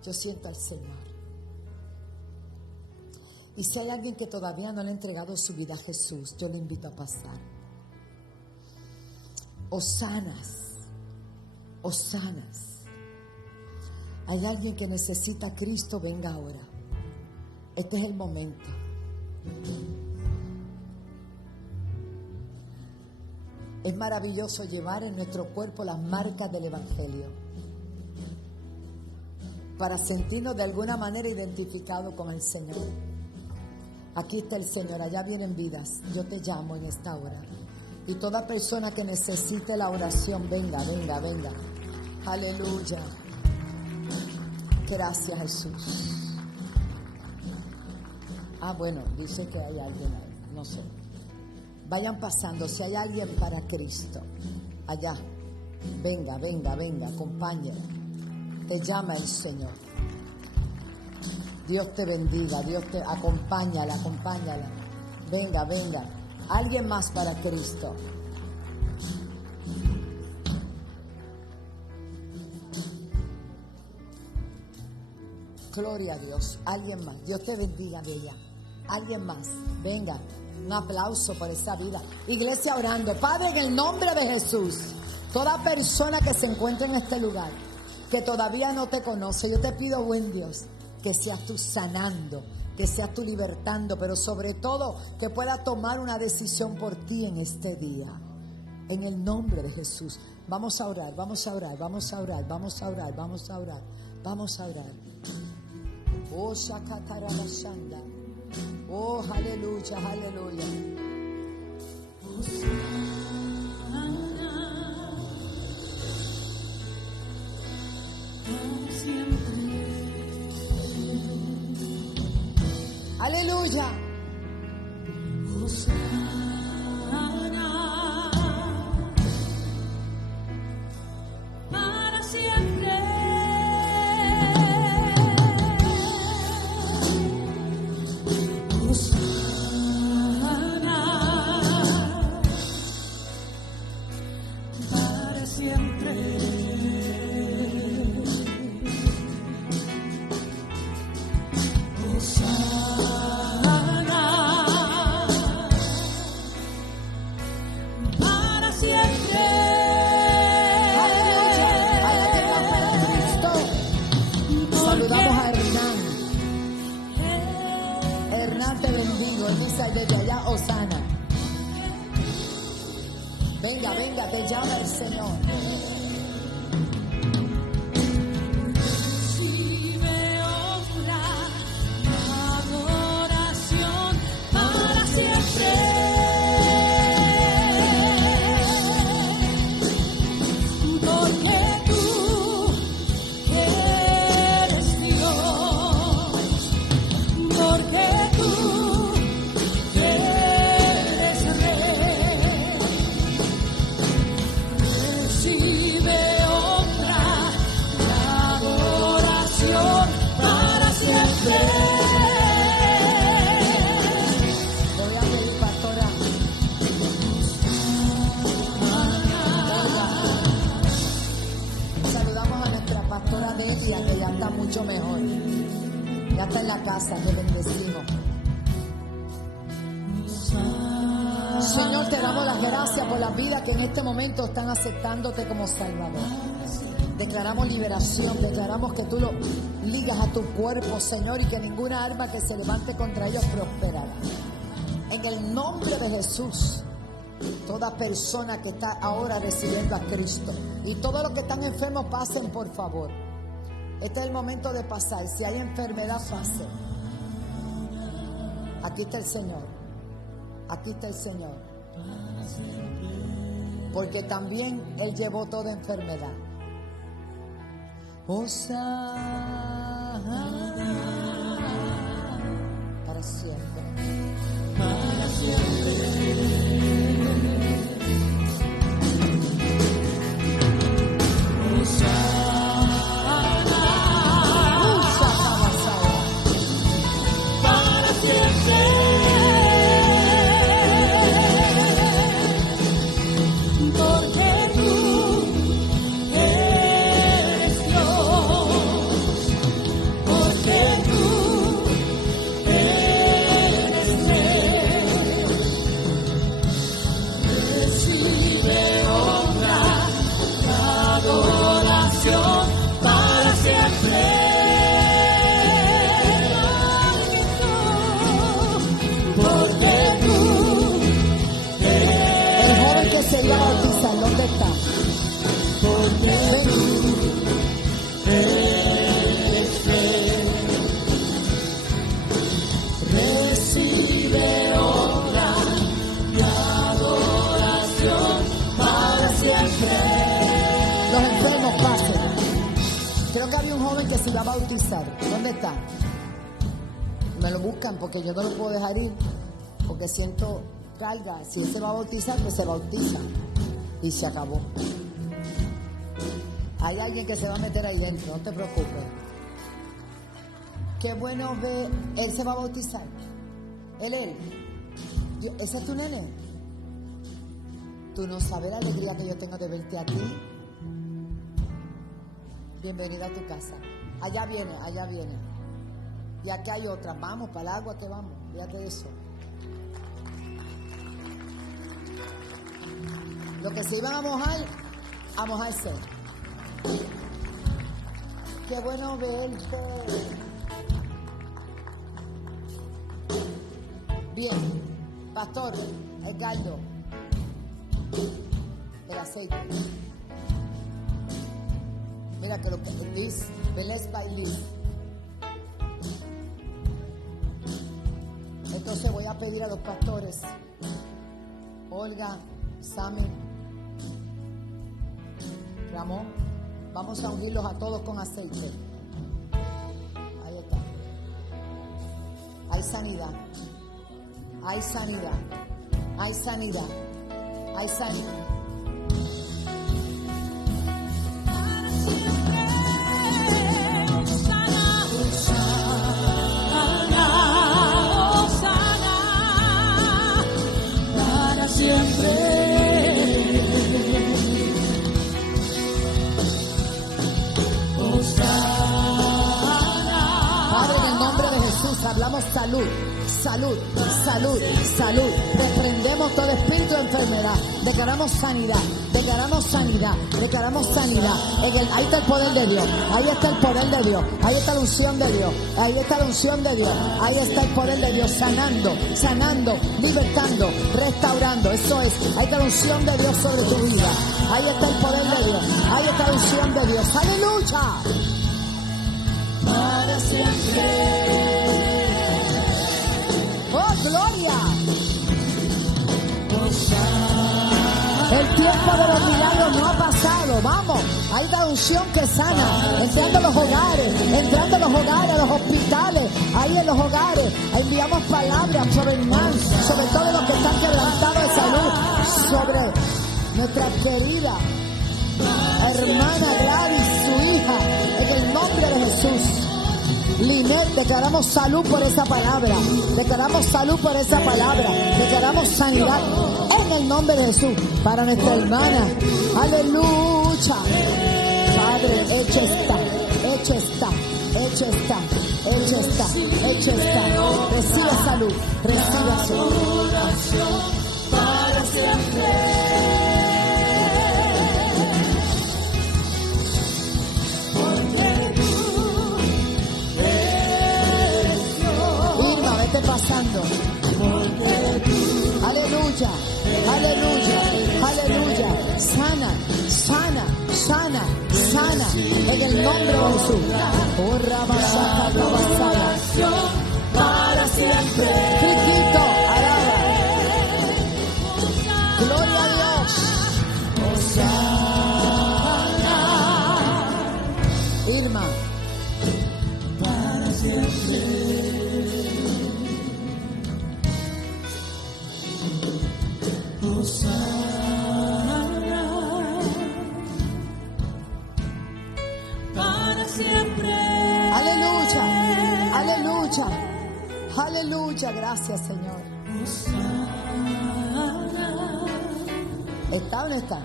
Yo siento al Señor. Y si hay alguien que todavía no le ha entregado su vida a Jesús, yo le invito a pasar. Hosanas. Hay alguien que necesita a Cristo, venga ahora. Este es el momento. Es maravilloso llevar en nuestro cuerpo las marcas del Evangelio para sentirnos de alguna manera identificados con el Señor. Aquí está el Señor, allá vienen vidas. Yo te llamo en esta hora. Y toda persona que necesite la oración, venga. Aleluya. Gracias, Jesús. Ah, bueno, dice que hay alguien ahí, no sé. Vayan pasando, si hay alguien para Cristo, allá, venga, acompáñela. Te llama el Señor. Dios te bendiga, acompáñala. Venga. Alguien más para Cristo. Gloria a Dios. Alguien más. Dios te bendiga, bella. Alguien más. Venga. Un aplauso por esa vida. Iglesia orando. Padre, en el nombre de Jesús, toda persona que se encuentre en este lugar, que todavía no te conoce, yo te pido, buen Dios, que seas tú sanando, que seas tú libertando, pero sobre todo que pueda tomar una decisión por ti en este día. En el nombre de Jesús. Vamos a orar. Oh, Shakatarabashanda. Oh, aleluya. Aleluya. Para siempre. Venga, te llama el Señor. Recibe honra, adoración para siempre. Porque tú eres Dios. Porque tú eres Rey. Recibe honra, adoración para siempre. Voy a pedir, pastora. Saludamos a nuestra pastora Delia, que ya está mucho mejor. Ya está en la casa, que bendecimos. Señor, te damos las gracias por la vida que en este momento están aceptándote como Salvador. Declaramos liberación, declaramos que tú lo ligas a tu cuerpo, Señor, y que ninguna arma que se levante contra ellos prosperará. En el nombre de Jesús, toda persona que está ahora recibiendo a Cristo y todos los que están enfermos, pasen, por favor. Este es el momento de pasar. Si hay enfermedad, pasen. Aquí está el Señor. Aquí está el Señor. Porque también Él llevó toda enfermedad. Hosana para siempre. Para siempre. Hosana. joven que se iba a bautizar. ¿Dónde está? Me lo buscan porque yo no lo puedo dejar ir. Porque siento carga. Si él se va a bautizar, pues se bautiza. Y se acabó. Hay alguien que se va a meter ahí dentro, no te preocupes. Qué bueno ver, él se va a bautizar. Él. ¿Ese es tu nene? Tú no sabes la alegría que yo tengo de verte a ti. Bienvenido a tu casa. Allá viene. Y aquí hay otra. Vamos, para el agua que vamos. Fíjate de eso. Lo que se iban a mojarse. Qué bueno verte. Bien, pastor, el caldo, el aceite. Mira que lo que Liz, Belés by Liz. Entonces voy a pedir a los pastores, Olga, Sammy, Ramón, vamos a ungirlos a todos con aceite. Ahí está. Hay sanidad. Hay sanidad. Hay sanidad. Hay sanidad. Para siempre. Padre, en el nombre de Jesús, hablamos salud. Salud. Reprendemos todo espíritu de enfermedad. Declaramos sanidad. Ahí está el poder de Dios. Ahí está el poder de Dios. Ahí está la unción de Dios. Ahí está el poder de Dios. Sanando, libertando, restaurando. Eso es. Ahí está la unción de Dios sobre tu vida. Ahí está el poder de Dios. Ahí está la unción de Dios. ¡Aleluya! Para siempre. ¡Oh, gloria! El tiempo de los milagros no ha pasado. Vamos, hay la unción que sana. Entrando a los hogares, a los hospitales. Ahí en los hogares enviamos palabras sobre el mal, sobre todos los que están quebrantados de salud, sobre nuestra querida hermana Gladys, su hija, en el nombre de Jesús. Linet, declaramos salud por esa palabra. Declaramos sanidad en el nombre de Jesús para nuestra hermana. Aleluya. Padre, hecho está. Recibe salud. Para siempre. Pasando. Aleluya. Sana. En el nombre de Jesús. Para siempre. Cristo, alaba. Gloria a Dios. Irma. Para siempre. Aleluya, gracias Señor. ¿Está o no está?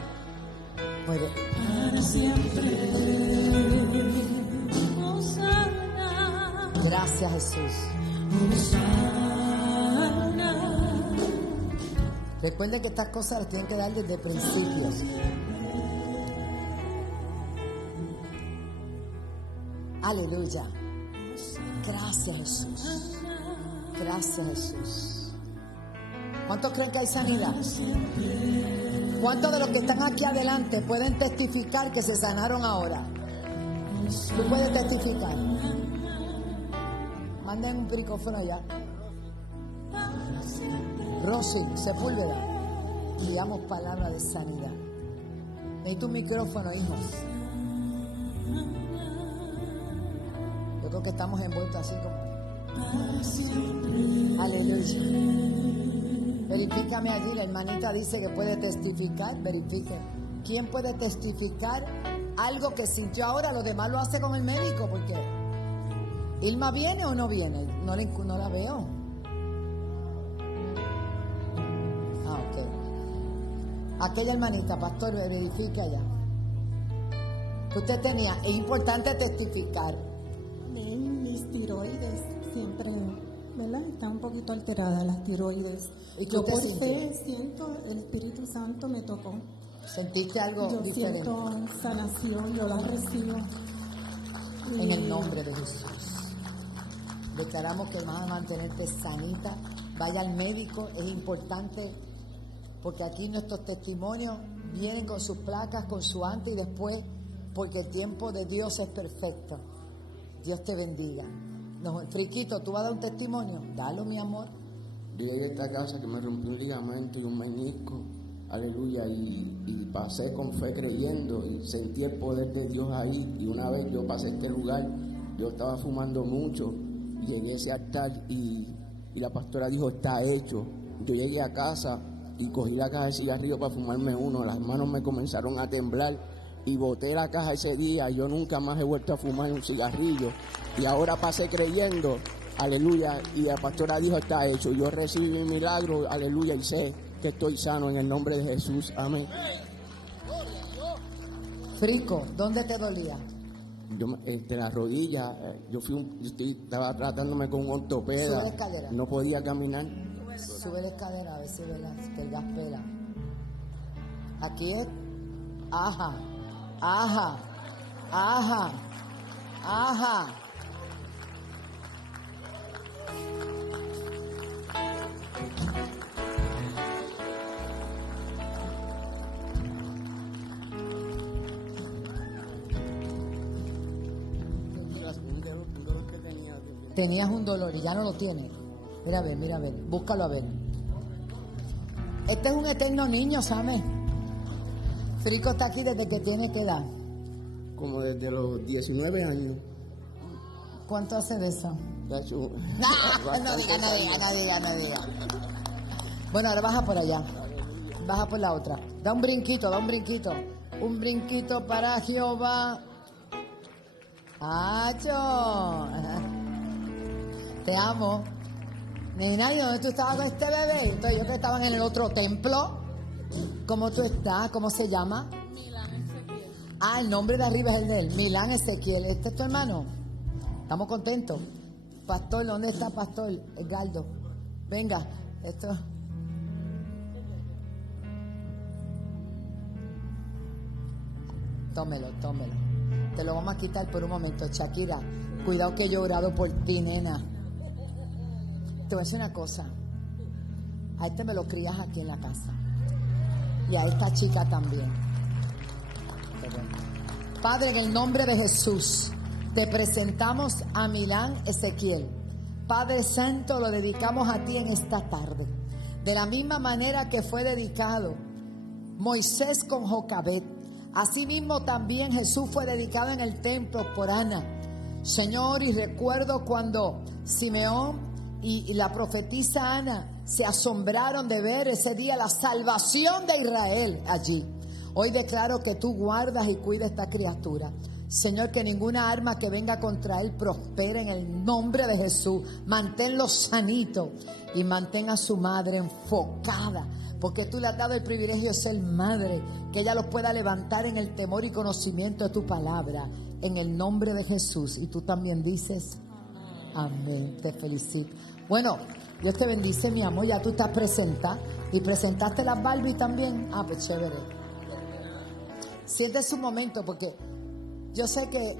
Puede. Para siempre. Gracias Jesús. Recuerden que estas cosas las tienen que dar desde principios. Aleluya. Gracias Jesús. ¿Cuántos creen que hay sanidad? ¿Cuántos de los que están aquí adelante pueden testificar que se sanaron ahora? ¿Tú puedes testificar? Manden un micrófono allá. Rosy, Sepúlveda, enviamos palabra de sanidad. Necesito un micrófono, hijos. nosotros que estamos envueltos así como. Aleluya. Verifícame allí, la hermanita dice que puede testificar, verifique. ¿Quién puede testificar algo que sintió ahora? Los demás lo hace con el médico, porque ¿Irma viene o no viene? No la veo. Ok. Aquella hermanita, pastor, verifique allá. Usted tenía, es importante testificar. Mis tiroides siempre, ¿verdad? Está un poquito alterada las tiroides. ¿Y qué yo usted por sintió? fe siento, el Espíritu Santo me tocó. ¿Sentiste algo yo diferente? Siento sanación, yo la recibo. En el nombre de Jesús. Declaramos que vas a mantenerte sanita. Vaya al médico, es importante, porque aquí nuestros testimonios vienen con sus placas, con su antes y después, porque el tiempo de Dios es perfecto. Dios te bendiga. No, Friquito, ¿tú vas a dar un testimonio? Dalo, mi amor. Yo llegué a esta casa que me rompí un ligamento y un menisco, aleluya, y pasé con fe creyendo y sentí el poder de Dios ahí. Y una vez yo pasé a este lugar, yo estaba fumando mucho, llegué a ese altar y la pastora dijo, está hecho. Yo llegué a casa y cogí la caja de cigarrillos para fumarme uno, las manos me comenzaron a temblar y boté la caja ese día. Yo nunca más he vuelto a fumar un cigarrillo y ahora pasé creyendo, aleluya, y la pastora dijo, está hecho. Yo recibí mi milagro, aleluya, y sé que estoy sano en el nombre de Jesús, amén. Frico, ¿dónde te dolía? Yo, entre las rodillas, estaba tratándome con un ortopeda. Sube la escalera. No podía caminar. Sube la escalera a ver si que el gas pela. Aquí es. Ajá, ajá, ajá, ajá. Tenías un dolor y ya no lo tienes. Mira a ver, búscalo a ver. Este es un eterno niño, ¿sabes? Frico está aquí desde que tiene que edad. Como desde los 19 años. ¿Cuánto hace de eso? No diga. Bueno, ahora baja por allá. Baja por la otra. Da un brinquito. Un brinquito para Jehová. ¡Acho! Te amo. Nena, ¿y dónde tú estabas con este bebé? Entonces yo que estaba en el otro templo. ¿Cómo tú estás? ¿Cómo se llama? Milán Ezequiel. Ah, el nombre de arriba es el de él. Milán Ezequiel. ¿Este es tu hermano? Estamos contentos. Pastor, ¿dónde está Pastor? Edgardo. Venga, esto. Tómelo. Te lo vamos a quitar por un momento. Shakira, cuidado que yo he orado por ti, nena. Te voy a decir una cosa. A este me lo crías aquí en la casa. Y a esta chica también. Padre, en el nombre de Jesús, te presentamos a Milán Ezequiel. Padre Santo, lo dedicamos a ti en esta tarde. De la misma manera que fue dedicado Moisés con Jocabet, asimismo también Jesús fue dedicado en el templo por Ana. Señor, y recuerdo cuando Simeón y la profetisa Ana se asombraron de ver ese día la salvación de Israel allí. Hoy declaro que tú guardas y cuidas esta criatura. Señor, que ninguna arma que venga contra él prospere en el nombre de Jesús. Manténlo sanito y mantén a su madre enfocada, porque tú le has dado el privilegio de ser madre, que ella los pueda levantar en el temor y conocimiento de tu palabra, en el nombre de Jesús. Y tú también dices amén. Te felicito. Bueno, Dios te bendice, mi amor. Ya tú estás presentada. ¿Y presentaste las Barbie también? Ah, pues chévere. Siente su momento, porque yo sé que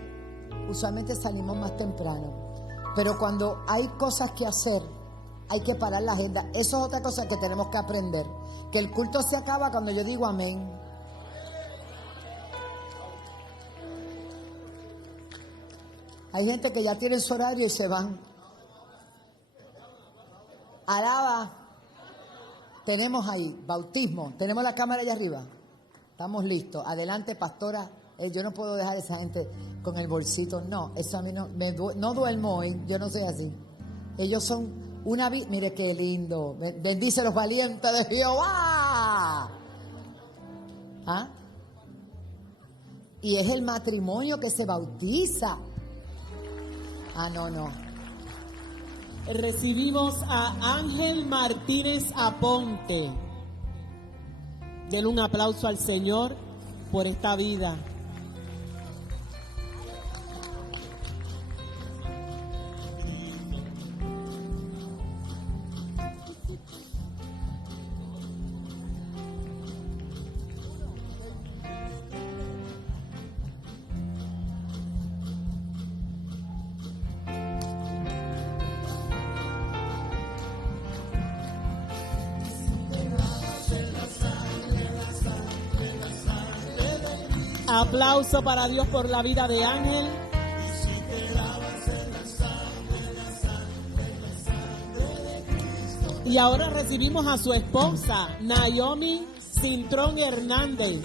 usualmente salimos más temprano, pero cuando hay cosas que hacer, hay que parar la agenda. Eso es otra cosa que tenemos que aprender, que el culto se acaba cuando yo digo amén. Hay gente que ya tiene su horario y se van. Alaba. Tenemos ahí bautismo. Tenemos la cámara allá arriba. Estamos listos. Adelante, pastora. Yo no puedo dejar a esa gente con el bolsito. No, eso a mí no, no duermo hoy. Yo no soy así. Ellos son una vida. Mire qué lindo. Bendice los valientes de Jehová. ¿Ah? Y es el matrimonio que se bautiza. Ah, no. Recibimos a Ángel Martínez Aponte. Denle un aplauso al Señor por esta vida. Aplauso para Dios por la vida de Ángel. Y ahora recibimos a su esposa, Naomi Cintrón Hernández.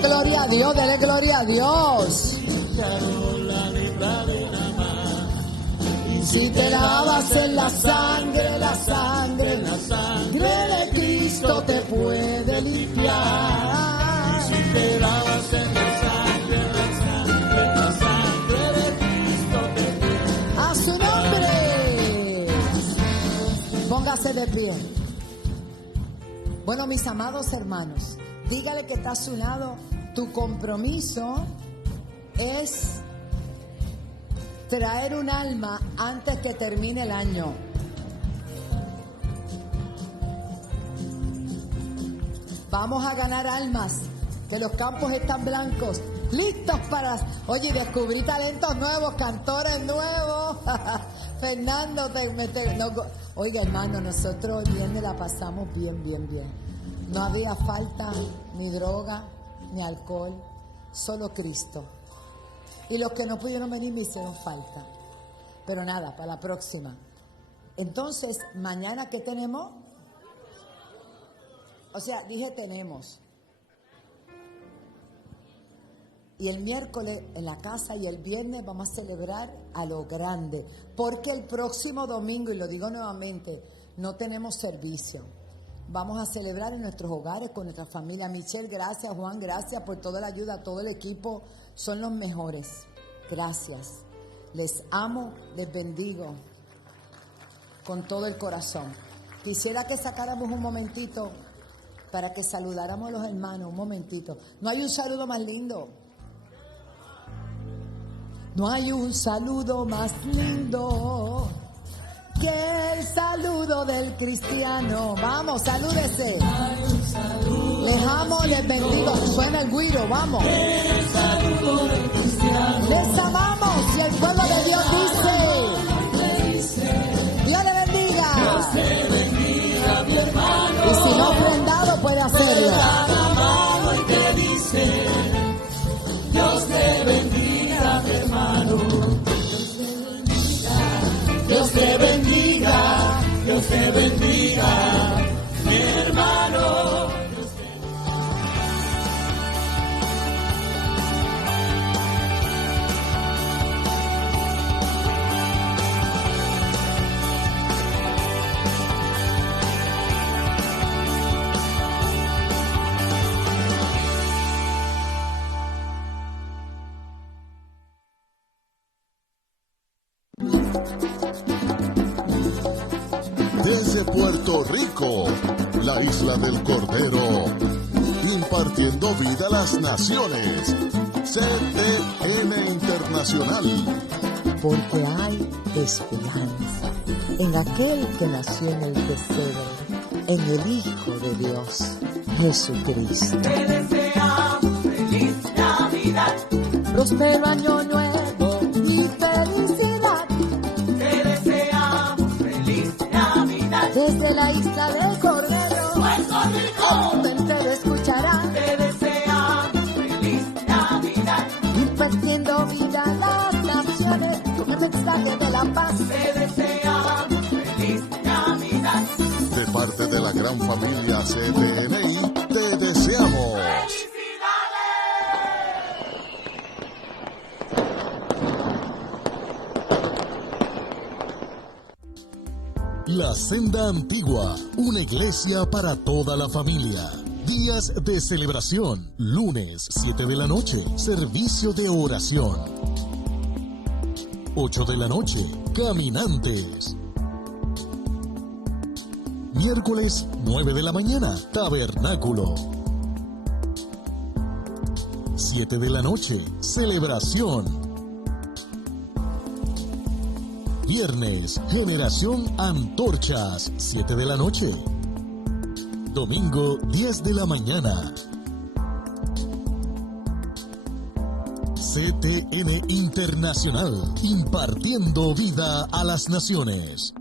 Gloria a Dios, dale gloria a Dios. Si te lavas en la sangre de Cristo te puede limpiar. Si te lavas en la sangre de Cristo te puede. A su nombre. Póngase de pie. Bueno, mis amados hermanos, dígale que está a su lado. Tu compromiso es traer un alma antes que termine el año. Vamos a ganar almas, que los campos están blancos, listos para... Oye, descubrí talentos nuevos, cantores nuevos. Fernando, oiga, hermano, nosotros el viernes la pasamos bien. No había falta ni droga, ni alcohol, solo Cristo. Y los que no pudieron venir me hicieron falta. Pero nada, para la próxima. Entonces, mañana, ¿qué tenemos? O sea, dije tenemos. Y el miércoles en la casa y el viernes vamos a celebrar a lo grande. Porque el próximo domingo, y lo digo nuevamente, no tenemos servicio. Vamos a celebrar en nuestros hogares con nuestra familia. Michelle, gracias. Juan, gracias por toda la ayuda. Todo el equipo son los mejores. Gracias. Les amo, les bendigo con todo el corazón. Quisiera que sacáramos un momentito para que saludáramos a los hermanos. Un momentito. No hay un saludo más lindo. No hay un saludo más lindo que el saludo del cristiano. Vamos, salúdese. Les amo, les bendigo. Suena el güiro, vamos. El saludo del cristiano. Les amamos y el pueblo de Dios dice: Dios le bendiga. Dios te bendiga, mi hermano. Y si no ofrendado puede hacerlo. La mano y te dice: Dios te bendiga, mi hermano. Dios te bendiga, Dios te bendiga, mi hermano. Desde Puerto Rico, la isla del Cordero, impartiendo vida a las naciones. CTN Internacional. porque hay esperanza en aquel que nació en el pesebre, en el Hijo de Dios, Jesucristo. Te deseamos feliz Navidad, Próspero año nuevo y felicidad. te deseamos feliz Navidad, Desde la isla del Cordero, Puerto Rico, el mundo entero escuchará, te deseamos feliz Navidad, impartiendo vida a las naciones con el mensaje de la paz. te deseamos feliz Navidad. De parte de la gran familia CTNI, te deseamos La Senda Antigua, una iglesia para toda la familia. Días de celebración, lunes 7 de la noche, servicio de oración. 8 de la noche, caminantes. Miércoles 9 de la mañana, tabernáculo. 7 de la noche, celebración. Viernes, generación antorchas, 7 de la noche. Domingo, 10 de la mañana. CTN Internacional, impartiendo vida a las naciones.